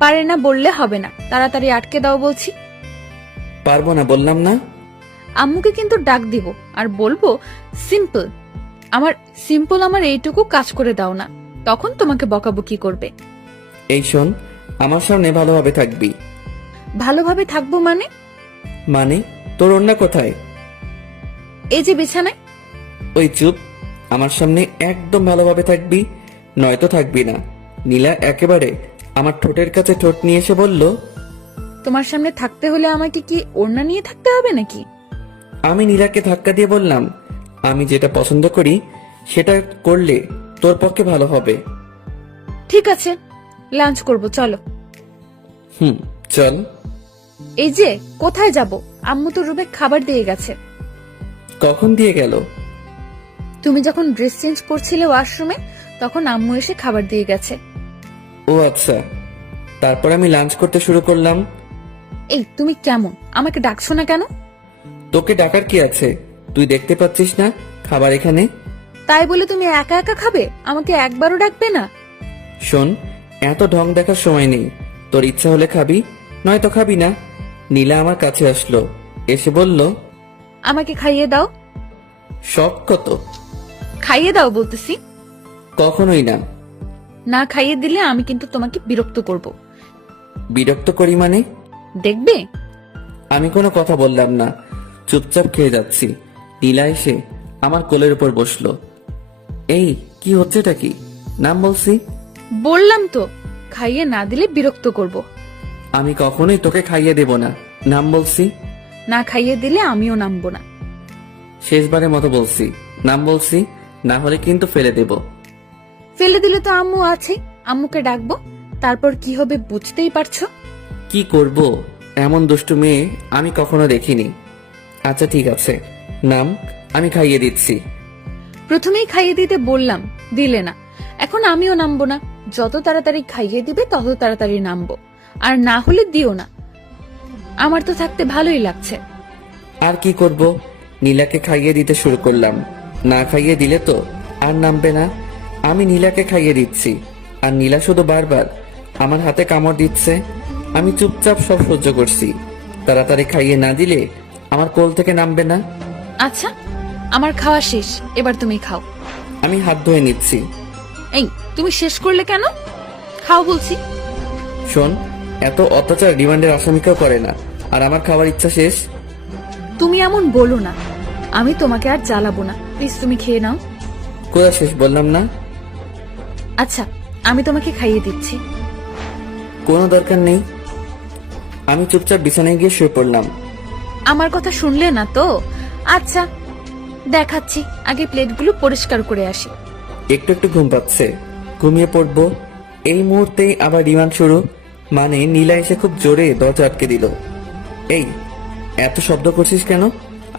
পারে না বললে হবে না, তাড়াতাড়ি আটকে দাও বলছি। পারবো না বললাম না। আম্মুকে কিন্তু ডাক দিব আর বলবো সিম্পল আমার এইটুকু কাজ করে দাও না, তখন তোমাকে বকাবকি করবে। এই শোন, আমার সামনে ভালোভাবে থাকবি। ভালোভাবে থাকবো মানে? মানে তোর অন্য কোথায়? এই যে বিছানায়। ওই চুপ, আমার সামনে একদম ভালোভাবে থাকবি, নয়তো থাকবি না। নীলা একেবারে আমার ঠোঁটের কাছে ঠোঁট নিয়ে এসে বলল, তোমার সামনে থাকতে হলে আমাকে কি ওড়না নিয়ে থাকতে হবে নাকি? আমি নীলাকে ধাক্কা দিয়ে বললাম, আমি যেটা পছন্দ করি সেটা করলে তোর পক্ষে ভালো হবে। ঠিক আছে, লাঞ্চ করব, চলো। চল। এই যে, কোথায় যাব? আম্মু তো রুমে খাবার দিয়ে গেছে। কখন দিয়ে গেল? তুমি যখন ড্রেস চেঞ্জ করছিলে ওয়াশরুমে, তখন আম্মু এসে খাবার দিয়ে গেছে। ও আচ্ছা। তারপর আমি লাঞ্চ করতে শুরু করলাম। এই, তুমি কেমন? আমাকে ডাকছো না কেন? তোকে ডাকার কি আছে? তুই দেখতে পাচ্ছিস না খাবার এখানে? তাই বলে তুমি একা একা খাবে? আমাকে একবারও ডাকবে না? শোন, এত ঢং দেখার সময় নেই। তোর ইচ্ছা হলে খাবি, নয়তো খাবি না। নীলা আমার কাছে আসলো, এসে বলল, আমাকে খাইয়ে দাও। শখ কত? খাইয়ে দাও বলতেছি। কখনোই না। না খাইয়ে দিলে আমি কিন্তু তোমাকে বিরক্ত করব। বিরক্ত করি মানে? দেখবে। আমি কোনো কথা বললাম না, চুপচাপ খেয়ে যাচ্ছি। নীলা এসে আমার কোলের উপর বসলো। এই, কি হচ্ছেটা কি? নাম বলছি। বললাম তো, খাইয়ে না দিলে বিরক্ত করব। আমি কখনোই তোকে খাইয়ে দেব না, নাম বলছি। না খাইয়ে দিলে আমিও নামবো না। শেষবারের মতো বলছি, নাম বলছি, না হলে কিন্তু ফেলে দেব। ফেলে দিলে তো আম্মু আছে, আম্মুকে ডাকবো, তারপর কি হবে বুঝতেই পারছো। কি করব? এমন দুষ্টু মেয়ে আমি কখনো দেখিনি। আচ্ছা ঠিক আছে, নাম, আমি খাইয়ে দিচ্ছি। প্রথমেই খাইয়ে দিতে বললাম, দিলে না। এখন আমিও নামবো না। যত তাড়াতাড়ি খাইয়ে দিবে তত তাড়াতাড়ি নামবো, আর না হলে দিও না। আমার তো থাকতে ভালোই লাগছে। আর কি করব? নীলাকে খাইয়ে দিতে শুরু করলাম। না খাইয়ে দিলে তো আর নামবে না। আমি নীলাকে খাইয়ে দিচ্ছি, আর নীলা শুধু বারবার আমার হাতে কামড় দিচ্ছে। আমি চুপচাপ সব সহ্য করছি। তাড়াতাড়ি খাইয়ে না দিলে আমার কোল থেকে নামবে না। আচ্ছা, আমার খাওয়া শেষ, এবার তুমি খাও। আমি হাত ধুয়ে নিচ্ছি। এই, তুমি শেষ করলে কেন? খাও বলছি। শোন, এত অত্যাচার রিমান্ডের আসামিকেও করে না, আর আমার খাওয়ার ইচ্ছা শেষ। তুমি এমন বলো না, আমি তোমাকে আর জ্বালাবো না। প্লিজ তুমি খেয়ে নাও। কোথা শেষ বললাম না? আচ্ছা, আমি তোমাকে খাইয়ে দিচ্ছি। কোনো দরকার নেই। আমি চুপচাপ বিছানায় গিয়ে শুয়ে পড়লাম। আমার কথা শুনলে না তো? আচ্ছা, দেখাচ্ছি। আগে প্লেটগুলো পরিষ্কার করে আসি। একটু একটু ঘুম পাচ্ছে, ঘুমিয়ে পড়বো। এই মুহূর্তেই আবার রিমান্ড শুরু। মানে নীলা এসে খুব জোরে দরজা আটকে দিল। এই, এত শব্দ করছিস কেন?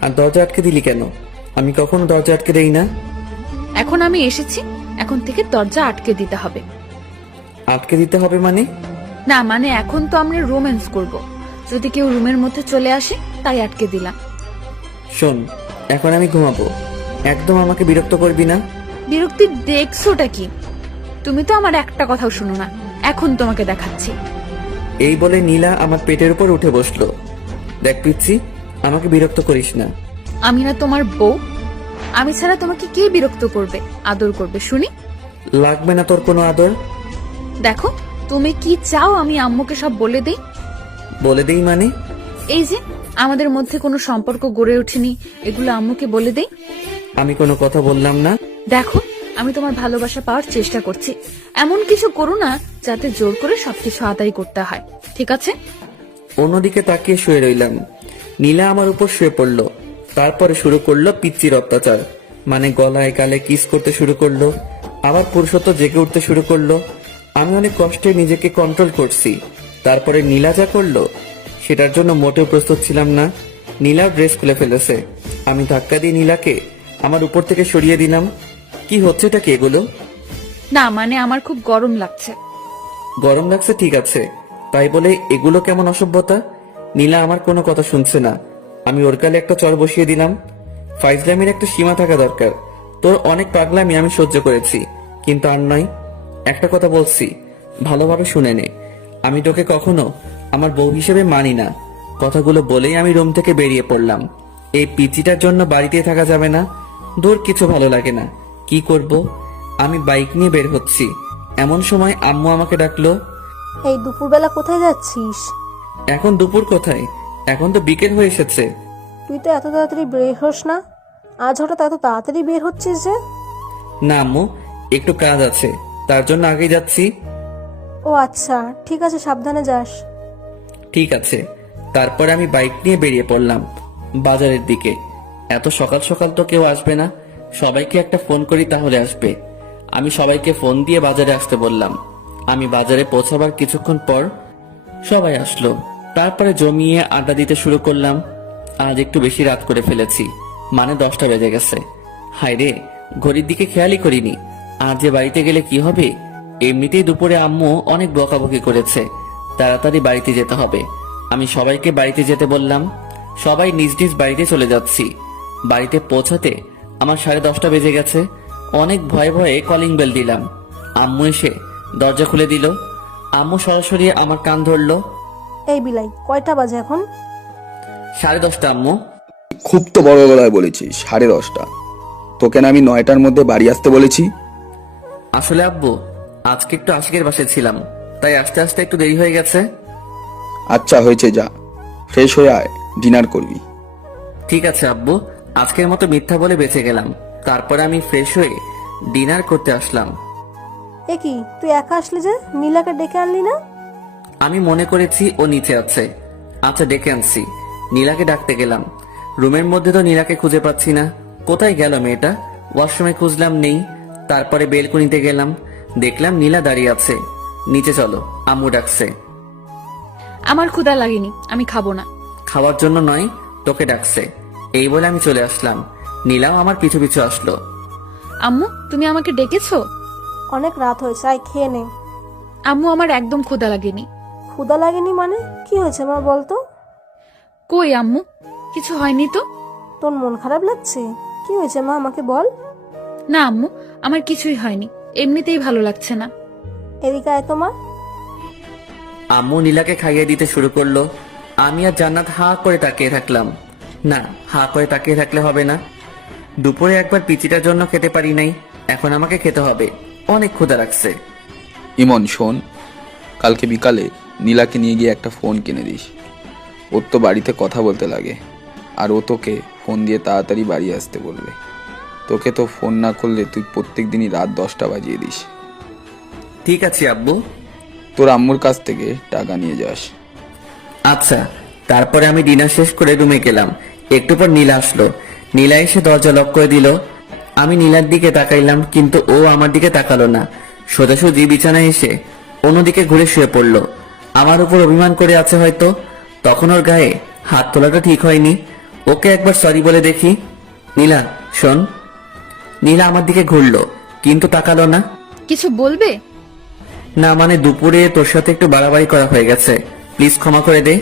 আর দরজা আটকে দিলি কেন? আমি কখনো দরজা আটকে দেই না। এখন আমি এসেছি, এখন থেকে দরজা আটকে দিতে হবে। আটকে দিতে হবে মানে? না মানে, এখন তো আমরা রোম্যান্স করব। যদি কেউ রুমের মধ্যে চলে আসে, তাই আটকে দিলাম। শোন, এখন আমি ঘুমাবো, একদম আমাকে বিরক্ত করবি না। বিরক্তি দেখছোটা কি? তুমি তো আমার একটা কথাও শুনো না। এখন তোমাকে দেখাচ্ছি। এই বলে নীলা আমার পেটের উপর উঠে বসলো। দেখ পিচ্ছি, আমাকে বিরক্ত করিস না। আমি না তোমার বউ? আমি ছাড়া তোমাকে কে বিরক্ত করবে, আদর করবে শুনি? লাগবে না তোর কোনো আদর। দেখো, তুমি কি চাও আমি আম্মুকে সব বলে দেই? বলে দেই মানে? এই যে আমাদের মধ্যে কোনো সম্পর্ক গড়ে ওঠেনি, এগুলো আম্মুকে বলে দেই। আমি কোনো কথা বললাম না। দেখো, আমি তোমার ভালোবাসা পাওয়ার চেষ্টা করছি। এমন কিছু করো না যাতে জোর করে সবকিছু আদায় করতে হয়, ঠিক আছে? অন্যদিকে তাকিয়ে শুয়ে রইলাম। নীলা আমার উপর শুয়ে পড়লো। তারপরে শুরু করলো পিচ্চির অত্যাচার। মানে গলায় গালে কিস করতে শুরু করলো। আবার পুরুষত্ব জেগে উঠতে শুরু করলো। আমি অনেক কষ্টে নিজেকে কন্ট্রোল করছি। তারপরে নীলা যা করলো সেটার জন্য মোটেও প্রস্তুত ছিলাম না। নীলা ড্রেস খুলে ফেলেছে। আমি ধাক্কা দিয়ে নীলাকে আমার উপর থেকে সরিয়ে দিলাম। কি হচ্ছেটা কি এগুলো? না মানে, আমার খুব গরম লাগছে। গরম লাগছে ঠিক আছে, তাই বলে এগুলো কেমন অসভ্যতা? নীলা আমার কোনো কথা শুনছে না। আমি ওর গালে একটা চর বসিয়ে দিলাম। ফাইজলামির একটা সীমা থাকা দরকার। তোর অনেক পাগলামি আমি সহ্য করেছি, কিন্তু আর নয়। একটা কথা বলছি, ভালোভাবে শুনে নে। আমি তোকে কখনো আমার বউ হিসেবে মানি না। কথাগুলো বলেই আমি রুম থেকে বেরিয়ে পড়লাম। এই পিচিটার জন্য বাড়িতেই থাকা যাবে না। দূর, কিছু ভালো লাগে না। কি করব? আমি বাইক নিয়ে বের হচ্ছি, এমন সময় আম্মু আমাকে ডাকলো। এই দুপুরবেলা কোথায় যাচ্ছিস? এখন দুপুর কোথায়? এখন তো বিকেল হয়ে এসেছে। তুই তো এত তাড়াতাড়ি বের হোস না, আজ হঠাৎ এত তাড়াতাড়ি বের হচ্ছিস যে? না আম্মু, একটু কাজ আছে, তার জন্য আগে যাচ্ছি। ও ও আচ্ছা, ঠিক আছে, সাবধানে যাস। ঠিক আছে। তারপরে আমি বাইক নিয়ে বেরিয়ে পড়লাম বাজারের দিকে। এত সকাল সকাল তো কেউ আসবে না, সবাইকে একটা ফোন করি তাহলে আসবে। আমি সবাইকে ফোন দিয়ে বাজারে আসতে বললাম। আমি বাজারে পৌঁছাবার কিছুক্ষণ পর সবাই আসলো। তারপরে জমিয়ে আড্ডা দিতে শুরু করলাম। আজ একটু বেশি রাত করে ফেলেছি, মানে 10টা বেজে গেছে। হায় রে, ঘড়ির দিকে খেয়ালই করিনি। আজ যে বাড়িতে গেলে কি হবে? এমনিতেই দুপুরে আম্মু অনেক বকাবকি করেছে, তাড়াতাড়ি বাড়িতে যেতে হবে। আমি সবাইকে বাড়িতে যেতে বললাম। সবাই নিজ নিজ বাড়িতে চলে যাচ্ছি। বাড়িতে পৌঁছাতে আমার 10:30 বেজে গেছে। অনেক ভয়ে ভয়ে কলিং বেল দিলাম। আম্মু এসে দরজা খুলে দিল। আম্মু সরাসরি আমার কান ধরলো। এই বিলাই, কয়টা বাজে এখন? 10:30 আম্মু। খুব তো বড় গলায় বলেছিস 10:30। তোকে না আমি 9টার মধ্যে বাড়ি আসতে বলেছি? আসলে আব্বু, আজকে একটু আশিকের বাসায় ছিলাম, তাই আস্তে আস্তে একটু দেরি হয়ে গেছে। আচ্ছা হয়েছে, যা ফ্রেশ হয়ে আয়, ডিনার করবি। ঠিক আছে আব্বু, আজকের মতো মিথ্যা বলে বেঁচে গেলাম। তারপরে আমি ফ্রেশ হয়ে ডিনার করতে আসলাম। এ কি, তুই একা আসলি যে? নীলাকে ডেকে আনলি না? আমি মনে করেছি ও নিচে আছে। আচ্ছা, ডেকে আনছি। নীলাকে ডাকতে গেলাম। রুমের মধ্যে তো নীলাকে খুঁজে পাচ্ছি না। কোথায় গেল মেয়েটা? ওয়াশরুমে খুঁজলাম, নেই। তারপরে বেলকনিতে গেলাম, দেখলাম নীলা দাঁড়িয়ে আছে। নিচে চলো, আম্মু ডাকছে। আমার ক্ষুধা লাগেনি, আমি খাবো না। খাওয়ার জন্য নয়, তোকে ডাকছে। এই বলে আমি চলে আসলাম। নীলাও আমার পিছু পিছু আসলো। আম্মু, তুমি আমাকে ডেকেছো? অনেক রাত হয়েছে, আয় খেয়ে নে। আম্মু, আমার একদম ক্ষুধা লাগেনি। ক্ষুধা লাগেনি মানে? কি হয়েছে মা, বলতো? কই আম্মু, কিছু হয়নি তো। তোর মন খারাপ লাগছে? কি হয়েছে মা, আমাকে বল। না আম্মু, আমার কিছুই হয়নি, এমনিতেই ভালো লাগছে না। এদিকে আয় তো মা। আম্মু নীলাকে খাইয়ে দিতে শুরু করলো। আমি আর জান্নাত হা করে তাকিয়ে থাকলাম। না, হা করে তাকিয়ে থাকলে হবে না। দুপুরে একবার পিচিটার জন্য খেতে পারি নাই, এখন আমাকে খেতে হবে। অনেক ক্ষুধা লাগছে। ইমন শোন, কালকে বিকালে নীলাকে নিয়ে গিয়ে একটা ফোন কিনে দিস। ওর তো বাড়িতে কথা বলতে লাগে, আর ও তোকে ফোন দিয়ে তাড়াতাড়ি বাড়ি আসতে বলবে। তোকে তো ফোন না করলে তুই প্রত্যেক দিনই রাত 10টা বাজিয়ে দিস। ঠিক আছে আব্বু। তোর আম্মুর কাছ থেকে টাকা নিয়ে যাস। আচ্ছা। তারপরে আমি ডিনার শেষ করে রুমে গেলাম। একটু পর নীলা আসলো। নীলা এসে দরজা লক করে দিল। আমি নীলার দিকে তাকাইলাম, কিন্তু ও আমার দিকে তাকালো না। সোজাসুজি বিছানায় এসে অন্যদিকে ঘুরে শুয়ে পড়লো। আমার উপর অভিমান করে আছে হয়তো। তখন ওর গায়ে হাত তোলাটা ঠিক হয়নি। ওকে একবার সরি বলে দেখি। নীলা শোন। নীলা আমার দিকে ঘুরলো, কিন্তু তাকালো না। কিছু বলবে? না, মানে দুপুরে তোর সাথে একটু বাড়াবাড়ি করা হয়ে গেছে, প্লিজ ক্ষমা করে দে।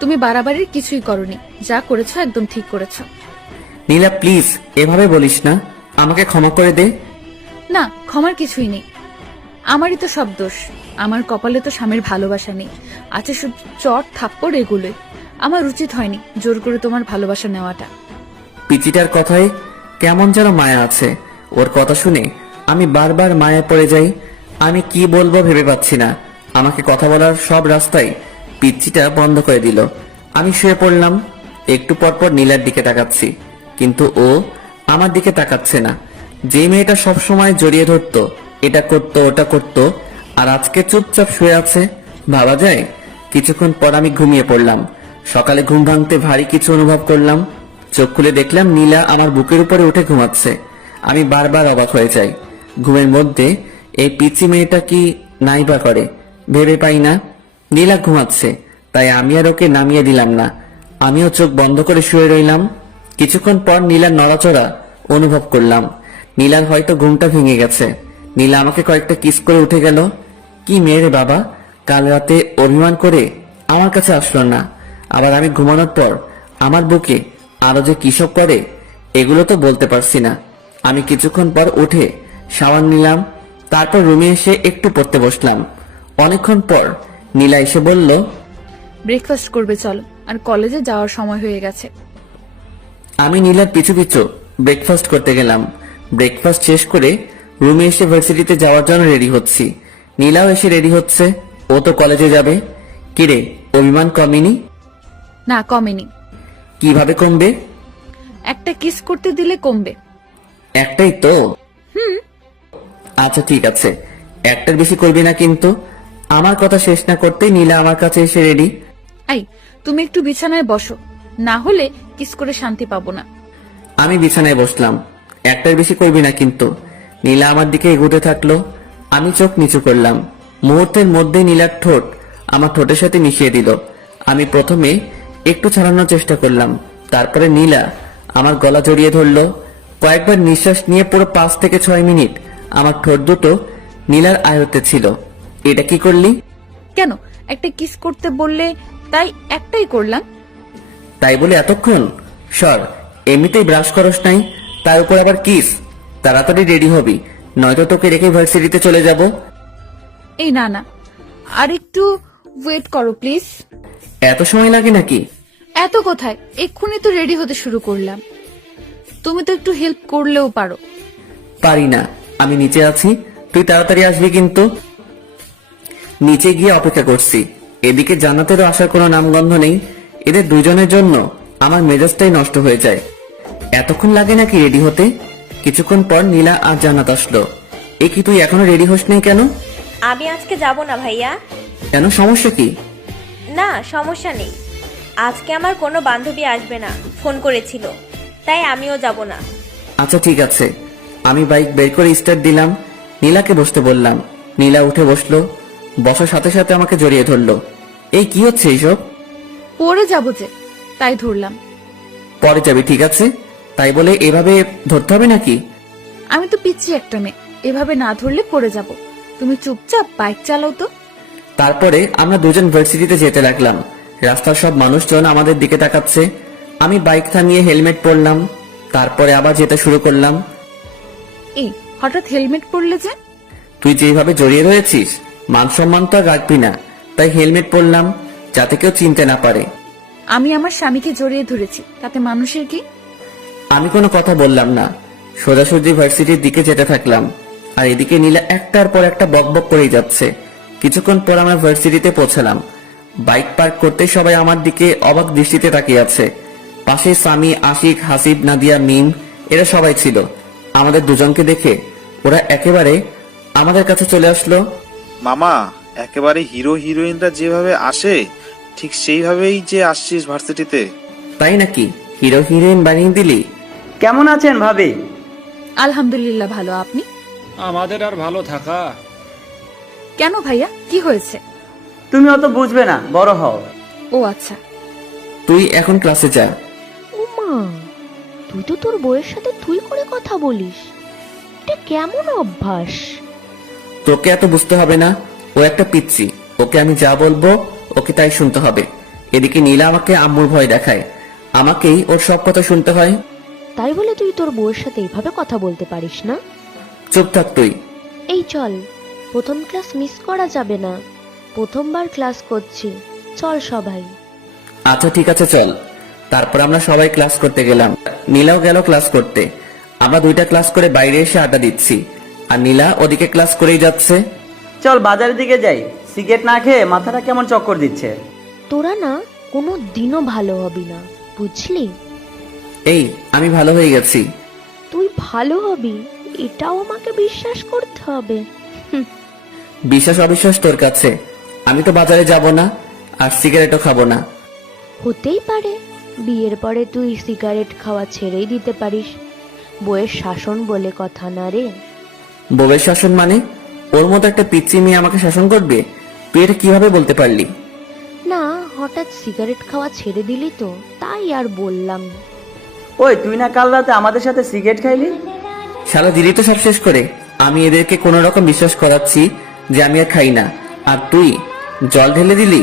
তুমি বাড়াবাড়ির কিছুই করনি, যা করেছো একদম ঠিক করেছো। নীলা প্লিজ এভাবে বলিস না, আমাকে ক্ষমা করে দে। না, ক্ষমার কিছুই নেই। আমারই তো সব দোষ। আমার কপালে তো স্বামীর ভালোবাসা নেই, আছে শুধু চট থাপ্পড় এগুলোই। আমার উচিত হয়নি জোর করে তোমার ভালোবাসা নেওয়াটা। পিচিটার কথায় কেমন যেন মায়া আছে। ওর কথা শুনে আমি বারবার মায়া পড়ে যাই। আমি কি বলবো ভেবে পাচ্ছি না। আমাকে কথা বলার সব রাস্তায় পিচ্চিটা বন্ধ করে দিল। আমি শুয়ে পড়লাম। একটু পরপর নীলার দিকে তাকাচ্ছি, কিন্তু ও আমার দিকে তাকাচ্ছে না। যে মেয়েটা সব সময় জড়িয়ে ধরতো, এটা করতো ওটা করতো, আর আজকে চুপচাপ শুয়ে আছে, ভাবা যায়। কিছুক্ষণ পর আমি ঘুমিয়ে পড়লাম। সকালে ঘুম ভাঙতে ভারী কিছু অনুভব করলাম। চোখ খুলে দেখলাম নীলা আমার বুকের উপরে উঠে ঘুমাচ্ছে। আমি বারবার অবাক হয়ে যাই। ঘুমের মধ্যে এই পিচি মেয়েটা কি নাইবা করে ভেবে পাই না। নীলা ঘুমাচ্ছে, তাই আমি আর ওকে নামিয়ে দিলাম না। আমিও চোখ বন্ধ করে শুয়ে রইলাম। কিছুক্ষণ পর নীলার নড়াচড়া অনুভব করলাম। নীলার হয়তো ঘুমটা ভেঙে গেছে। নীলা আমাকে কয়েকটা কিস করে উঠে গেল। কি মেয়ে রে বাবা, কাল রাতে অভিমান করে আমার কাছে আসলো না, আবার আমি ঘুমানোর পর আমার বুকে আরো যে কিসব করে এগুলো তো বলতে পারছি না। আমি কিছুক্ষণ পর উঠে শাওয়ার নিলাম, তারপর রুমে এসে একটু পড়তে বসলাম। অনেকক্ষণ পর নীলা এসে বলল, ব্রেকফাস্ট করবে চলো, আর কলেজে যাওয়ার সময় হয়ে গেছে। আমি নীলার পিছু পিছু ব্রেকফাস্ট করতে গেলাম। ব্রেকফাস্ট শেষ করে রুমে এসে ভার্সিটিতে যাওয়ার জন্য রেডি হচ্ছি। নীলাও এসে রেডি হচ্ছে, ও তো কলেজে যাবে। কিরে, অভিমান কমেনি? না, কমেনি। কিভাবে কমবে? একটা কিস করতে দিলে কমবে। একটাই তো। আচ্ছা ঠিক আছে, একটার বেশি করবি না কিন্তু। আমার কথা শেষ না করতেই নীলা আমার কাছে এসে রেডি। আই, তুমি একটু বিছানায় বসো, না হলে কিস করে শান্তি পাবো না। আমি বিছানায় বসলাম। একটার বেশি করবি না কিন্তু। নীলা আমার দিকে এগোতে থাকলো। আমি চোখ নিচু করলাম। মুহূর্তের মধ্যে নীলার ঠোঁট আমার ঠোঁটের সাথে মিশিয়ে দিল। আমি প্রথমে একটু ছাড়ানোর চেষ্টা করলাম, তারপরে নীলা আমার গলা জড়িয়ে ধরলো। কয়েকবার নিঃশ্বাস নিয়ে পুরো 5 থেকে 6 মিনিট আমার ঠোঁট দুটো নীলার আয়ত্তে ছিল। এটা কি করলি? কেন, একটা কিস করতে বললে তাই একটাই করলাম। তাই বলে এতক্ষণ? সর, এমনিতেই ব্রাশ করস নাই, তার উপর আবার কিস। তাড়াতাড়ি রেডি হবি, নয়তো তোকে রেখে ভার্সিটিতে চলে যাব। এই না না, আর একটু ওয়েট করো প্লিজ। এত সময় লাগে নাকি? এত কোথায়, এক্ষুনি তো রেডি হতে শুরু করলাম। তুমি তো একটু হেল্প করলেও পারো। পারি না, আমি নিচে আছি, তুই তাড়াতাড়ি আসবি কিন্তু। নিচে গিয়ে অপেক্ষা করছি। এদিকে জান্নাতেরও আসার কোনো নামগন্ধ নেই। এদের দুজনের জন্য আমার মেজাজটাই নষ্ট হয়ে যায়। এতক্ষণ লাগে নাকি রেডি হতে? কিছুক্ষণ পর নীলা আর জান্নাত আসলো। এ কি, তুই এখনো রেডি হস নাই কেন? আমি আজকে যাব না ভাইয়া। কেন, সমস্যা কি? না, সমস্যা নেই। আজকে আমার কোনো বান্ধবী আসবে না, ফোন করেছিল, তাই আমিও যাব না। আচ্ছা ঠিক আছে। আমি বাইক বের করে স্টার্ট দিলাম, নীলাকে বসতে বললাম। নীলা উঠে বসলো। বসার সাথে সাথে আমাকে জড়িয়ে ধরলো। এই কি হচ্ছে এইসব? পড়ে যাবো যে, তাই ধরলাম। পরে যাবি, ঠিক আছে। তাই বলে এভাবে ধরতে হবে নাকি? আমি তো পিচ্ছি একটা মেয়ে, এভাবে না ধরলে পড়ে যাব। তুমি চুপচাপ বাইক চালাও তো। তারপরে আমরা দুজন ভার্সিটিতে যেতে লাগলাম। রাস্তার সব মানুষজন আমাদের দিকে তাকাচ্ছে। আমি বাইক থামিয়ে হেলমেট পরলাম, তারপরে আবার যেতে শুরু করলাম। এই হঠাৎ হেলমেট পরলে যে? তুই যেভাবে জড়িয়ে রয়েছিস, মান সম্মান তো আর রাখবি না, তাই হেলমেট পরলাম যাতে কেউ চিনতে না পারে। আমি আমার স্বামীকে জড়িয়ে ধরেছি, তাতে মানুষের কি? আমি কোনো কথা বললাম না, সোজাসুজি ভার্সিটির দিকে যেতে থাকলাম। আর এদিকে নীলা একটার পর একটা বকবক করেই যাচ্ছে। কিছুক্ষণ পর আমরা ভার্সিটিতে পৌঁছালাম। বাইক পার্ক করতে সবাই আমার দিকে অবাক দৃষ্টিতে তাকিয়ে আছে। পাশে সামি, আশিক, হাসিব, নাদিয়া, মিম, এরা সবাই ছিল। আমাদের দুজনকে দেখে ওরা একেবারে আমাদের কাছে চলে আসলো। মামা, একেবারে হিরো হিরোইনরা যেভাবে আসে ঠিক সেইভাবেই যে আসছিস ভার্সিটিতে। তাই নাকি? হিরো হিরোইন বানিয়ে দিলি? কেমন আছেন ভাবি? আলহামদুলিল্লাহ ভালো, আপনি? আমাদের আর ভালো থাকা। কেন ভাইয়া, কি হয়েছে? তুমি অত বুঝবে না, বড় হও। ও আচ্ছা। তুই এখন ক্লাসে যা। উমা, তুই তো তোর বউয়ের সাথে তুই করে কথা বলিস, এটা কেমন অভ্যাস? তোকে এত বুঝতে হবে না, ও একটা পিচ্ছি। ওকে আমি যা বলবো ওকে তাই শুনতে হবে। এদিকে নীলা আমাকে আম্মুর ভয় দেখায়, আমাকেই ওর সব কথা শুনতে হয়। তাই বলে তুই তোর বউয়ের সাথে এইভাবে কথা বলতে পারিস না? চুপ থাক তুই। এই চল, প্রথম ক্লাস মিস করা যাবে না, প্রথমবার ক্লাস করছি, চল সবাই। আচ্ছা ঠিক আছে, চল। তারপর আমরা সবাই ক্লাস করতে গেলাম। নীলাও গেল ক্লাস করতে। আমরা দুইটা ক্লাস করে বাইরে এসে আড্ডা দিচ্ছি, আর নীলা ওদিকে ক্লাস করেই যাচ্ছে। চল বাজারের দিকে যাই, সিগারেট না খেয়ে মাথাটা কেমন চক্কর দিচ্ছে। তোরা না কোনো দিনও ভালো হবি না, বুঝলি? এই, আমি ভালো হয়ে গেছি। তুই ভালো হবি এটাও আমাকে বিশ্বাস করতে হবে। বিশ্বাস অবিশ্বাস তোর কাছে। আমি তো বাজারে যাব না, আর সিগারেটও খাবো না। হতেই পারে বিয়ের পরে তুই সিগারেট খাওয়া ছেড়েই দিতে পারিস, বউয়ের শাসন বলে কথা না রে। বউয়ের শাসন মানে? ওর মতো একটা পিচ্চি মেয়ে আমাকে শাসন করবে? তুই এটা কিভাবে বলতে পারলি? না, হঠাৎ সিগারেট খাওয়া ছেড়ে দিলি তো, তাই আর বললাম। ওই তুই না কাল রাতে আমাদের সাথে সিগারেট খাইলি? শালা দিলি তো সব শেষ করে। আমি এদেরকে কোনো রকম বিশ্বাস করাচ্ছি যে আমি আর খাই না, আর তুই জল ঢেলে দিলি।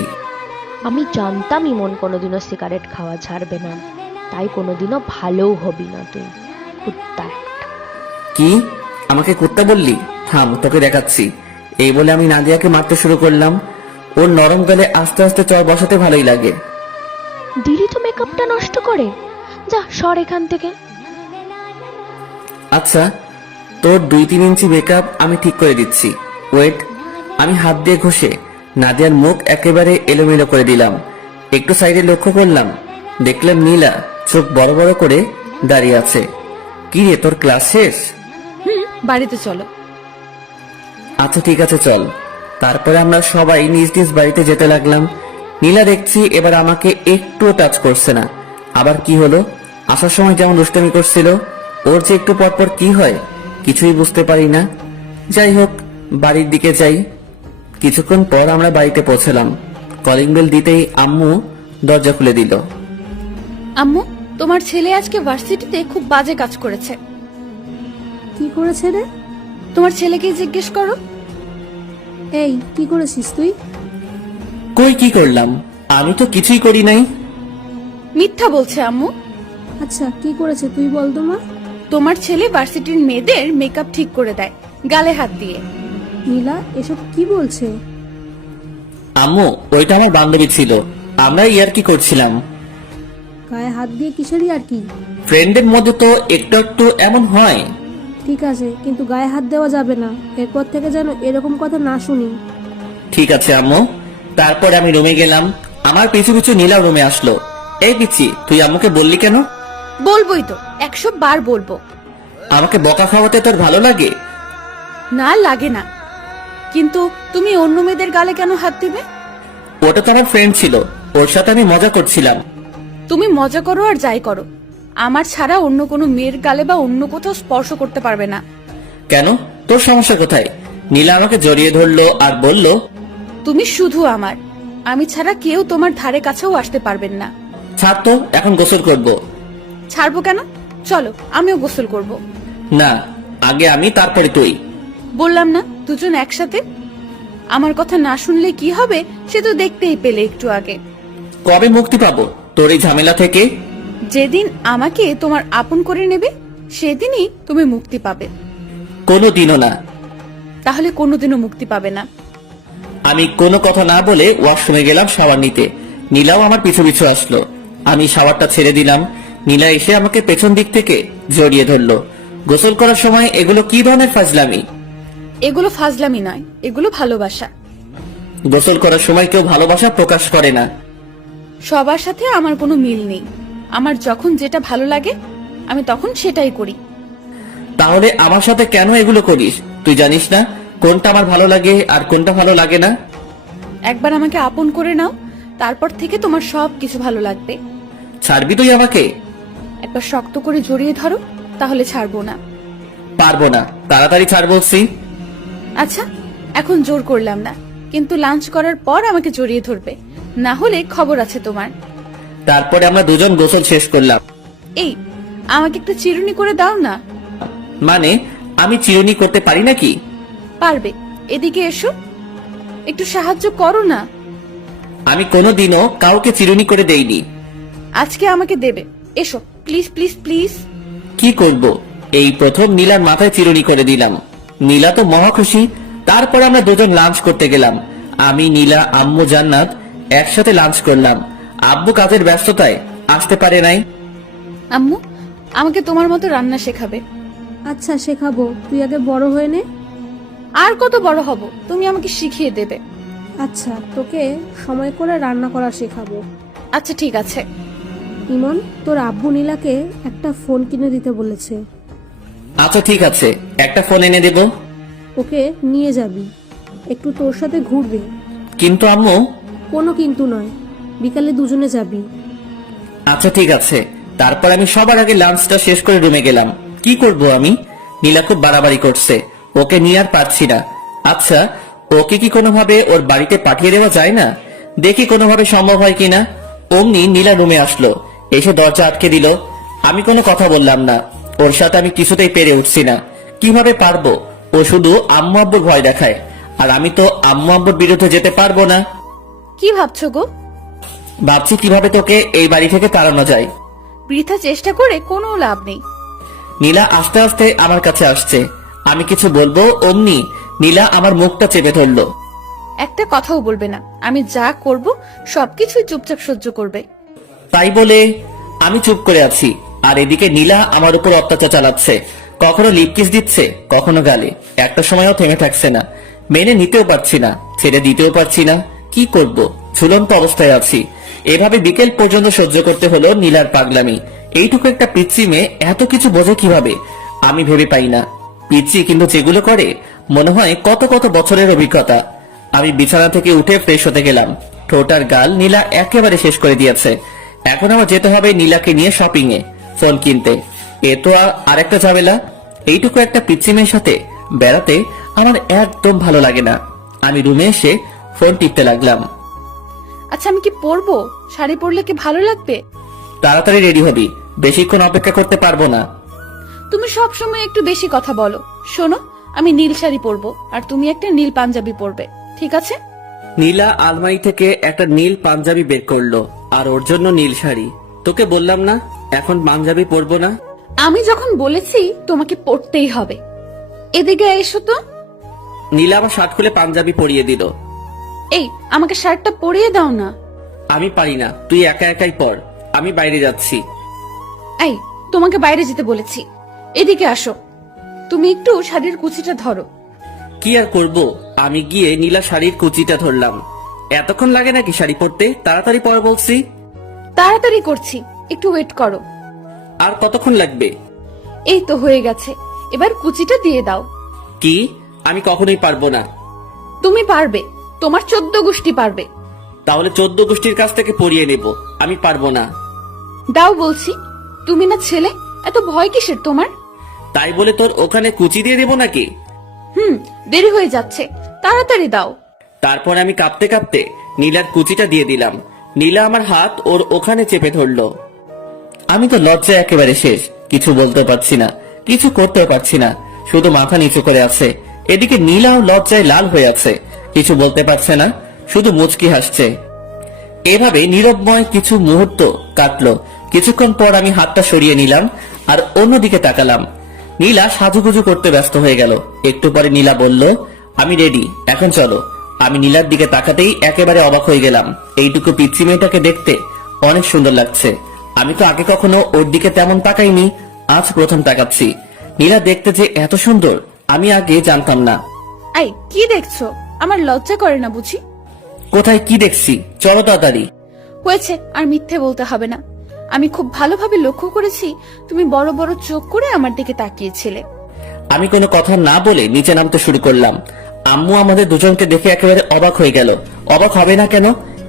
আমি জানতাম ইমন কোনোদিনও সিগারেট খাওয়া ছাড়বে না, তাই কোনোদিনও ভালোও হবি না তুই, কুত্তা একটা। কি? আমাকে কুত্তা বললি? থাম, তোকে দেখাচ্ছি। এই বলে আমি নাদিয়াকে মারতে শুরু করলাম। ওর নরম গালে আস্তে আস্তে চর বসাতে ভালোই লাগে। দিলি তো মেকআপটা নষ্ট করে, যা সর এখান থেকে। আচ্ছা, তোর 2-3 ইঞ্চি মেকআপ আমি ঠিক করে দিচ্ছি, ওয়েট। আমি হাত দিয়ে ঘষে নাদিয়ার মুখ একেবারে এলোমেলো করে দিলাম। একটু সাইডে লক্ষ্য করলাম, দেখলাম নীলা চোখ বড় বড় করে দাঁড়িয়ে আছে। কি রে, তোর ক্লাস শেষ? বাড়িতে চলো। আচ্ছা ঠিক আছে, চল। তারপরে আমরা সবাই নিজ নিজ বাড়িতে যেতে লাগলাম। নীলা দেখছি এবার আমাকে একটুও টাচ করছে না। আবার কি হলো? আসার সময় যেমন দুষ্টামি করছিল, ওর যে একটু পরপর কি হয় কিছুই বুঝতে পারি না। যাই হোক, বাড়ির দিকে যাই। কিছুক্ষণ পর আমরা বাড়িতে পৌঁছলাম। কলিং বেল দিতেই আম্মু দরজা খুলে দিল। আম্মু, তোমার ছেলে আজকে ভার্সিটিতে খুব বাজে কাজ করেছে। কি করেছে রে? তোমার ছেলেকে জিজ্ঞেস করো। এই, কি করেছিস তুই? কই কি করলাম? আমি তো কিছুই করি নাই। মিথ্যা বলছে আম্মু। আচ্ছা, কি করেছে তুই বল তো মা। তোমার ছেলে ভার্সিটির মেয়েদের মেকআপ ঠিক করে দেয় গালে হাত দিয়ে। নীলা এসব কি বলছে? আম্মু, ওইটা আমার বান্ধবী ছিল, আমরা ইয়ার্কি করছিলাম। গায়ে হাত দিয়ে কিসেরই আর কি? ফ্রেন্ডের মধ্যে তো একটু একটু এমন হয়। ঠিক আছে, কিন্তু গায়ে হাত দেওয়া যাবে না। এরপর থেকে যেন এরকম কথা না শুনি। ঠিক আছে আম্মু। তারপর আমি রুমে গেলাম। আমার পিছু পিছু নীলা রুমে আসলো। এই পিচ্ছি, তুই আম্মুকে বললি কেন? বলবোই তো, 100 বার বলবো। আমাকে বকা খাওয়াতে তোর ভালো লাগে? না, লাগে না। কিন্তু তুমি অন্য মেয়েদের গালে কেন হাত দিবে? ওটা তো আমার ফ্রেন্ড ছিল, ওর সাথে আমি মজা করছিলাম। তুমি মজা করো আর যাই করো, আমার ছাড়া অন্য কোনো মেয়ের গালে বা অন্য কোথাও স্পর্শ করতে পারবে না। কেন? তোর সমস্যা কোথায়? নীলা আমাকে জড়িয়ে ধরলো আর বলল, তুমি শুধু আমার, আমি ছাড়া কেউ তোমার ধারে কাছেও আসতে পারবেন না। ছাড় তো, এখন গোসল করব। ছাড়বো কেন? চলো, আমিও গোসল করব। না, আগে আমি, তারপরে তুই। বললাম না দুজন একসাথে। আমার কথা না শুনলে কি হবে সে তো দেখতেই পেলে একটু আগে। কবে মুক্তি পাবো তোর এই ঝামেলা থেকে? যেদিন আমাকে তোমার আপন করে নেবে সেদিনই তুমি মুক্তি পাবে। কোনোদিনও না। তাহলে কোনোদিনও মুক্তি পাবে না। আমি কোনো কথা না বলে ওয়াশরুমে গেলাম শাওয়ার নিতে। নীলাও আমার পিছু পিছু আসলো। আমি শাওয়ারটা ছেড়ে দিলাম। নীলা এসে আমাকে পেছন দিক থেকে জড়িয়ে ধরলো। গোসল করার সময় এগুলো কি ধরনের ফাজলামি? এগুলো ফাজলামি নয়, এগুলো ভালোবাসা। গোসল করার সময় কেউ ভালোবাসা প্রকাশ করে না। সবার সাথে আমার কোনো মিল নেই। আমার যখন যেটা ভালো লাগে আমি তখন সেটাই করি। তাহলে আমার সাথে কেন এগুলো করিস? তুই জানিস না কোনটা আমার ভালো লাগে আর কোনটা ভালো লাগে না? একবার আমাকে আপন করে নাও, তারপর থেকে তোমার সব কিছু ভালো লাগবে। ছাড়বি তুই আমাকে? একবার শক্ত করে জড়িয়ে ধরো, তাহলে ছাড়বো না। পারবো না, তাড়াতাড়ি ছাড় বলছি। আচ্ছা, এখন জোর করলাম না, কিন্তু লাঞ্চ করার পর আমাকে জড়িয়ে ধরবে, না হলে খবর আছে তোমার। তারপরে আমরা দুজন গোসল শেষ করলাম। এই, আমাকে একটু চিরুনি করে দাও না। মানে, আমি চিরুনি করতে পারি নাকি? পারবে, এদিকে এসো, একটু সাহায্য করো না। আমি কোনোদিনও কাউকে চিরুনি করে দেইনি। আজকে আমাকে দেবে, এসো প্লিজ প্লিজ প্লিজ। কি করব? এই প্রথম নীলার মাথায় চিরুনি করে দিলাম। নীলা তো মহা খুশি। তারপর আমরা দুজন লাঞ্চ করতে গেলাম। আমি, নীলা, আম্মু, জান্নাত একসাথে লাঞ্চ করলাম। আব্বু কাজের ব্যস্ততায় আসতে পারে নাই। আম্মু, আমাকে তোমার মতো রান্না শেখাবে। আচ্ছা, শেখাবো। তুই আগে বড় হয়ে নে। আর কত বড় হব, তুমি আমাকে শিখিয়ে দেবে। আচ্ছা, তোকে সময় করে রান্না করা শেখাবো। আচ্ছা ঠিক আছে। ইমন, তোর আব্বু নীলাকে একটা ফোন কিনে দিতে বলেছে। আচ্ছা ঠিক আছে, একটা ফোন এনে দেব। ওকে নিয়ে যাবি, একটু তোর সাথে ঘুরবে। কিন্তু আম্মু। কোনো কিন্তু নয়, বিকালে দুজনে যাবি। আচ্ছা ঠিক আছে। তারপর আমি সবার আগে লাঞ্চটা শেষ করে রুমে গেলাম। কি করব আমি? নীলা খুব বাড়াবাড়ি করছে, ওকে নিয়ে আর পারছি না। আচ্ছা, ওকে কি কোনোভাবে ওর বাড়িতে পাঠিয়ে দেওয়া যায় না? দেখি কোনোভাবে সম্ভব হয় কিনা। অমনি নীলা রুমে আসলো, এসে দরজা আটকে দিল। আমি কোনো কথা বললাম না। ওর সাথে আমি কিছুতেই পেরে উঠছি না। কিভাবে পারবো? ও শুধু আম্মু আব্বুর ভয় দেখায়, আর আমি তো আম্মু আব্বুর বিরুদ্ধে যেতে পারবো না। কি ভাবছো গো? ভাবছি কিভাবে তোকে এই বাড়ি থেকে তাড়ানো যায়। বৃথা চেষ্টা করে কোনো লাভ নেই। নীলা আস্তে আস্তে আমার কাছে আসছে। আমি কিছু বলবো, অমনি নীলা আমার মুখটা চেপে ধরলো। একটা কথাও বলবে না, আমি যা করব সবকিছুই চুপচাপ সহ্য করবে। তাই বলে আমি চুপ করে আছি, আর এদিকে নীলা আমার উপর অত্যাচার চালাচ্ছে। কখনো লিপ কিস দিচ্ছে, কখনো গালে। একটা সময়ও থেমে থাকছে না। মেনে নিতেও পারছি না, ছেড়ে দিতেও পারছি না। কি করব? ঝুলন্ত অবস্থায় আছি। এভাবে বিকেল পর্যন্ত সহ্য করতে হলো নীলার পাগলামি। এইটুকু একটা পিচ্চি মেয়ে এত কিছু বোঝে কিভাবে আমি ভেবে পাই না। পিচ্চি কিন্তু যেগুলো করে মনে হয় কত কত বছরের অভিজ্ঞতা। আমি বিছানা থেকে উঠে ফ্রেশ হতে গেলাম। ঠোঁট আর গাল নীলা একেবারে শেষ করে দিয়েছে। এখন আমার যেতে হবে নীলাকে নিয়ে শপিং এ ফোন কিনতে। এ তো আর একটা ঝামেলা। এইটুকু একটা পিচ্চি মেয়ের সাথে বেড়াতে আমার একদম ভালো লাগে না। আমি রুমে এসে ফোন টিপতে লাগলাম। আচ্ছা আমি কি পরবো? শাড়ি পরলে কি ভালো লাগবে? তাড়াতাড়ি রেডি হবি, বেশিক্ষণ অপেক্ষা করতে পারবো না। তুমি সব সময় একটু বেশি কথা বলো। শোনো, আমি নীল শাড়ি পরবো আর তুমি একটা নীল পাঞ্জাবি পরবে, ঠিক আছে? নীলা আলমারি থেকে একটা নীল পাঞ্জাবি বের করলো আর ওর জন্য নীল শাড়ি। তোকে বললাম না এখন পাঞ্জাবি পরবো না? আমি যখন বলেছি তোমাকে পরতেই হবে। এদিকে এসো তো। নীলা আমার শার্ট খুলে পাঞ্জাবি পরিয়ে দিল। এই, আমাকে শার্টটা পরিয়ে দাও না। আমি পারি না, তুই একা একাই পর, আমি বাইরে যাচ্ছি। এই, তোমাকে বাইরে যেতে বলেছি। এদিকে আসো। তুমি একটু শাড়ির কুচিটা ধরো। কি আর করব, আমি গিয়ে নীলা শাড়ির কুচিটা ধরলাম। এতক্ষণ লাগে নাকি শাড়ি পরতে? তাড়াতাড়ি পর বলছি। তাড়াতাড়ি করছি, একটু ওয়েট করো। আর কতক্ষণ লাগবে? এই তো হয়ে গেছে, এবার কুচিটা দিয়ে দাও। কি? আমি কখনোই পারবো না। তুমি পারবে, তোমার 14 গোষ্ঠী পারবে। তাহলে 14 গোষ্ঠীর কাছ থেকে পরিয়ে নেব, আমি পারবো না। দাও বলছি। তুমি না ছেলে, এত ভয় কিসের তোমার? তাই বলে তোর ওখানে কুচি দিয়ে দেবো নাকি? দেরি হয়ে যাচ্ছে, তাড়াতাড়ি দাও। তারপর আমি কাঁপতে কাঁপতে নীলার কুচিটা দিয়ে দিলাম। নীলা আমার হাত ওর ওখানে চেপে ধরলো। আমি তো লজ্জায় একেবারে শেষ, কিছু বলতে পারছি না, কিছু করতে পারছি না, শুধু মাথা নিচু করে আছে। এদিকে নীলাও লজ্জায় লাল হয়ে আছে, কিছু বলতে পারছে না, শুধু মুচকি হাসছে। এভাবে নীরবময় কিছু মুহূর্ত কাটলো। কিছুক্ষণ পর আমি হাতটা সরিয়ে নিলাম আর অন্যদিকে তাকালাম। নীলা সাজুগুজু করতে ব্যস্ত হয়ে গেল। একটু পরে নীলা বলল, আমি রেডি, এখন চলো। আমি নীলার দিকে তাকাতেই একেবারে অবাক হয়ে গেলাম। এইটুকু পিচ্চি মেয়েটাকে দেখতে অনেক সুন্দর লাগছে। আমি তো আগে কখনো ওর দিকে তেমন তাকাইনি, আজ প্রথম তাকাচ্ছি। নীলা দেখতে যে এত সুন্দর আমি আগে জানতাম না। এই, কি দেখছো? আমার লজ্জা করে না বুঝি? কোথায় কি দেখছি? চলো তাড়াতাড়ি। হয়েছে, আর মিথ্যে বলতে হবে না। আমি খুব ভালোভাবে লক্ষ্য করেছি তুমি বড় বড় চোখ করে আমার দিকে তাকিয়েছিলে। আমি কোনো কথা না বলে নিচে নামতে শুরু করলাম। আম্মু আমাদের দুজনকে দেখে একেবারে অবাক হয়ে গেল। অবাক হবে না কেন?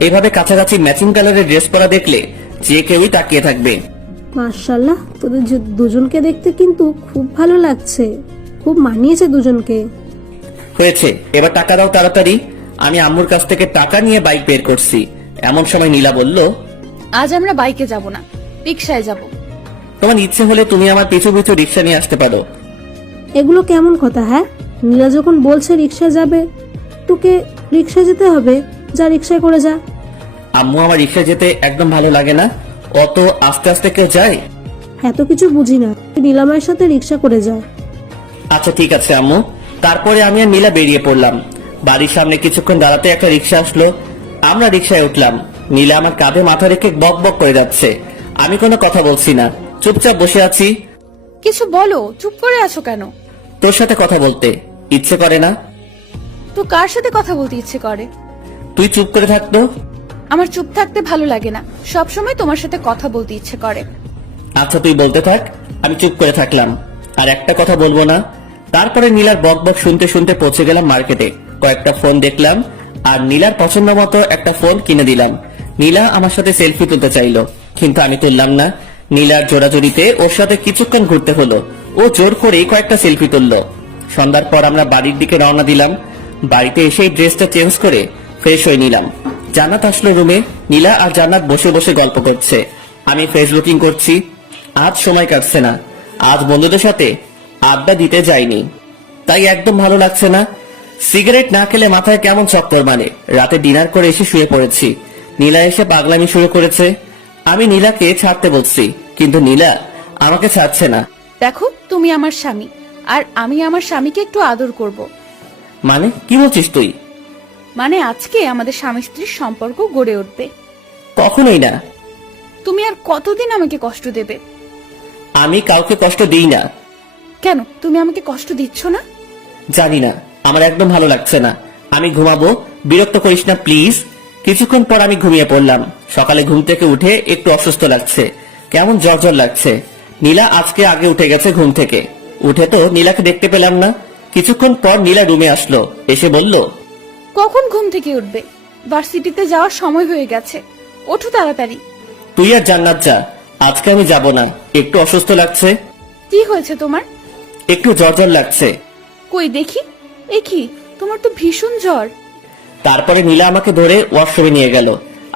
এভাবে কাছাকাছি ম্যাচিং কালারের ড্রেস পরা দেখলে যে কেউই তাকিয়ে থাকবে। মাশাআল্লাহ, তোদের দুজনকে দেখতে কিন্তু খুব ভালো লাগছে, খুব মানিয়েছে দুজনকে। হয়েছে, এবার টাকা দাও তাড়াতাড়ি। আমি আম্মুর কাছ থেকে টাকা নিয়ে বাইক বের করছি। এমন সময় নীলা বলল, আজ আমরা বাইকে যাব না, রিকশায় যাব। তোমার ইচ্ছে হলে তুমি আমার পিছু পিছু রিক্সা নিয়ে আসতে পারো। এগুলো কেমন কথা? হ্যাঁ, নীলা যখন বলছে রিকশা যাবে, তোকে রিকশা যেতে হবে, যা রিকশায় করে যা। আম্মু, আমার রিক্সা যেতে একদম ভালো লাগে না, অত আস্তে আস্তে কেউ যায়। এত কিছু বুঝি না, তুই নীলামায়ের সাথে রিকশা করে যা। আচ্ছা ঠিক আছে আম্মু। তারপরে আমি আর নীলা বেরিয়ে পড়লাম। বাড়ির সামনে কিছুক্ষণ দাঁড়াতে একটা রিক্সা আসলো। আমরা রিক্সায় উঠলাম। নীলা আমার কাঁধে মাথা রেখে বক বক করে যাচ্ছে। আমি কোনো কথা বলছি না, চুপচাপ বসে আছি। কিছু বলো, চুপ করে আছো কেন? তোর সাথে কথা বলতে ইচ্ছে করে না? তো কার সাথে কথা বলতে ইচ্ছে করে? তুই চুপ করে থাকতো। আমার চুপ থাকতে ভালো লাগে না, সব সময় তোমার সাথে কথা বলতে ইচ্ছে করে। আচ্ছা তুই বলতে থাক, আমি চুপ করে থাকলাম। আর একটা কথা বলবো না। তারপরে নীলার বক বক শুনতে শুনতে পৌঁছে গেলাম মার্কেটে। কয়েকটা ফোন দেখলাম আর নীলার পছন্দ মতো একটা ফোন কিনে দিলাম। নীলা আমার সাথে সেলফি তুলতে চাইলো, কিন্তু আমি তুললাম না। নীলার জোড়াজোড়িতে ওর সাথে কিছুক্ষণ ঘুরতে হলো। ও জোর করে কয়েকটা সেলফি তুললো। সন্ধ্যার পর আমরা বাড়ির দিকে রওনা দিলাম। বাড়িতে এসেই ড্রেসটা চেঞ্জ করে ফ্রেশ হয়ে নিলাম। জান্নাত আসলো রুমে। নীলা আর জান্নাত বসে বসে গল্প করছে, আমি ফেসবুকিং করছি। আজ সময় কাটছে না, আজ বন্ধুদের সাথে আড্ডা দিতে যাইনি, তাই একদম ভালো লাগছে না। সিগারেট না খেলে মাথায় কেমন চক্কর মানে। রাতে ডিনার করে এসে শুয়ে পড়েছি। নীলা এসে পাগলামি শুরু করেছে। আমি নীলাকে ছাড়তে বলছি, কিন্তু নীলা আমাকে ছাড়ছে না। দেখো, তুমি আমার স্বামী, আর আমি আমার স্বামীকে একটু আদর করব। মানে কি বলছিস তুই? মানে আজকে আমাদের স্বামী স্ত্রীর সম্পর্ক গড়ে উঠবে। কখনোই না। তুমি আর কতদিন আমাকে কষ্ট দেবে? আমি কাউকে কষ্ট দিই না। কেন, তুমি আমাকে কষ্ট দিচ্ছ না? জানি না, আমার একদম ভালো লাগছে না। আমি ঘুমাবো, বিরক্ত করিস না প্লিজ। কিছুক্ষণ পর আমি ঘুমিয়ে পড়লাম। সকালে ঘুম থেকে উঠে একটু অসুস্থ লাগছে, কেমন জ্বর জ্বর লাগছে। নীলা আজকে আগে উঠে গেছে ঘুম থেকে। উঠে তো নীলাকে দেখতে পেলাম না। কিছুক্ষণ পর নীলা রুমে আসলো, এসে বলল, কখন ঘুম থেকে উঠবে? ভার্সিটিতে যাওয়ার সময় হয়ে গেছে, ওঠো তাড়াতাড়ি। তুই আর জান্নাত যা, আজকে আমি যাব না, একটু অসুস্থ লাগছে। কি হয়েছে তোমার? একটু জ্বর জ্বর লাগছে। কই দেখি। এ কি, তোমার তো ভীষণ জ্বর। তারপরে নীলা আমাকে ধরে ওয়াশরুমে নিয়ে গেল।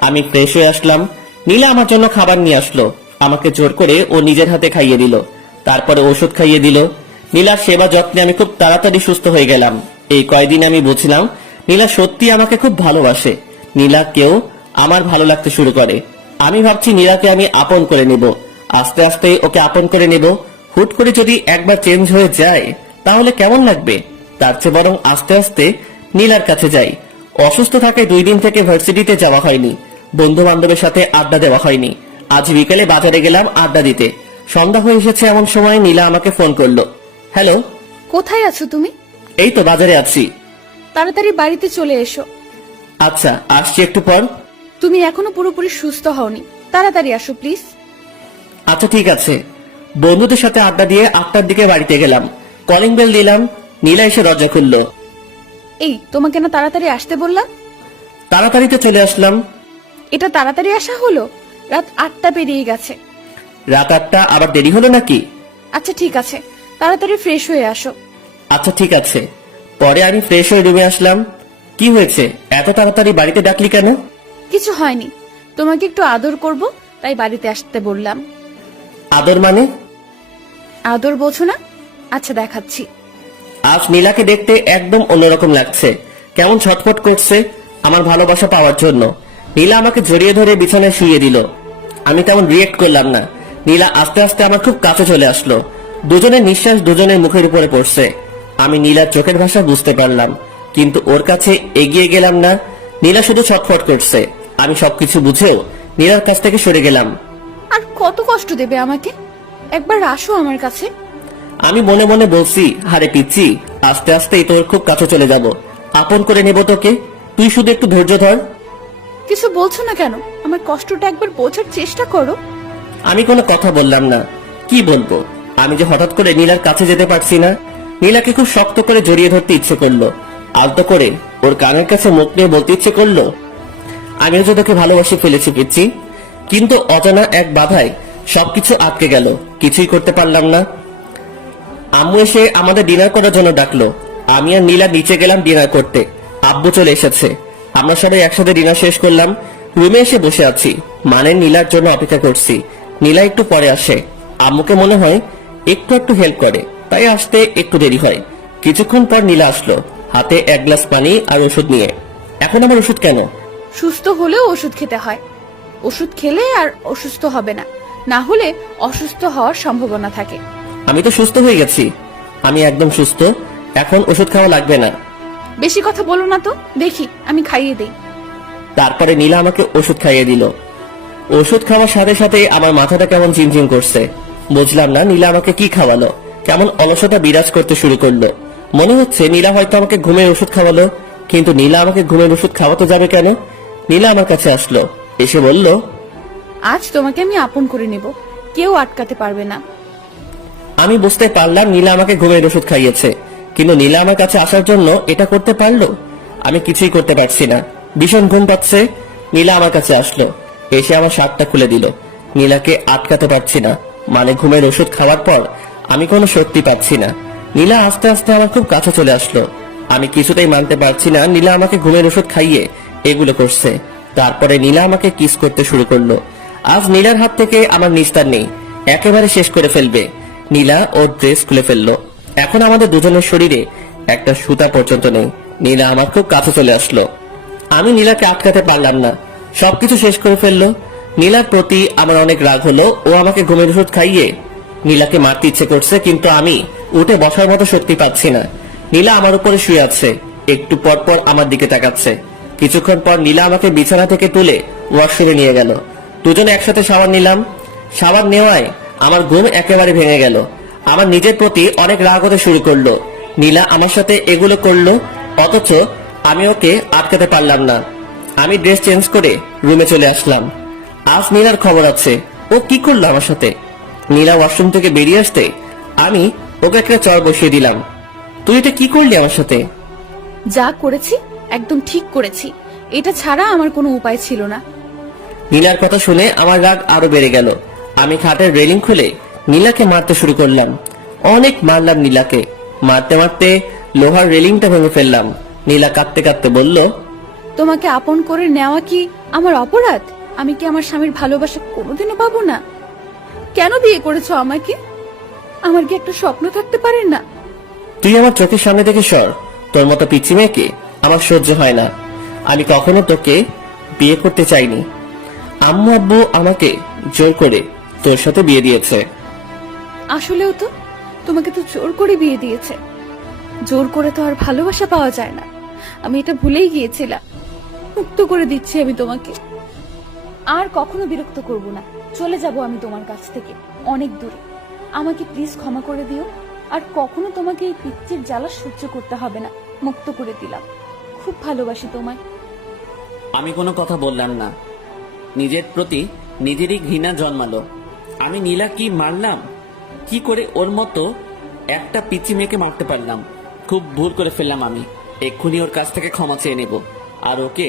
আমি ফ্রেশ হয়ে আসলাম। নীলা আমার জন্য খাবার নিয়ে আসলো। আমাকে জোর করে ও নিজের হাতে খাইয়ে দিল। তারপরে ওষুধ খাইয়ে দিল। নীলার সেবা যত্নে আমি খুব তাড়াতাড়ি সুস্থ হয়ে গেলাম। এই কয়দিন আমি বুঝলাম নীলা সত্যি আমাকে খুব ভালোবাসে। নীলাকেও আমার ভালো লাগতে শুরু করে। আমি ভাবছি নীলাকে আমি আপন করে নেব, আস্তে আস্তে ওকে আপন করে নেব। হুট করে যদি একবার চেঞ্জ হয়ে যায় তাহলে কেমন লাগবে? তার চেয়ে বরং আস্তে আস্তে নীলার কাছে যাই। অসুস্থ থাকায় 2 দিন থেকে ভার্সিটিতে যাওয়া হয়নি, বন্ধু বান্ধবের সাথে আড্ডা দেওয়া হয়নি। আজ বিকেলে বাজারে গেলাম আড্ডা দিতে। সন্ধ্যা হয়ে এসেছে এমন সময় নীলা আমাকে ফোন করলো। হ্যালো, কোথায় আছো তুমি? এই তো বাজারে আছি। তাড়াতাড়ি বাড়িতে চলে এসো। আচ্ছা, আসছি একটু পর। তুমি এখনো পুরোপুরি সুস্থ হওনি, তাড়াতাড়ি আসো প্লিজ। আচ্ছা ঠিক আছে। বন্ধুদের সাথে আড্ডা দিয়ে 8টার দিকে বাড়িতে গেলাম। কলিং বেল দিলাম, নীলা এসে দরজা খুললো। এই, তোমাকে না তাড়াতাড়ি আসতে বললাম? তাড়াতাড়িতে চলে আসলাম। এটা তাড়াতাড়ি আসা হলো? রাত 8টা পেরিয়ে গেছে। রাত 8টা আবার দেরি হলো নাকি? আচ্ছা ঠিক আছে, তাড়াতাড়ি ফ্রেশ হয়ে আসো। আচ্ছা ঠিক আছে। পরে আমি ফ্রেশ হয়ে রুমে আসলাম। কি হয়েছে, এত তাড়াতাড়ি বাড়িতে ডাকলি কেন? কিছু হয়নি, তোমাকে একটু আদর করব তাই বাড়িতে আসতে বললাম। আদর মানে? আদর বোঝো না? আচ্ছা দেখাচ্ছি। আজ নীলাকে দেখতে একদম অন্যরকম লাগছে। কেমন ছটফট করছে আমার ভালোবাসা পাওয়ার জন্য। নীলা আমাকে জড়িয়ে ধরে বিছানায় শুইয়ে দিল। আমি তেমন রিয়েক্ট করলাম না। নীলা আস্তে আস্তে আমার খুব কাছে চলে আসলো। দুজনের নিঃশ্বাস দুজনের মুখের উপরে পড়ছে। আমি নীলার চোখের ভাষা বুঝতে পারলাম, কিন্তু ওর কাছে এগিয়ে গেলাম না। নীলা শুধু ছটফট করছে। আমি সবকিছু বুঝেও নীলার কাছ থেকে সরে গেলাম। আর কত কষ্ট দেবে আমাকে? একবার আসো আমার কাছে। আমি মনে মনে বলছি, হারে পিচ্ছি, আস্তে আস্তেই তোর খুব কাছে চলে যাব, আপন করে নেব তোকে। তুই শুধু একটু ধৈর্য ধর। কিছু বলছো না কেন? আমার কষ্টটা একবার বোঝার চেষ্টা করো। আমি কোনো কথা বললাম না। কি বলবো? আমি যে হঠাৎ করে নীলার কাছে যেতে পারছি না। নীলাকে খুব শক্ত করে জড়িয়ে ধরতে ইচ্ছে করলো। আলতো করে ওর কানের কাছে মুখ নিয়ে বলতে ইচ্ছে করলো, আমিও যে তোকে ভালোবাসে ফেলেছি পিচ্ছি। কিন্তু অজানা এক বাধায় সবকিছু আটকে গেল, কিছুই করতে পারলাম না। আম্মু এসে আমাদের ডিনার করার জন্য ডাকলো। আমি আর নীলা নিচে গেলাম ডিনার করতে। আব্বু চলে এসেছে। আমরা সবাই একসাথে ডিনার শেষ করলাম। রুমে এসে বসে আছি, মানে নীলার জন্য অপেক্ষা করছি। নীলা একটু পরে আসে। আম্মুকে মনে হয় একটু হেল্প করে, তাই আসতে একটু দেরি হয়। কিছুক্ষণ পর নীলা আসলো, হাতে 1 গ্লাস পানি আর ওষুধ নিয়ে। এখন আমার ওষুধ কেন? সুস্থ হলেও ওষুধ খেতে হয়। ওষুধ খেলে আর অসুস্থ হবে না, না হলে অসুস্থ হওয়ার সম্ভাবনা থাকে। আমি তো সুস্থ হয়ে গেছি। আমি একদম সুস্থ, এখন ওষুধ খাওয়া লাগবে না। বেশি কথা বলো না তো, দেখি আমি খাইয়ে দেই। তারপরে নীলা আমাকে ওষুধ খাইয়ে দিল। ওষুধ খাওয়ার সাথে সাথে আমার মাথাটা কেমন ঝিমঝিম করছে। বুঝলাম না নীলা আমাকে কি খাওয়ালো। কেমন অলসতা বিরাজ করতে শুরু করলো। মনে হচ্ছে নীলা হয়তো আমাকে ঘুমের ওষুধ খাওয়ালো। কিন্তু নীলা আমাকে ঘুমের ওষুধ খাওয়াতে যাবে কেন? নীলা আমার কাছে আসলো, এসে বলল, আজ তোমাকে আমি আপন করে নেব, কেউ আটকাতে পারবে না। আমি বুঝতে পারলাম নীলা আমাকে ঘুমের ওষুধ খাইয়েছে, কিন্তু নীলা আমার কাছে আসার জন্য এটা করতে পারলো? আমি কিছুই করতে পারছি না, ভীষণ ঘুম পাচ্ছে। নীলা আমার কাছে আসলো, এসে আমার শার্টটা খুলে দিল। নীলাকে আটকাতে পারছি না, মানে ঘুমের ওষুধ খাওয়ার পর আমি কোনো শক্তি পাচ্ছি না। নীলা আস্তে আস্তে আমার খুব কাছে চলে আসলো। আমি কিছুতেই মানতে পারছি না নীলা আমাকে ঘুমের ওষুধ খাইয়ে এগুলো করছে। তারপরে নীলা আমাকে কিস করতে শুরু করলো। আজ নীলার হাত থেকে আমার নিস্তার নেই, একেবারে শেষ করে ফেলবে। নীলা ওর ড্রেস খুলে ফেললো। এখন আমাদের দুজনের শরীরে একটা সুতা পর্যন্ত নেই। নীলা আমার খুব কাছে চলে আসলো। আমি নীলাকে আটকাতে পারলাম না, সবকিছু শেষ করে ফেললো। নীলার প্রতি আমার অনেক রাগ হলো। ও আমাকে ঘুমের ওষুধ খাইয়ে নীলাকে মারতে ইচ্ছে করছে, কিন্তু আমি উঠে বসার মতো শক্তি পাচ্ছি না। নীলা আমার উপরে শুয়ে আছে, একটু পর পর আমার দিকে তাকাচ্ছে। কিছুক্ষণ পর নীলা আমাকে বিছানা থেকে তুলে ওয়াশরুমে নিয়ে গেল। দুজনে একসাথে শাওয়ার নিলাম। শাওয়ার নেওয়ায় আমার ঘুম একেবারে ভেঙে গেল। আমার নিজের প্রতি অনেক রাগ হতে শুরু করলো। নীলা আমার সাথে এগুলো করলো, অথচ আমি ওকে আটকাতে পারলাম না। আমি ড্রেস চেঞ্জ করে রুমে চলে আসলাম। আজ নীলার খবর আছে, ও কি করলো আমার সাথে। নীলা ওয়াশরুম থেকে বেরিয়ে আসতে আমি ওকে একটা চড় বসিয়ে দিলাম। তুই এটা কি করলি আমার সাথে? যা করেছি একদম ঠিক করেছি। এটা ছাড়া আমার কোনো উপায় ছিল না। নীলার কথা শুনে আমার রাগ আরো বেড়ে গেল। আমি খাটের রেলিং খুলে নীলাকে মারতে শুরু করলাম। অনেক মারলাম নীলাকে। মারতে মারতে লোহার রেলিংটা ভেঙে ফেললাম। নীলা কাঁদতে কাঁদতে বলল, তোমাকে আপন করে নেওয়া কি আমার অপরাধ? আমি কি আমার স্বামীর ভালোবাসা কোনোদিনও পাবো না? কেন বিয়ে করেছো আমাকে? আমার কি একটা স্বপ্ন থাকতে পারে না? তুই আমার চোখের সামনে থেকে সর। তোর মতো পিচ্চি মেয়েকে আমার সহ্য হয় না। আমি কখনো তোকে বিয়ে করতে চাইনি। আম্মু আব্বু আমাকে জোর করে তোর সাথে বিয়ে দিয়েছে। আসলেও তো তোমাকে তো জোর করে বিয়ে দিয়েছে। জোর করে তো আর ভালোবাসা পাওয়া যায় না। আমি এটা ভুলেই গিয়েছিলাম। মুক্ত করে দিচ্ছি আমি তোমাকে। আর কখনো বিরক্ত করব না। চলে যাব আমি তোমার কাছ থেকে অনেক দূরে। আমাকে প্লিজ ক্ষমা করে দিও। আর কখনো তোমাকে এই পিচ্চির জ্বালা সহ্য করতে হবে না। মুক্ত করে দিলাম। খুব ভালোবাসি তোমায়। আমি কোনো কথা বললাম না। নিজের প্রতি নিজেরই ঘৃণা জন্মালো। আমি নীলা কি মারলাম? কি করে ওর মতো একটা পিচ্চি মেয়েকে মারতে পারলাম? খুব ভুল করে ফেললাম আমি। এক্ষুনি ওর কাছ থেকে ক্ষমা চেয়ে নেব আর ওকে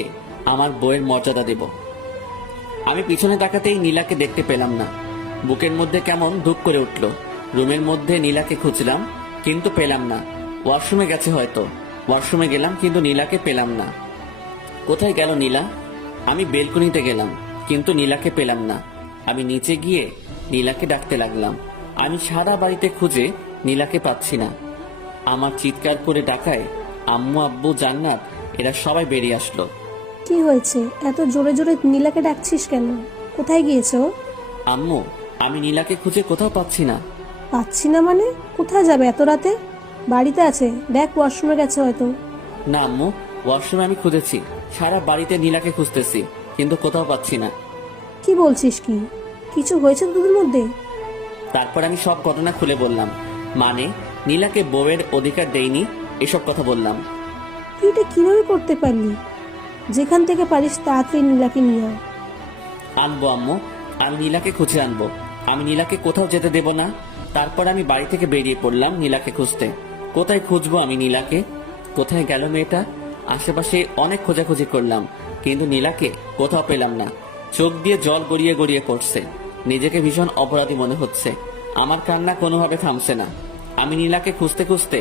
আমার বউয়ের মর্যাদা দেব। আমি পিছনে তাকাতেই নীলাকে দেখতে পেলাম না। বুকের মধ্যে কেমন ধুক করে উঠল। রুমের মধ্যে নীলাকে খুঁজলাম কিন্তু পেলাম না। ওয়াশরুমে গেছে হয়তো। ওয়াশরুমে গেলাম কিন্তু নীলাকে পেলাম না। কোথায় গেল নীলা? আমি বেলকনিতে গেলাম কিন্তু নীলাকে পেলাম না। আমি নিচে গিয়ে নীলাকে ডাকতে লাগলাম। আমি সারা বাড়িতে খুঁজে নীলাকে পাচ্ছি না। আমার চিৎকার করে ডাকায় আম্মু আব্বু জান্নাত এরা সবাই বেরিয়ে আসলো। কি হয়েছে? এত জোরে জোরে নীলাকে ডাকছিস কেন? কোথায় গিয়েছো? আম্মু, আমি নীলাকে খুঁজে কোথাও পাচ্ছি না। পাচ্ছি না মানে? কোথায় যাবে এত রাতে? বাড়িতে আছে, দেখ ওয়াশরুমে গেছে হয়তো। না আম্মু, ওয়াশরুমে আমি খুঁজেছি। সারা বাড়িতে নীলাকে খুঁজতেছি কিন্তু কোথাও পাচ্ছি না। কি বলছিস? কি কিছু হয়েছে তোদের মধ্যে? তারপর আমি সব ঘটনা খুলে বললাম। মানে নীলাকে বউয়ের অধিকার দেইনি এসব কথা বললাম। তুই এটা কিভাবে করতে পারলি? যেখান থেকে পারিস তাড়াতাড়ি নীলাকে নিয়ে আয়। আনবো আম্মু, আমি নীলাকে খুঁজে আনবো। আমি নীলাকে কোথাও যেতে দেব না। তারপর আমি বাড়ি থেকে বেরিয়ে পড়লাম নীলাকে খুঁজতে। কোথায় খুঁজবো আমি নীলাকে? কোথায় গেল মেয়েটা? আশেপাশে অনেক খোঁজাখুঁজি করলাম কিন্তু নীলাকে কোথাও পেলাম না। চোখ দিয়ে জল গড়িয়ে গড়িয়ে পড়ছে। নিজেকে ভীষণ অপরাধী মনে হচ্ছে। আমার কান্না কোনোভাবে থামছে না। আমি নীলাকে খুঁজতে খুঁজতে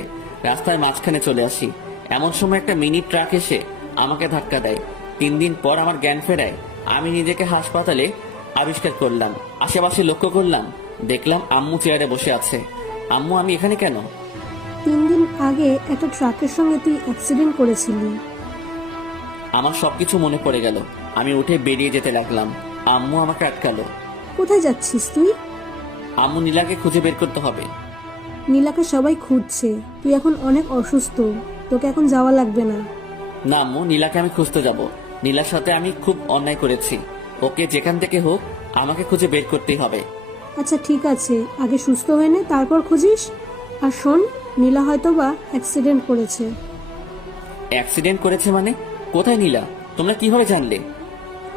রাস্তার মাঝখানে চলে আসি। এমন সময় একটা মিনি ট্রাক এসে আমাকে ধাক্কা দেয়। 3 দিন পর আমার জ্ঞান ফেরায়। আমি নিজেকে হাসপাতালে আবিষ্কার করলাম। আশেপাশে লক্ষ্য করলাম, দেখলাম আম্মু চেয়ারে বসে আছে। আম্মু, আমি এখানে কেন? 3 দিন আগে একটা ট্রাকের সঙ্গে তুই অ্যাক্সিডেন্ট করেছিলি। আমার সবকিছু মনে পড়ে গেল। আমি উঠে বেরিয়ে যেতে লাগলাম। আম্মু আমাকে আটকালো। কোথায় যাচ্ছিস তুই? আম্মু, নীলাকে খুঁজে বের করতে হবে। নীলাকে সবাই খুঁজছে, তুই এখন অনেক অসুস্থ, তোকে এখন যাওয়া লাগবে না। না আম্মু, নীলাকে আমি খুঁজতে যাব। নীলার সাথে আমি খুব অন্যায় করেছি। ওকে যেখান থেকে হোক আমাকে খুঁজে বের করতেই হবে। আচ্ছা ঠিক আছে, আগে সুস্থ হয়ে নে, তারপর খুঁজিস। আর শোন, নীলা হয়তো বা অ্যাক্সিডেন্ট করেছে। অ্যাক্সিডেন্ট করেছে মানে? কোথায় নীলা? তোমরা কিভাবে জানলে?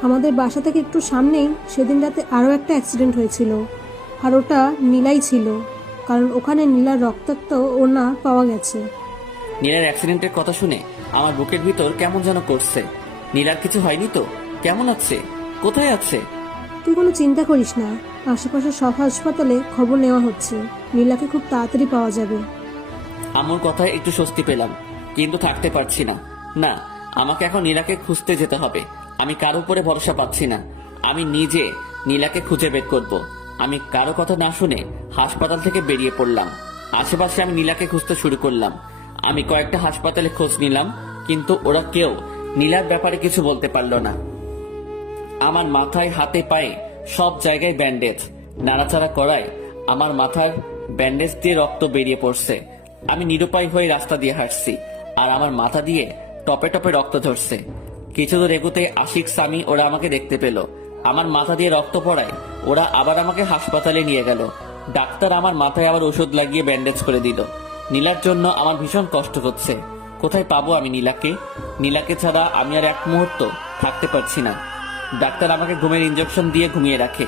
আমাদের বাসা থেকে একটু সামনেই সেদিন রাতে আরও একটা অ্যাক্সিডেন্ট হয়েছিল, আর ওটা নীলাই ছিল, কারণ ওখানে নীলার রক্তাক্ত ওড়না পাওয়া গেছে। নীলার অ্যাক্সিডেন্টের কথা শুনে আমার বুকের ভিতর কেমন যেন করছে। নীলার কিছু হয়নি তো? কেমন আছে? কোথায় আছে? তুই কোনো চিন্তা করিস না, আশেপাশে সব হাসপাতালে খবর নেওয়া হচ্ছে, নীলাকে খুব তাড়াতাড়ি পাওয়া যাবে। আমার কথায় একটু স্বস্তি পেলাম কিন্তু থাকতে পারছি না। না, আমাকে এখন নীলাকে খুঁজতে যেতে হবে। আমি কারো উপরে ভরসা পাচ্ছি না। আমি নিজে নীলাকে খুঁজে বের করব। আমি কারো কথা না শুনে হাসপাতাল থেকে বেরিয়ে পড়লাম। আশেপাশে আমি নীলাকে খুঁজতে শুরু করলাম। আমি কয়েকটা হাসপাতালে খোঁজ নিলাম কিন্তু ওরা কেউ নীলার ব্যাপারে কিছু বলতে পারলো না। আমার মাথায় হাতে পায়ে সব জায়গায় ব্যান্ডেজ। নাড়াচাড়া করায় আমার মাথার ব্যান্ডেজ দিয়ে রক্ত বেরিয়ে পড়ছে। আমি নিরুপায় হয়ে রাস্তা দিয়ে হাঁটছি আর আমার মাথা দিয়ে টপে টপে রক্ত ঝরছে। কিছু দূর এগোতে আশিক, সামি ওরা আমাকে দেখতে পেল। আমার মাথা দিয়ে রক্ত পড়ায় ওরা আবার আমাকে হাসপাতালে নিয়ে গেল। ডাক্তার আমার মাথায় আবার ওষুধ লাগিয়ে ব্যান্ডেজ করে দিল। নীলার জন্য আমার ভীষণ কষ্ট হচ্ছে। কোথায় পাবো আমি নীলাকে? নীলাকে ছাড়া আমি আর এক মুহূর্ত থাকতে পারছি না। ডাক্তার আমাকে ঘুমের ইঞ্জেকশন দিয়ে ঘুমিয়ে রাখে।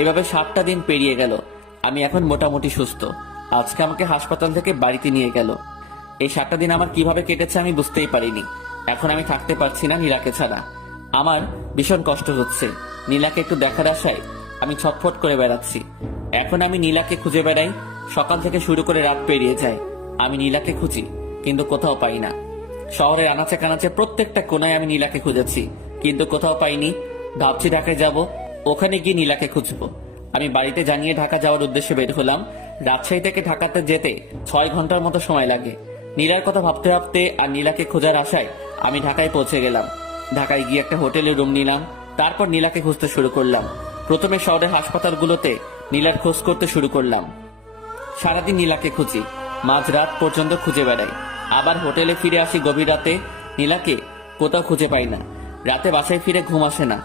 এভাবে 7টা দিন পেরিয়ে গেল। আমি এখন মোটামুটি সুস্থ। আজকে আমাকে হাসপাতাল থেকে বাড়িতে নিয়ে গেল। এই 7টা দিন আমার কিভাবে কেটেছে আমি বুঝতেই পারিনি। এখন আমি থাকতে পারছি না নীলাকে ছাড়া। আমার ভীষণ কষ্ট হচ্ছে। নীলাকে একটু দেখার আশায় আমি ছটফট করে বেড়াচ্ছি। এখন আমি নীলাকে খুঁজে বেড়াই, সকাল থেকে শুরু করে রাত পেরিয়ে যায়। আমি নীলাকে খুঁজি কিন্তু কোথাও পাই না। শহরের আনাচে কানাচে প্রত্যেকটা কোনায় আমি নীলাকে খুঁজেছি কিন্তু কোথাও পাইনি। ভাবছি ঢাকায় যাব, ওখানে গিয়ে নীলাকে খুঁজবো। আমি বাড়িতে জানিয়ে ঢাকা যাওয়ার উদ্দেশ্যে বের হলাম। রাজশাহী থেকে ঢাকাতে যেতে 6 ঘন্টার মতো সময় লাগে। নীলার কথা ভাবতে ভাবতে আর নীলাকে খোঁজার আশায় আমি ঢাকায় পৌঁছে গেলাম। ঢাকায় গিয়ে একটা হোটেলে রুম নিলাম। তারপর নীলাকে খুঁজতে শুরু করলাম। প্রথমে শহরের হাসপাতালগুলোতে নীলার খোঁজ করতে শুরু করলাম। সারাদিন নীলাকে খুঁজি, মাঝরাত পর্যন্ত খুঁজে বেড়াই। আবার হোটেলে ফিরে আসি গভীর রাতে। নীলাকে কোথাও খুঁজে পাই না। রাতে বাসায় ফিরে ঘুম আসে না।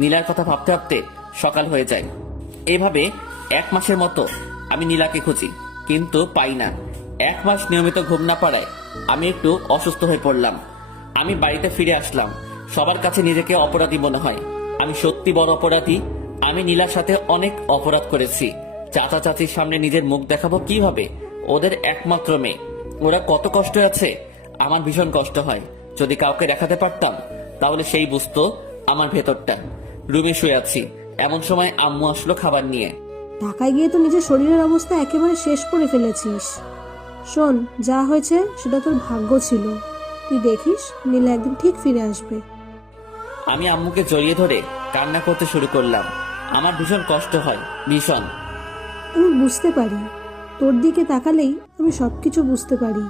নীলার কথা ভাবতে ভাবতে সকাল হয়ে যায়। এভাবে 1 মাসের মতো আমি নীলাকে খুঁজি কিন্তু পাই না। 1 মাস নিয়মিত ঘুম না পাড়ায় আমি একটু অসুস্থ হয়ে পড়লাম। আমি বাড়িতে ফিরে আসলাম। সবার কাছে নিজেকে অপরাধী মনে হয়। আমি সত্যি বড় অপরাধী। আমি নীলার সাথে অনেক অপরাধ করেছি। চাচা চাচির সামনে নিজের মুখ দেখাবো কিভাবে? ওদের একমাত্র মেয়ে, ওরা কত কষ্ট আছে। আমার ভীষণ কষ্ট হয়। যদি কাউকে দেখাতে পারতাম তাহলে সেই বুঝতো আমার ভেতরটা। রুমে শুয়ে আছি, এমন সময় আম্মু আসলো খাবার নিয়ে। ঢাকায় গিয়ে তো নিজের শরীরের অবস্থা একেবারে শেষ করে ফেলেছিস। শোন, যা হয়েছে সেটা তোর ভাগ্য ছিল। তুই দেখিস নীলা একদিন ঠিক ফিরে আসবে। আমি আম্মুকে জড়িয়ে ধরে কান্না করতে শুরু করলাম। আমার ভীষণ কষ্ট হয়, ভীষণ। আমি বুঝতে পারি, তোর দিকে তাকালেই আমি সবকিছু বুঝতে পারি।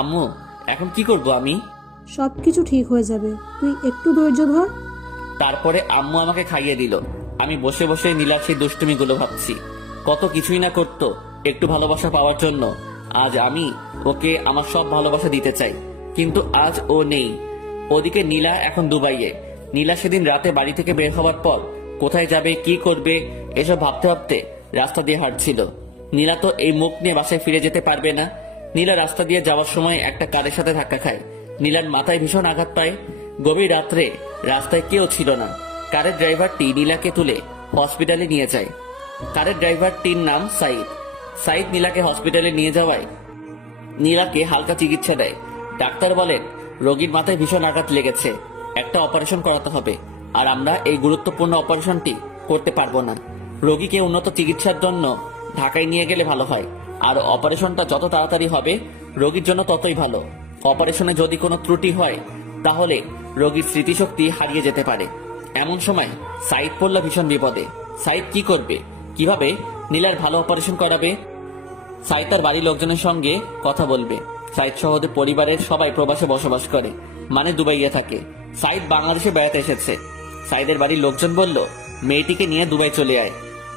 আম্মু, এখন কি করব আমি? সবকিছু ঠিক হয়ে যাবে, তুই একটু ধৈর্য ধর। তারপরে আম্মু আমাকে খাইয়ে দিল। আমি বসে বসে নীলার সেই দুষ্টুমিগুলো ভাবছি। কত কিছুই না করতো একটু ভালোবাসা পাওয়ার জন্য। আজ আমি ওকে আমার সব ভালোবাসা দিতে চাই, কিন্তু আজ ও নেই। ওদিকে নীলা এখন দুবাইয়ে। নীলা সেদিন রাতে বাড়ি থেকে বের হওয়ার পর কোথায় যাবে, কি করবে, এসব ভাবতে ভাবতে রাস্তা দিয়ে হাঁটছিল। নীলা তো এই মুখ নিয়ে বাসায় ফিরে যেতে পারবে না। নীলা রাস্তা দিয়ে যাওয়ার সময় একটা কারের সাথে ধাক্কা খায়। নীলার মাথায় ভীষণ আঘাত পায়। গভীর রাত্রে রাস্তায় কেউ ছিল না। কারের ড্রাইভারটি নীলাকে তুলে হসপিটালে নিয়ে যায়। কারের ড্রাইভারটির নাম সাইদ। সাইদ নীলাকে হসপিটালে নিয়ে যাওয়ায় নীলাকে হালকা চিকিৎসা দেয়। ডাক্তার বলেন রোগীর মাথায় ভীষণ আঘাত লেগেছে, একটা অপারেশন করাতে হবে। আর আমরা এই গুরুত্বপূর্ণ অপারেশনটি করতে পারবো না। রোগীকে উন্নত চিকিৎসার জন্য ঢাকায় নিয়ে গেলে ভালো হয়। আর অপারেশনটা যত তাড়াতাড়ি হবে রোগীর জন্য ততই ভালো। অপারেশনে যদি কোনো ত্রুটি হয় তাহলে রোগীর স্মৃতিশক্তি হারিয়ে যেতে পারে। এমন সময় সাইদ পড়ল ভীষণ বিপদে। সাইদ কি করবে, কিভাবে নীলার ভালো অপারেশন করাবে? সাইদ তার বাড়ির লোকজনের সঙ্গে কথা বলবে। সাইদ সহ ওদের পরিবারের সবাই প্রবাসে বসবাস করে, মানে দুবাইয়ে থাকে। সাইদ বাংলাদেশে বেড়াতে এসেছে। সাইদের বাড়ির লোকজন বলল মেয়েটিকে নিয়ে দুবাই চলে আয়,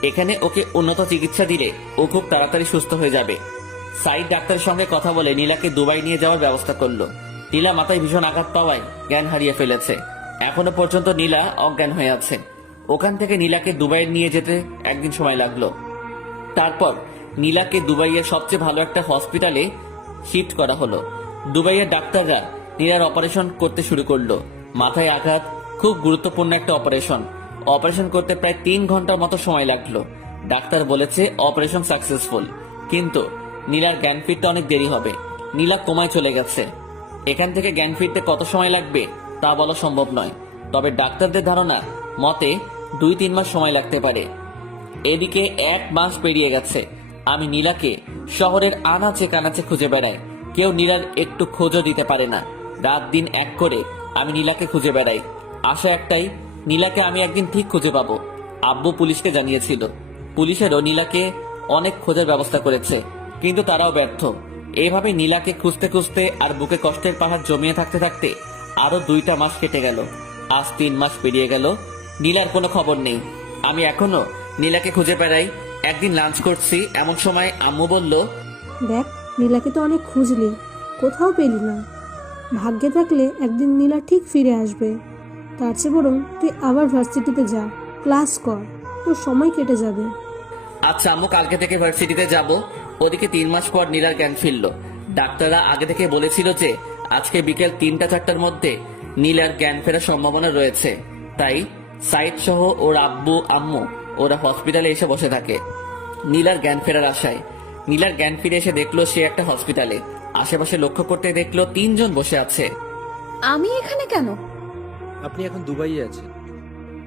এখানে ওকে উন্নত চিকিৎসা দিলে ও খুব তাড়াতাড়ি সুস্থ হয়ে যাবে। সাইদ ডাক্তারের সঙ্গে কথা বলে নীলাকে দুবাই নিয়ে যাওয়ার ব্যবস্থা করলো। নীলা মাথায় ভীষণ আঘাত পাওয়ায় জ্ঞান হারিয়ে ফেলেছে। এখনো পর্যন্ত নীলা অজ্ঞান হয়ে আছে। ওখান থেকে নীলাকে দুবাইয়ে নিয়ে যেতে একদিন সময় লাগলো। তারপর নীলাকে দুবাইয়ের সবচেয়ে ভালো একটা হসপিটালে শিফট করা হলো। দুবাইয়ের ডাক্তাররা নীলার অপারেশন করতে শুরু করলো। মাথায় আঘাত, খুব গুরুত্বপূর্ণ একটা অপারেশন। অপারেশন করতে প্রায় 3 ঘন্টার মতো সময় লাগলো। ডাক্তার বলেছে অপারেশন সাকসেসফুল, কিন্তু নীলার জ্ঞান ফিরতে অনেক দেরি হবে। নীলা কোমায় চলে গেছে। এখান থেকে জ্ঞান ফিরতে কত সময় লাগবে তা বলা সম্ভব নয়, তবে ডাক্তারদের ধারণা মতে 2-3 মাস সময় লাগতে পারে। এদিকে 1 মাস পেরিয়ে গেছে। আমি নীলাকে শহরের আনাচে কানাচে খুঁজে বেড়াই। কেউ নীলার একটু খোঁজও দিতে পারে না। রাত দিন এক করে আমি নীলাকে খুঁজে বেড়াই। আশা একটাই, নীলাকে আমি একদিন ঠিক খুঁজে পাবো। আব্বু পুলিশকে জানিয়েছিল। পুলিশেরও নীলাকে অনেক খোঁজার ব্যবস্থা করেছে, কিন্তু তারাও ব্যর্থ। এইভাবে নীলাকে খুঁজতে খুঁজতে আর বুকে কষ্টের পাহাড় জমিয়ে থাকতে থাকতে আরো 2টা মাস কেটে গেল। আজ 3 মাস পেরিয়ে গেল, নীলার কোনো খবর নেই। আমি এখনো নীলাকে খুঁজে বেড়াই। একদিন লাঞ্চ করছি, এমন সময় আম্মু বলল, দেখ, নীলাকে তো অনেক খুঁজলি, কোথাও পেলি না। ভাগ্যে থাকলে একদিন নীলা ঠিক ফিরে আসবে। তার চেয়ে বরং তুই আবার ভার্সিটিতে যা, ক্লাস কর, তোর সময় কেটে যাবে। আচ্ছা আম্মু, কালকে থেকে ভার্সিটিতে যাব। ওদিকে 3 মাস পর নীলার জ্ঞান ফিরল। ডাক্তাররা আগে থেকে বলেছিল যে আজকে বিকেল 3টা-4টার মধ্যে নীলার জ্ঞান ফেরার সম্ভাবনা রয়েছে। তাই সাইদ সহ ওর আব্বু আম্মু ওরা হসপিটালে এসে বসে থাকে নীলার জ্ঞান ফেরার আশায়। নীলার জ্ঞান ফিরে এসে দেখলো সে একটা হসপিটালে। আশেপাশে লক্ষ্য করতে দেখলো 3 জন বসে আছে। আমি এখানে কেন? আপনি এখন দুবাইয়ে আছেন।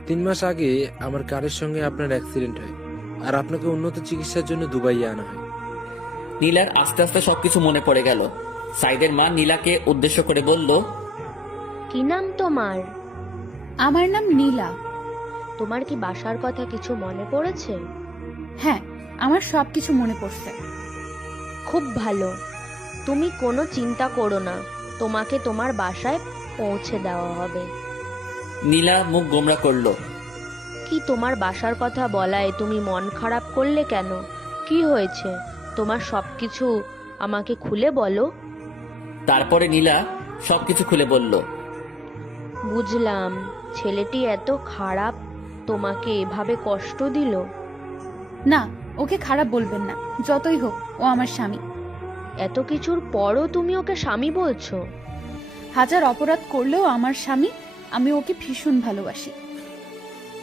3 মাস আগে আমার কারের সঙ্গে আপনার অ্যাক্সিডেন্ট হয়, আর আপনাকে উন্নত চিকিৎসার জন্য দুবাইয়ে আনা হয়। নীলার আস্তে আস্তে সবকিছু মনে পড়ে গেল। সাইদের মা নীলাকে উদ্দেশ্য করে বলল, কি নাম তোমার? আমার নাম নীলা। তোমার কি বাসার কথা কিছু মনে পড়েছে? হ্যাঁ, আমার সবকিছু মনে পড়ছে। খুব ভালো, তুমি কোনো চিন্তা করো না, তোমাকে তোমার বাসায় পৌঁছে দেওয়া হবে। নীলা মুখ গোমরা করলো। কি তোমার বাসার কথা বলায় তুমি মন খারাপ করলে কেন? কি হয়েছে তোমার? সবকিছু আমাকে খুলে বলো। তারপরে নীলা সবকিছু খুলে বলল। বুঝলাম, ছেলেটি এত খারাপ, তোমাকে এভাবে কষ্ট দিল। না, ওকে খারাপ বলবেন না, যতই হোক ও আমার স্বামী। এত কিছুর পরও তুমি ওকে স্বামী বলছো? হাজার অপরাধ করলেও আমার স্বামী, আমি ওকে ভীষণ ভালোবাসি।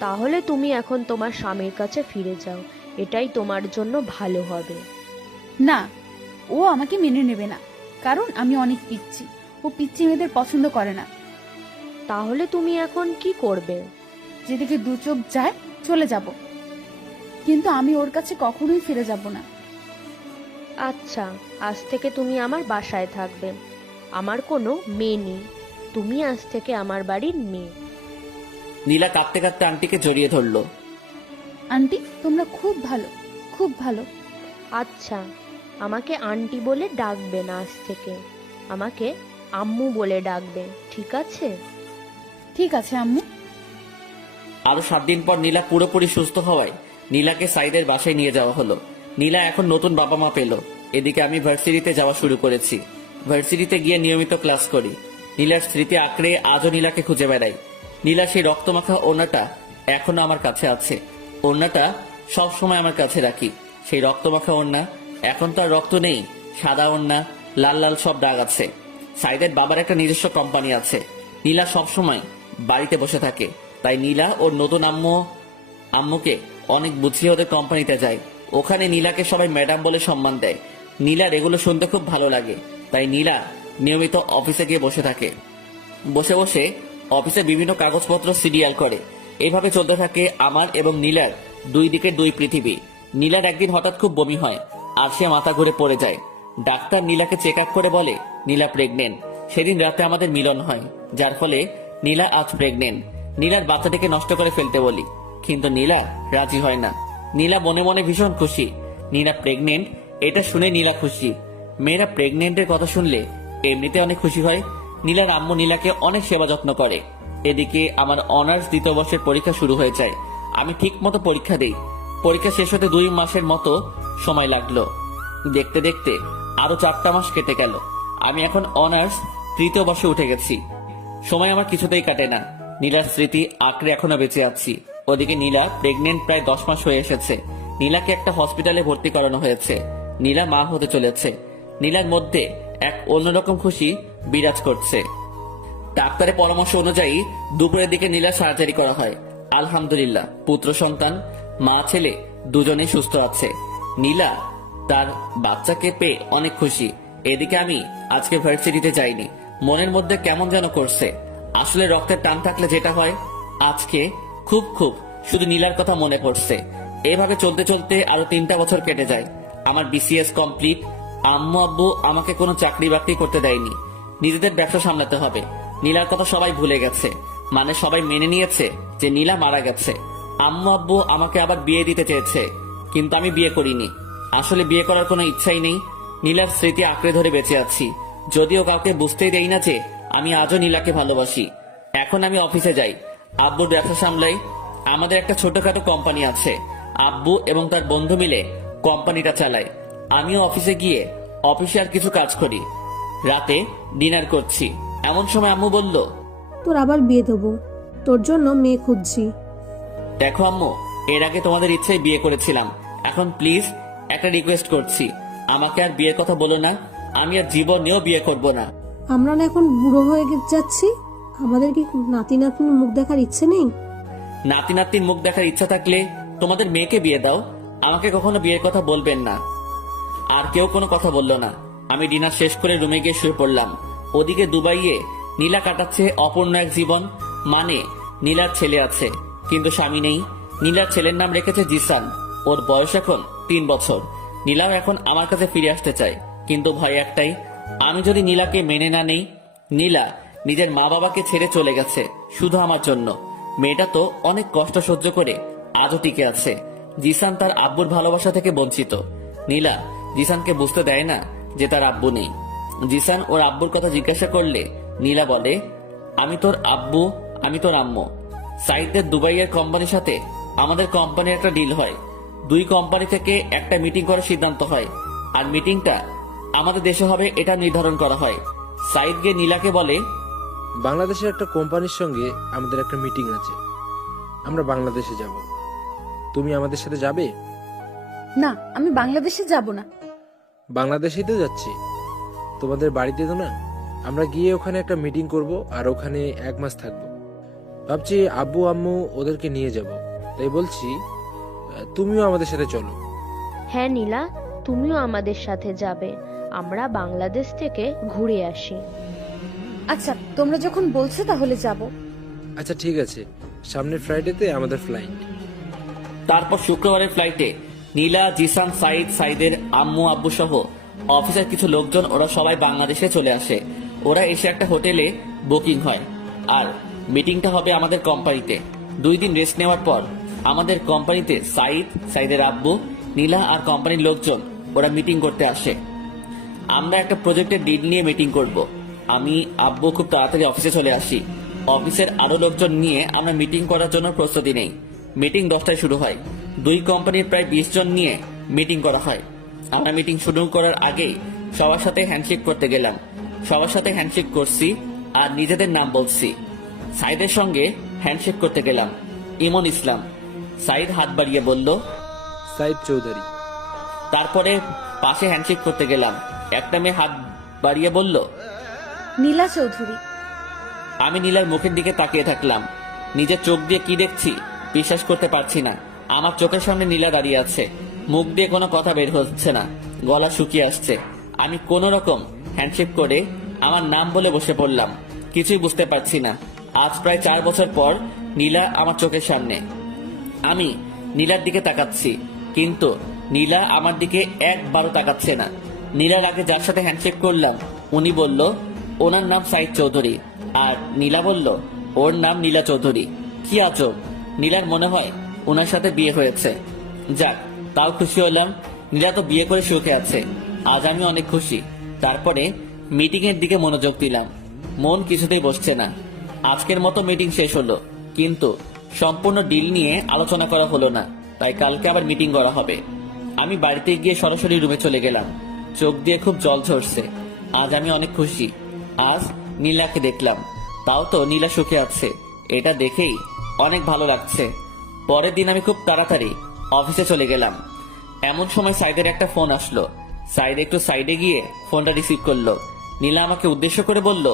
তাহলে তুমি এখন তোমার স্বামীর কাছে ফিরে যাও, এটাই তোমার জন্য ভালো হবে। না, ও আমাকে মেনে নেবে না, কারণ আমি অনেক পিচ্ছি। ও পিচ্ছি মেয়েদের পছন্দ করে না। তাহলে তুমি এখন কি করবে? যেদিকে দু চোখ যায় চলে যাব, কিন্তু আমি ওর কাছে কখনোই ফিরে যাব না। আচ্ছা, আজ থেকে তুমি আমার বাসায় থাকবে। আমার কোনো মেয়ে নেই, তুমি আজ থেকে আমার বাড়ির মেয়ে। নীলা কাঁদতে কাঁদতে আন্টিকে জড়িয়ে ধরলো। আন্টি, তোমরা খুব ভালো, খুব ভালো। আচ্ছা, আমাকে আন্টি বলে ডাকবে না, আজ থেকে আমাকে আম্মু বলে ডাকবে, ঠিক আছে? ঠিক আছে আম্মু। আরো 7 দিন পর নীলা পুরোপুরি সুস্থ হওয়ায় নীলাকে সাইদের বাসায় নিয়ে যাওয়া হলো। নীলা এখন নতুন বাবা মা পেল। এদিকে আমি ভার্সিটিতে যাওয়া শুরু করেছি। ভার্সিটিতে গিয়ে নিয়মিত ক্লাস করি। নীলার স্মৃতি আঁকড়ে আজও নীলাকে খুঁজে বেড়াই। নীলা সেই রক্তমাখা ওড়নাটা এখনো আমার কাছে আছে। ওড়নাটা সব সময় আমার কাছে রাখি। সেই রক্তমাখা ওড়না, এখন তো আর রক্ত নেই, সাদা ওড়না, লাল লাল সব দাগ আছে। সাইদের বাবার একটা নিজস্ব কোম্পানি আছে। নীলা সব সময় বাড়িতে বসে থাকে, তাই নীলা ওর নতুন আম্মুকে অনেক বুঝিয়ে ওদের কোম্পানিতে যায়। ওখানে নীলাকে সবাই ম্যাডাম বলে সম্মান দেয়। নীলার এগুলো শুনতে খুব ভালো লাগে, তাই নীলা নিয়মিত অফিসে গিয়ে বসে থাকে। বসে বসে অফিসে বিভিন্ন কাগজপত্র সিরিয়াল করে। এইভাবে চলতে থাকে আমার এবং নীলার দুই দিকের দুই পৃথিবী। নীলার একদিন হঠাৎ খুব বমি হয়, আর সে মাথা ঘুরে পড়ে যায়। ডাক্তার নীলাকে চেক আপ করে বলে নীলা প্রেগনেন্ট। সেদিন রাতে আমাদের মিলন হয়, যার ফলে নীলা আজ প্রেগনেন্ট। নীলার বাচ্চাটিকে নষ্ট করে ফেলতে বলি, কিন্তু নীলা রাজি হয় না। নীলা মনে মনে ভীষণ খুশি। নীলা প্রেগনেন্ট এটা শুনে নীলা খুশি। মেয়েরা প্রেগনেন্টের কথা শুনলে এমনিতে অনেক খুশি হয়। নীলার আম্মু নীলাকে অনেক সেবা যত্ন করে। এদিকে আমার অনার্স 2য় বর্ষের পরীক্ষা শুরু হয়ে যায়। আমি ঠিক মতো পরীক্ষা দিই। পরীক্ষা শেষ হতে 2 মাসের মতো সময় লাগলো। দেখতে দেখতে আরো 4টা মাস কেটে গেল। আমি এখন অনার্স 3য় বর্ষে উঠে গেছি। সময় আমার কিছুতেই কাটে না। নীলার স্মৃতি আঁকড়ে এখনো বেঁচে আছি। ওদিকে নীলা প্রেগনেন্ট প্রায় 10 মাস হয়ে এসেছে। নীলাকে একটা হসপিটালে ভর্তি করানো হয়েছে। নীলা মা হতে চলেছে। নীলার মধ্যে এক অন্যরকম খুশি বিরাজ করছে। ডাক্তারের পরামর্শ অনুযায়ী দুপুরের দিকে নীলার সার্জারি করা হয়। আলহামদুলিল্লাহ, পুত্র সন্তান, মা ছেলে দুজনেই সুস্থ আছে। নীলা তার বাচ্চাকে পেয়ে অনেক খুশি। এদিকে আমি আজকে ভার্সিটিতে যাইনি। মনের মধ্যে কেমন যেন করছে। আসলে রক্তের টান থাকলে যেটা হয়, আজকে খুব শুধু নীলার কথা মনে পড়ছে। এভাবে চলতে চলতে আরো 3টা বছর কেটে যায়। আমার বিসিএস কমপ্লিট। আম্মু আব্বু আমাকে কোনো চাকরি বাকরি করতে দেয়নি। নিজেদের ব্যবসা সামলাতে হবে। নীলার কথা সবাই ভুলে গেছে, মানে সবাই মেনে নিয়েছে যে নীলা মারা গেছে। আম্মু আব্বু আমাকে আবার বিয়ে দিতে চেয়েছে, কিন্তু আমি বিয়ে করিনি। আসলে বিয়ে করার কোনো ইচ্ছাই নেই। নীলার স্মৃতি আঁকড়ে ধরে বেঁচে আছি, যদিও কাউকে বুঝতেই দেই না যে আমি আজও নীলাকে ভালোবাসি। এখন আমি অফিসে যাই, আব্বুর ব্যবসা সামলাই। আমাদের একটা ছোটখাটো কোম্পানি আছে। আব্বু এবং তার বন্ধু মিলে কোম্পানিটা চালায়। আমিও অফিসে গিয়ে অফিসিয়াল কিছু কাজ করি। রাতে ডিনার করছি, এমন সময় আম্মু বলল, তোর আবার বিয়ে দেবো, তোর জন্য মেয়ে খুঁজছি। দেখো আম্মু, এর আগে তোমাদের ইচ্ছায় বিয়ে করেছিলাম। এখন প্লিজ একটা রিকোয়েস্ট করছি, আমাকে আর বিয়ের কথা বলো না। আমি আর জীবনেও বিয়ে করব না। আমরা না এখন বুড়ো হয়ে যাচ্ছি, আমাদের কি নাতি নাতনির মুখ দেখার ইচ্ছে নেই? নাতি নাতির মুখ দেখার ইচ্ছা থাকলে তোমাদের মেয়েকে বিয়ে দাও। আমাকে কখনো বিয়ের কথা বলবেন না। আর কেউ কোনো কথা বলল না। আমি ডিনার শেষ করে রুমে গিয়ে শুয়ে পড়লাম। ওদিকে দুবাইয়ে নীলা কাটাচ্ছে অপূর্ণ এক জীবন। মানে নীলার ছেলে আছে কিন্তু স্বামী নেই। নীলার ছেলের নাম রেখেছে জিসান। ওর বয়স এখন 3 বছর। নীলাও এখন আমার কাছে ফিরে আসতে চায়, কিন্তু ভয় একটাই, আমি যদি নীলাকে মেনে না নেই। নীলা নিজের মা বাবাকে ছেড়ে চলে গেছে শুধু আমার জন্য। মেয়েটা তো অনেক কষ্ট সহ্য করে আজও টিকে আছে। জিসান তার আব্বুর ভালোবাসা থেকে বঞ্চিত। নীলা জিসানকে বুঝতে দেয় না যে তার আব্বু নেই। জিসান ওর আব্বুর কথা জিজ্ঞাসা করলে নীলা বলে, আমি তোর আব্বু, আমি তোর আম্মু। সাইদের দুবাইয়ের কোম্পানির সাথে আমাদের কোম্পানির একটা ডিল হয়। 2 কোম্পানি থেকে একটা মিটিং করার সিদ্ধান্ত হয়, আর মিটিংটা আমাদের দেশে হবে এটা নির্ধারণ করা হয়। সাইদ গিয়ে নীলাকে বলে, বাংলাদেশের একটা কোম্পানির সঙ্গে আমাদের একটা মিটিং আছে, আমরা বাংলাদেশে যাব। তুমি আমাদের সাথে যাবে? না, আমি বাংলাদেশে যাব না। বাংলাদেশেই তো যাচ্ছি, তোমাদের বাড়িতে তো না। আমরা গিয়ে ওখানে একটা মিটিং করব আর ওখানে 1 মাস থাকবো। ভাবছি আব্বু আম্মু ওদেরকে নিয়ে যাব, তাই বলছি তুমিও আমাদের সাথে চলো। হ্যাঁ নীলা, তুমিও আমাদের সাথে যাবে। আমরা বাংলাদেশ থেকে ঘুরে আসি। আচ্ছা, তোমরা যখন বলছো তাহলে যাব। আচ্ছা ঠিক আছে, সামনের ফ্রাইডেতে আমাদের ফ্লাইট। তারপর শুক্রবারের ফ্লাইটে নীলা, জিসান, সাইদের আম্মু আব্বু সহ অফিসের কিছু লোকজন ওরা সবাই বাংলাদেশে চলে আসে। ওরা এসে একটা হোটেলে বুকিং হয়, আর মিটিংটা হবে আমাদের কোম্পানিতে। 2 দিন রেস্ট নেওয়ার পর আমাদের কোম্পানিতে সাইদের আব্বু, নীলা আর কোম্পানির লোকজন ওরা মিটিং করতে আসে। আমরা একটা প্রজেক্টের ডিল নিয়ে মিটিং করব। আমি আব্বু খুব তাড়াতাড়ি অফিসে চলে আসি। অফিসের আরো লোকজন নিয়ে আমরা মিটিং করার জন্য প্রস্তুতি নেই। মিটিং 10টায় শুরু হয়। 2 কোম্পানির প্রায় 20 জন নিয়ে মিটিং করা হয়। আমরা মিটিং শুরু করার আগেই সবার সাথে হ্যান্ডশেক করতে গেলাম। সবার সাথে হ্যান্ডশেক করছি আর নিজেদের নাম বলছি। সাইদের সঙ্গে হ্যান্ডশেক করতে গেলাম, ইমন ইসলাম। সাইদ হাত বাড়িয়ে বলল, সাইদ চৌধুরী। তারপরে পাশে হ্যান্ডশেক করতে গেলাম, একটা মেয়ে হাত বাড়িয়ে বলল, নীলা চৌধুরী। আমি নীলার মুখের দিকে তাকিয়ে থাকলাম। নিজের চোখ দিয়ে কি দেখছি বিশ্বাস করতে পারছি না। আমার চোখের সামনে নীলা দাঁড়িয়ে আছে, মুখ দিয়ে কোনো কথা বের হচ্ছে না, গলা শুকিয়ে আসছে। আমি কোনো রকম হ্যান্ডশেক করে আমার নাম বলে বসে পড়লাম। কিছুই বুঝতে পারছি না। আজ প্রায় 4 বছর পর নীলা আমার চোখের সামনে। আমি নীলার দিকে তাকাচ্ছি, কিন্তু নীলা আমার দিকে একবারও তাকাচ্ছে না। নীলার আগে যার সাথে হ্যান্ডশেক করলাম উনি বলল ওনার নাম সাইদ চৌধুরী, আর নীলা বলল ওর নাম নীলা চৌধুরী। কি আজব, নীলার মনে হয় ওনার সাথে বিয়ে হয়েছে। যাক, তাও খুশি হলাম। নীলা তো বিয়ে করে সুখে আছে। আজ আমি অনেক খুশি। তারপরে মিটিং এর দিকে মনোযোগ দিলাম। মন কিছুতেই বসছে না। আজকের মতো মিটিং শেষ হলো, কিন্তু সম্পূর্ণ ডিল নিয়ে আলোচনা করা হলো না। তাই কালকে আবার মিটিং করা হবে। আমি বাড়িতে গিয়ে সরাসরি রুমে চলে গেলাম। চোখ দিয়ে খুব জল ঝরছে। আজ আমি অনেক খুশি। আজ নীলাকে দেখলাম, তাও তো নীলা সুখে আছে। এটা দেখেই অনেক ভালো লাগছে। পরের দিন আমি খুব তাড়াতাড়ি অফিসে চলে গেলাম। এমন সময় সাইদের একটা ফোন আসলো। সাইদ একটু সাইডে গিয়ে ফোনটা রিসিভ করলো। নীলা আমাকে উদ্দেশ্য করে বলল,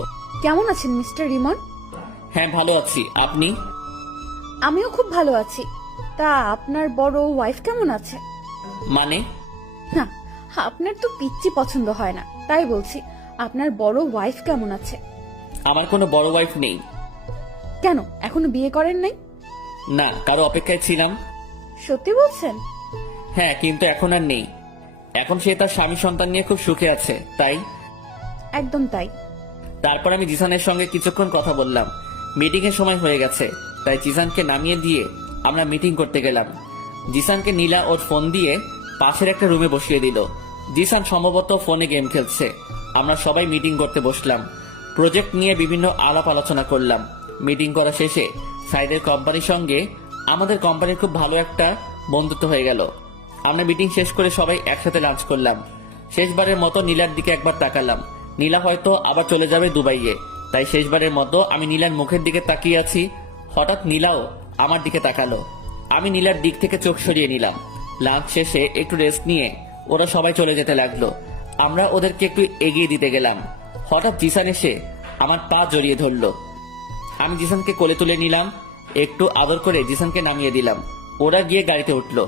কেমন আছেন মিস্টার রিমন? হ্যাঁ ভালো আছি, আপনি? আমিও খুব ভালো আছি। তা আপনার বড় ওয়াইফ কেমন আছে? মানে? না, আপনার তো পিচ্চি পছন্দ হয় না, তাই বলছি আপনার বড় ওয়াইফ কেমন আছে? আমার কোনো বড় ওয়াইফ নেই। কেন, এখনো বিয়ে করেন নাই? না, কারো অপেক্ষায় ছিলাম। সত্যি বলছেন? হ্যাঁ, কিন্তু এখন আর নেই। এখন সে তার স্বামী সন্তান নিয়ে খুব সুখে আছে, তাই। একদম তাই। তারপর আমি জিসানের সঙ্গে কিছুক্ষণ কথা বললাম। মিটিং এর সময় হয়ে গেছে, তাই জিসানকে নামিয়ে দিয়ে আমরা মিটিং করতে গেলাম। জিসানকে নীলা ওর ফোন দিয়ে পাশের একটা রুমে বসিয়ে দিল। জিসান সম্ভবত ফোনে গেম খেলছে। আমরা সবাই মিটিং করতে বসলাম। প্রজেক্ট নিয়ে বিভিন্ন আলাপ আলোচনা করলাম। মিটিং করা শেষে সাইদের কোম্পানির সঙ্গে আমাদের কোম্পানির খুব ভালো একটা বন্ধুত্ব হয়ে গেল। আমরা মিটিং শেষ করে সবাই একসাথে লাঞ্চ করলাম। শেষবারের মতো নীলার দিকে একবার তাকালাম। নীলা হয়তো আবার চলে যাবে দুবাইয়ে, তাই শেষবারের মতো আমি নীলার মুখের দিকে তাকিয়ে আছি। হঠাৎ নীলাও আমার দিকে তাকালো। আমি নীলার দিক থেকে চোখ সরিয়ে নিলাম। লাঞ্চ শেষে একটু রেস্ট নিয়ে ওরা সবাই চলে যেতে লাগলো। আমরা ওদেরকে একটু এগিয়ে দিতে গেলাম। হঠাৎ জিসান এসে আমার পা জড়িয়ে ধরলো। আমি জিসানকে কোলে তুলে নিলাম। একটু আদর করে জিসানকে নামিয়ে দিলাম। ওরা গিয়ে গাড়িতে উঠলো।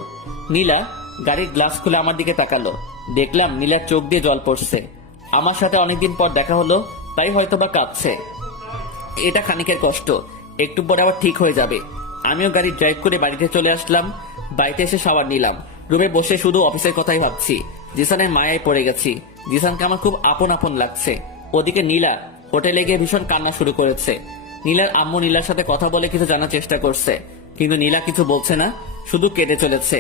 নীলা গাড়ির গ্লাস খুলে আমার দিকে তাকালো। দেখলাম নীলার চোখ দিয়ে জল পড়ছে। আমার সাথে অনেকদিন পর দেখা হলো, তাই হয়তো বা কাঁদছে। এটা খানিকের কষ্ট, একটু পরে আবার ঠিক হয়ে যাবে। আমিও গাড়ি ড্রাইভ করে বাড়িতে চলে আসলাম। বাড়িতে এসে শাওয়ার নিলাম। রুমে বসে শুধু অফিসের কথাই ভাবছি। জিসানের মায়ায় পড়ে গেছি। জিসানকে আমার খুব আপন আপন লাগছে। ওদিকে নীলা হোটেলে গিয়ে ভীষণ কান্না শুরু করেছে। নীলার আম্মু নীলার সাথে কথা বলে কিছু জানার চেষ্টা করছে, কিন্তু নীলা কিছু বলছে না, শুধু কেঁদে চলেছে।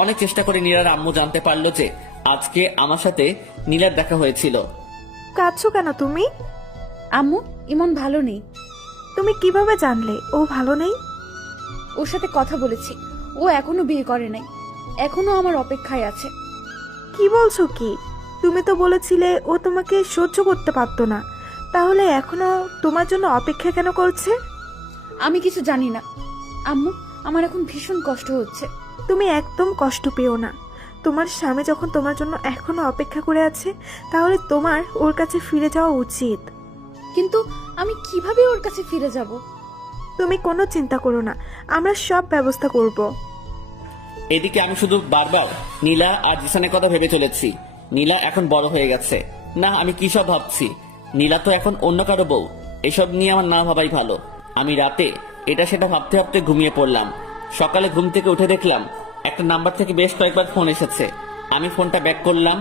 অনেক চেষ্টা করে নীলার আম্মু জানতে পারলো যে আজকে আমার সাথে নীলার দেখা হয়েছিল। কাঁদছো কেন তুমি? আম্মু, ইমন ভালো নেই। তুমি কিভাবে জানলে ও ভালো নেই? ওর সাথে কথা বলেছি, ও এখনো বিয়ে করে নাই, এখনো আমার অপেক্ষায় আছে। কি বলছো কি? তুমি তো বলেছিলে ও তোমাকে সহ্য করতে পারতো না, তাহলে এখনো তোমার জন্য অপেক্ষা কেন করছে? আমি কিছু জানি না আম্মু, আমার এখন ভীষণ কষ্ট হচ্ছে। তুমি একদম কষ্ট পেও না। তোমার স্বামী যখন তোমার জন্য এখনো অপেক্ষা করে আছে, তাহলে তোমার ওর কাছে ফিরে যাওয়া উচিত। কিন্তু আমি কিভাবে ওর কাছে ফিরে যাব? তুমি কোনো চিন্তা করো না, আমরা সব ব্যবস্থা করব। এদিকে আমি শুধু বারবার নীলা আর জিসানের কথা ভেবে চলেছি। নীলা এখন বড় হয়ে গেছে। না, আমি কি সব ভাবছি। নীলা তো এখন অন্য কারো বউ। এসব নিয়ে আমার না ভাবাই ভালো। আমি রাতে এটা সেটা ভাবতে ভাবতে ঘুমিয়ে পড়লাম। সকালে ঘুম থেকে উঠে দেখলাম একটা নাম্বার থেকে বেশ কয়েকবার ফোন এসেছে। আমি ফোনটা ব্যাক করলাম।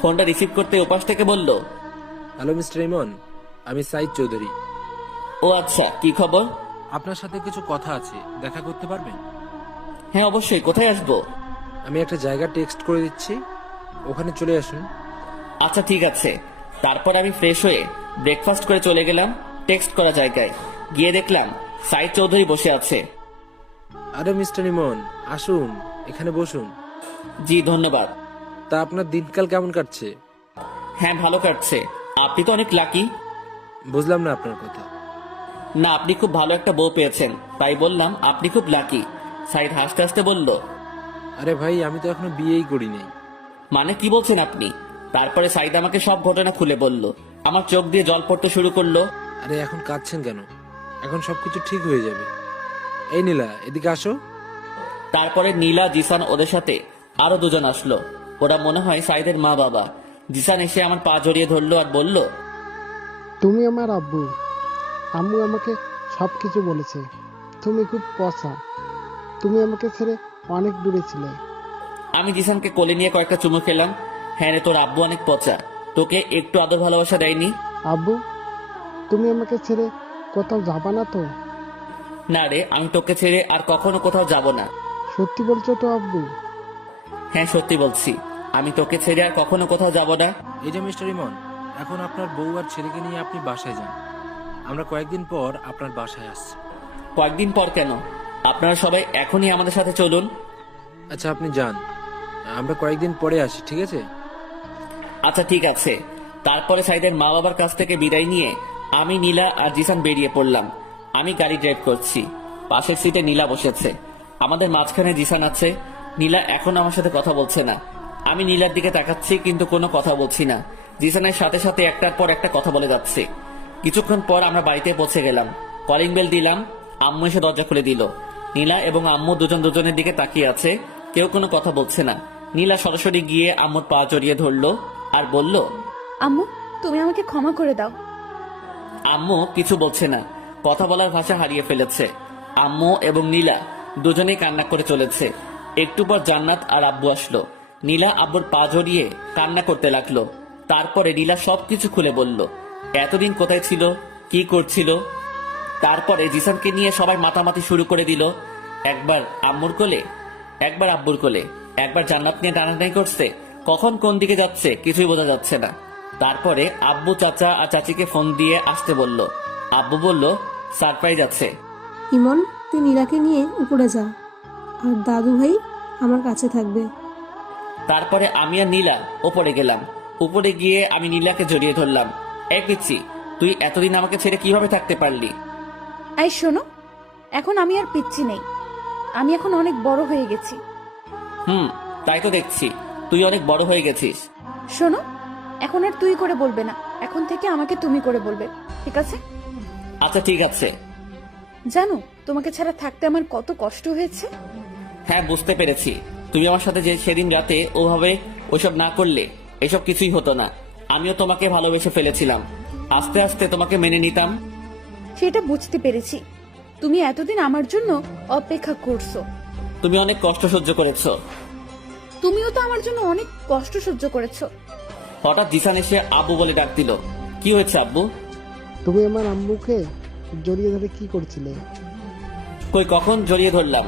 ফোনটা রিসিভ করতে ওপাশ থেকে বলল, হ্যালো মিস্টার ইমন, আমি সাইদ চৌধুরী। ও আচ্ছা, কি খবর? আপনার সাথে কিছু কথা আছে, দেখা করতে পারবেন? হ্যাঁ অবশ্যই, কোথায় আসবো? আমি একটা জায়গা টেক্সট করে দিচ্ছি, ওখানে চলে আসুন। আচ্ছা ঠিক আছে। তারপর আমি ফ্রেশ হয়ে ব্রেকফাস্ট করে চলে গেলাম টেক্সট করা জায়গায়। গিয়ে দেখলাম সাইদ চৌধুরী বসে আছে। আরে মিস্টার ইমন, আসুন, এখানে বসুন। জি ধন্যবাদ। তা আপনার দিনকাল কেমন কাটছে? হ্যাঁ ভালো কাটছে। আপনি তো অনেক লাকি। বুঝলাম না আপনার কথা। না, আপনি খুব ভালো একটা বউ পেয়েছেন, তাই বললাম আপনি খুব লাকি। সাইদ হাসতে হাসতে বলল, আরে ভাই, আমি তো এখনো বিয়েই করি নাই। মানে কি বলছেন আপনি? তারপরে সাইদ আমাকে সব ঘটনা খুলে বলল। আমার চোখ দিয়ে জল পড়তে শুরু করলো। আরে এখন কাঁদছেন কেন? এখন সবকিছু ঠিক হয়ে যাবে। এই নীলা, এদিকে আসো। তারপরে নীলা, জিসান, ওদের সাথে আরো দুজন আসলো। ওরা মনে হয় সাইদের মা বাবা। জিসান এসে আমার পা জড়িয়ে ধরলো আর বলল, তুমি আমার আব্বু। আম্মু আমাকে সব কিছু বলেছে। তুমি খুব পচা। তুমি আমাকে ছেড়ে অনেক দূরে ছিলে। আমি জিসানকে কোলে নিয়ে কয়েকটা চুমু খেলাম। হ্যাঁ রে, তোর আব্বু অনেক পচা। তোকে একটু আদর ভালোবাসা দেয়নি? আব্বু, তুমি আমাকে ছেড়ে কোথাও যাবা না তো? না রে, আমি তোকে ছেড়ে আর কখনো কোথাও যাব না। সত্যি বলছো তো আব্বু? হ্যাঁ সত্যি বলছি, আমি তোকে ছেড়ে আর কখনো কোথাও যাব না। এই যে মিস্টার ইমন, এখন আপনার বউ আর ছেলেকে নিয়ে আপনি বাসায় যান। আমরা কয়েকদিন পর আপনার বাসায় আসছি। কয়েকদিন পর কেন? আপনারা সবাই এখনই আমাদের সাথে চলুন। আচ্ছা আপনি যান, আমরা কয়েকদিন পরে আসি, ঠিক আছে? আচ্ছা ঠিক আছে। তারপরে সাইদের মা বাবার কাছ থেকে বিদায় নিয়ে আমি, নীলা আর জিসান বেরিয়ে পড়লাম। আমি গাড়ি ড্রাইভ করছি। পাশের সিটে নীলা বসেছে। আমাদের মাঝখানে জিসান আছে। নীলা এখন আমার সাথে কথা বলছে না। আমি নীলার দিকে তাকাচ্ছি, কিন্তু কোনো কথা বলছি না। জিসানের সাথে সাথে একটার পর একটা কথা বলে যাচ্ছে। কিছুক্ষণ পর আমরা বাড়িতে পৌঁছে গেলাম। কলিং বেল দিলাম। আম্মু এসে দরজা খুলে দিল। নীলা এবং আম্মু দুজন দুজনের দিকে তাকিয়ে আছে, কেউ কোনো কথা বলছে না। নীলা সরাসরি গিয়ে আম্মুর পা জড়িয়ে ধরলো আর বলল, আম্মু, তুমি আমাকে ক্ষমা করে দাও। আম্মু কিছু বলছে না, কথা বলার ভাষা হারিয়ে ফেলেছে। আম্মু এবং নীলা দুজনেই কান্না করে চলেছে। একটু পর জান্নাত আর আব্বু আসলো। নীলা আব্বুর পা জড়িয়ে কান্না করতে লাগলো। তারপরে নীলা সবকিছু খুলে বলল, এতদিন কোথায় ছিল, কি করছিল। তারপরে জিসানকে নিয়ে সবাই মাতামাতি শুরু করে দিল। একবার আম্মুর কোলে, একবার আব্বুর কোলে, একবার জান্নাত নিয়ে টানাটানি করছে। কখন কোন দিকে যাচ্ছে কিছুই বোঝা যাচ্ছে না। তারপরে আব্বু চাচা আর চাচিকে ফোন দিয়ে আসতে বলল। আব্বু বলল সারপ্রাইজ আছে। ইমন, তুই নীলাকে নিয়ে উপরে যা, আর দাদু ভাই আমার কাছে থাকবে। তারপরে আমি আর নীলা ওপরে গেলাম। উপরে গিয়ে আমি নীলাকে জড়িয়ে ধরলাম। এই পিচ্ছি, তুই এতদিন আমাকে ছেড়ে কিভাবে থাকতে পারলি? এই শোনো, এখন আমি আর পিচ্ছি নেই। আমি এখন অনেক বড় হয়ে গেছি। তাই তো দেখছি, তুই অনেক বড় হয়ে গেছিস। শোনো, এখন আর তুই করে বলবে না, এখন থেকে আমাকে তুমি করে বলবে, ঠিক আছে? আচ্ছা ঠিক আছে। জানো তোমাকে ছাড়া থাকতে আমার কত কষ্ট হয়েছে? হ্যাঁ বুঝতে পেরেছি। তুমি আমার সাথে যে সেদিন রাতে ওভাবে ওইসব না করলে এসব কিছুই হতো না। আমিও তোমাকে ভালোবেসে ফেলেছিলাম। আস্তে আস্তে তোমাকে মেনে নিতাম। সেটা বুঝতে পেরেছি। তুমি এতদিন আমার জন্য অপেক্ষা করছো। তুমি অনেক কষ্ট সহ্য করেছো। তুমিও তো আমার জন্য অনেক কষ্ট সহ্য করেছো। হঠাৎ জিসান এসে আব্বু বলে ডাক দিল। কি হয়েছে আব্বু? তুমি আমার আম্মুকে জড়িয়ে ধরে কি করছিলে? কই, কখন জড়িয়ে ধরলাম?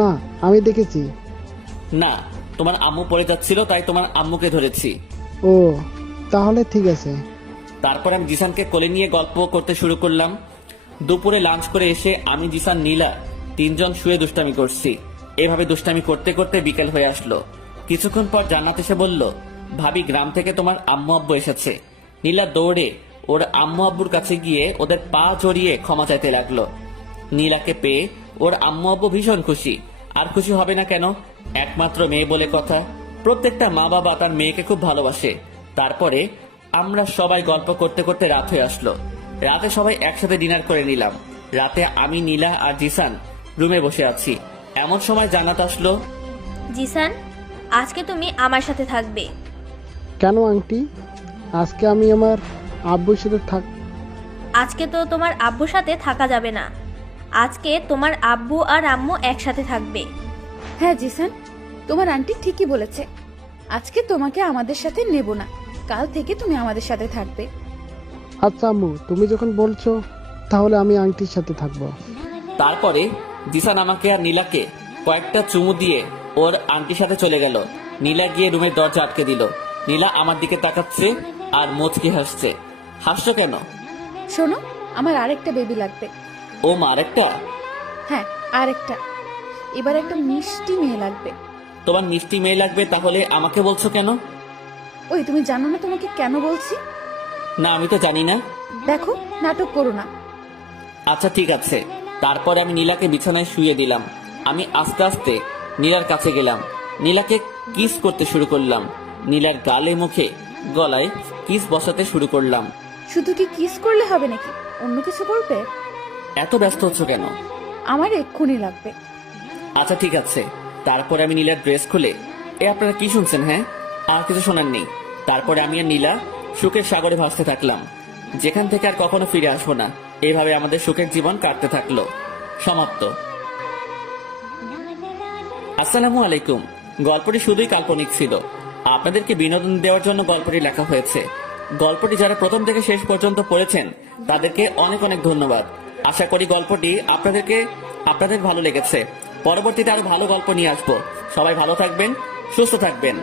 না, আমি দেখেছি। না, তোমার আম্মু পড়ে যাচ্ছিল তাই তোমার আম্মুকে ধরেছি। ও, তাহলে ঠিক আছে। তারপর আমি জিসানকে কোলে নিয়ে গল্প করতে শুরু করলাম। দুপুরে লাঞ্চ করে এসে আমি, জিসান, নীলা তিনজন শুয়ে দুষ্টামি করছি। এভাবে দুষ্টামি করতে করতে বিকেল হয়ে আসলো। কিছুক্ষণ পর জান্নাত এসে বলল, ভাবি গ্রাম থেকে তোমার আম্মু আব্বু এসেছে। নীলা দৌড়ে ওর আম্মু আব্বুর কাছে গিয়ে ওদের পা জড়িয়ে ক্ষমা চাইতে লাগলো। নীলাকে পেয়ে ওর আম্মু আব্বু ভীষণ খুশি। আর খুশি হবে না কেন, একমাত্র মেয়ে বলে কথা। প্রত্যেকটা মা বাবা তার মেয়েকে খুব ভালোবাসে। তারপরে আমরা সবাই গল্প করতে করতে রাত হয়ে আসলো। রাতে সবাই একসাথে ডিনার করে নিলাম। রাতে আমি, নীলা আর জিসান রুমে বসে আছি। এমন সময় জান্নাত আসলো। জিসান, আজকে তুমি আমার সাথে থাকবে। কেন আন্টি? আজকে আমি আমার আব্বুর সাথে আজকে তো তোমার আব্বুর সাথে থাকা যাবে না। আজকে তোমার আব্বু আর আম্মু একসাথে থাকবে। হ্যাঁ জিসান, তোমার আন্টি ঠিকই বলেছে। আজকে তোমাকে আমাদের সাথে নেব না, কাল থেকে তুমি আমাদের সাথে থাকবে। আচ্ছা আম্মু, তুমি যখন বলছো তাহলে আমি আন্টির সাথে থাকবো। তারপরে জিসান আমাকে আর নীলাকে কয়েকটা চুমু দিয়ে ওর আন্টির সাথে চলে গেল। নীলা গিয়ে রুমের দরজা আটকে দিল। নীলা আমার দিকে তাকাচ্ছে আর মুচকি হাসছে। হাসছো কেন? শোনো, আমার আরেকটা বেবি লাগবে। ও মা, আরেকটা? হ্যাঁ, আরেকটা। এবার একটা মিষ্টি মেয়ে লাগবে। তোমার মিষ্টি মেয়ে লাগবে, তাহলে আমাকে বলছো কেন? ওই, তুমি জানো না তোমাকে কেন বলছি? না, আমি তো জানি না। দেখো, নাটক করো না। আচ্ছা ঠিক আছে। তারপর আমি নীলাকে বিছানায় শুয়ে দিলাম। আমি আস্তে আস্তে নীলার কাছে গেলাম। নীলাকে কিস করতে শুরু করলাম। নীলার গালে, মুখে, গলায় কিস বসাতে শুরু করলাম। শুধু কি কিস করলে হবে নাকি অন্য কিছু করবে? এত ব্যস্ত হচ্ছ কেন? আমার এক্ষুনি লাগবে। আচ্ছা ঠিক আছে। তারপরে আমি নীলার ড্রেস খুলে, আপনারা কি শুনছেন? হ্যাঁ, আর কিছু শোনার নেই। তারপরে আমি আর নীলা সুখের সাগরে ভাসতে থাকলাম, যেখান থেকে আর কখনো ফিরে আসবো না। এইভাবে আমাদের সুখের জীবন কাটতে থাকলো। সমাপ্ত। আসসালামু আলাইকুম। গল্পটি শুধুই কাল্পনিক ছিল, আপনাদেরকে বিনোদন দেওয়ার জন্য গল্পটি লেখা হয়েছে। গল্পটি যারা প্রথম থেকে শেষ পর্যন্ত পড়েছেন তাদেরকে অনেক অনেক ধন্যবাদ। আশা করি গল্পটি আপনাদের ভালো লেগেছে। পরবর্তীতে আরো ভালো গল্প নিয়ে আসবো। সবাই ভালো থাকবেন, সুস্থ থাকবেন।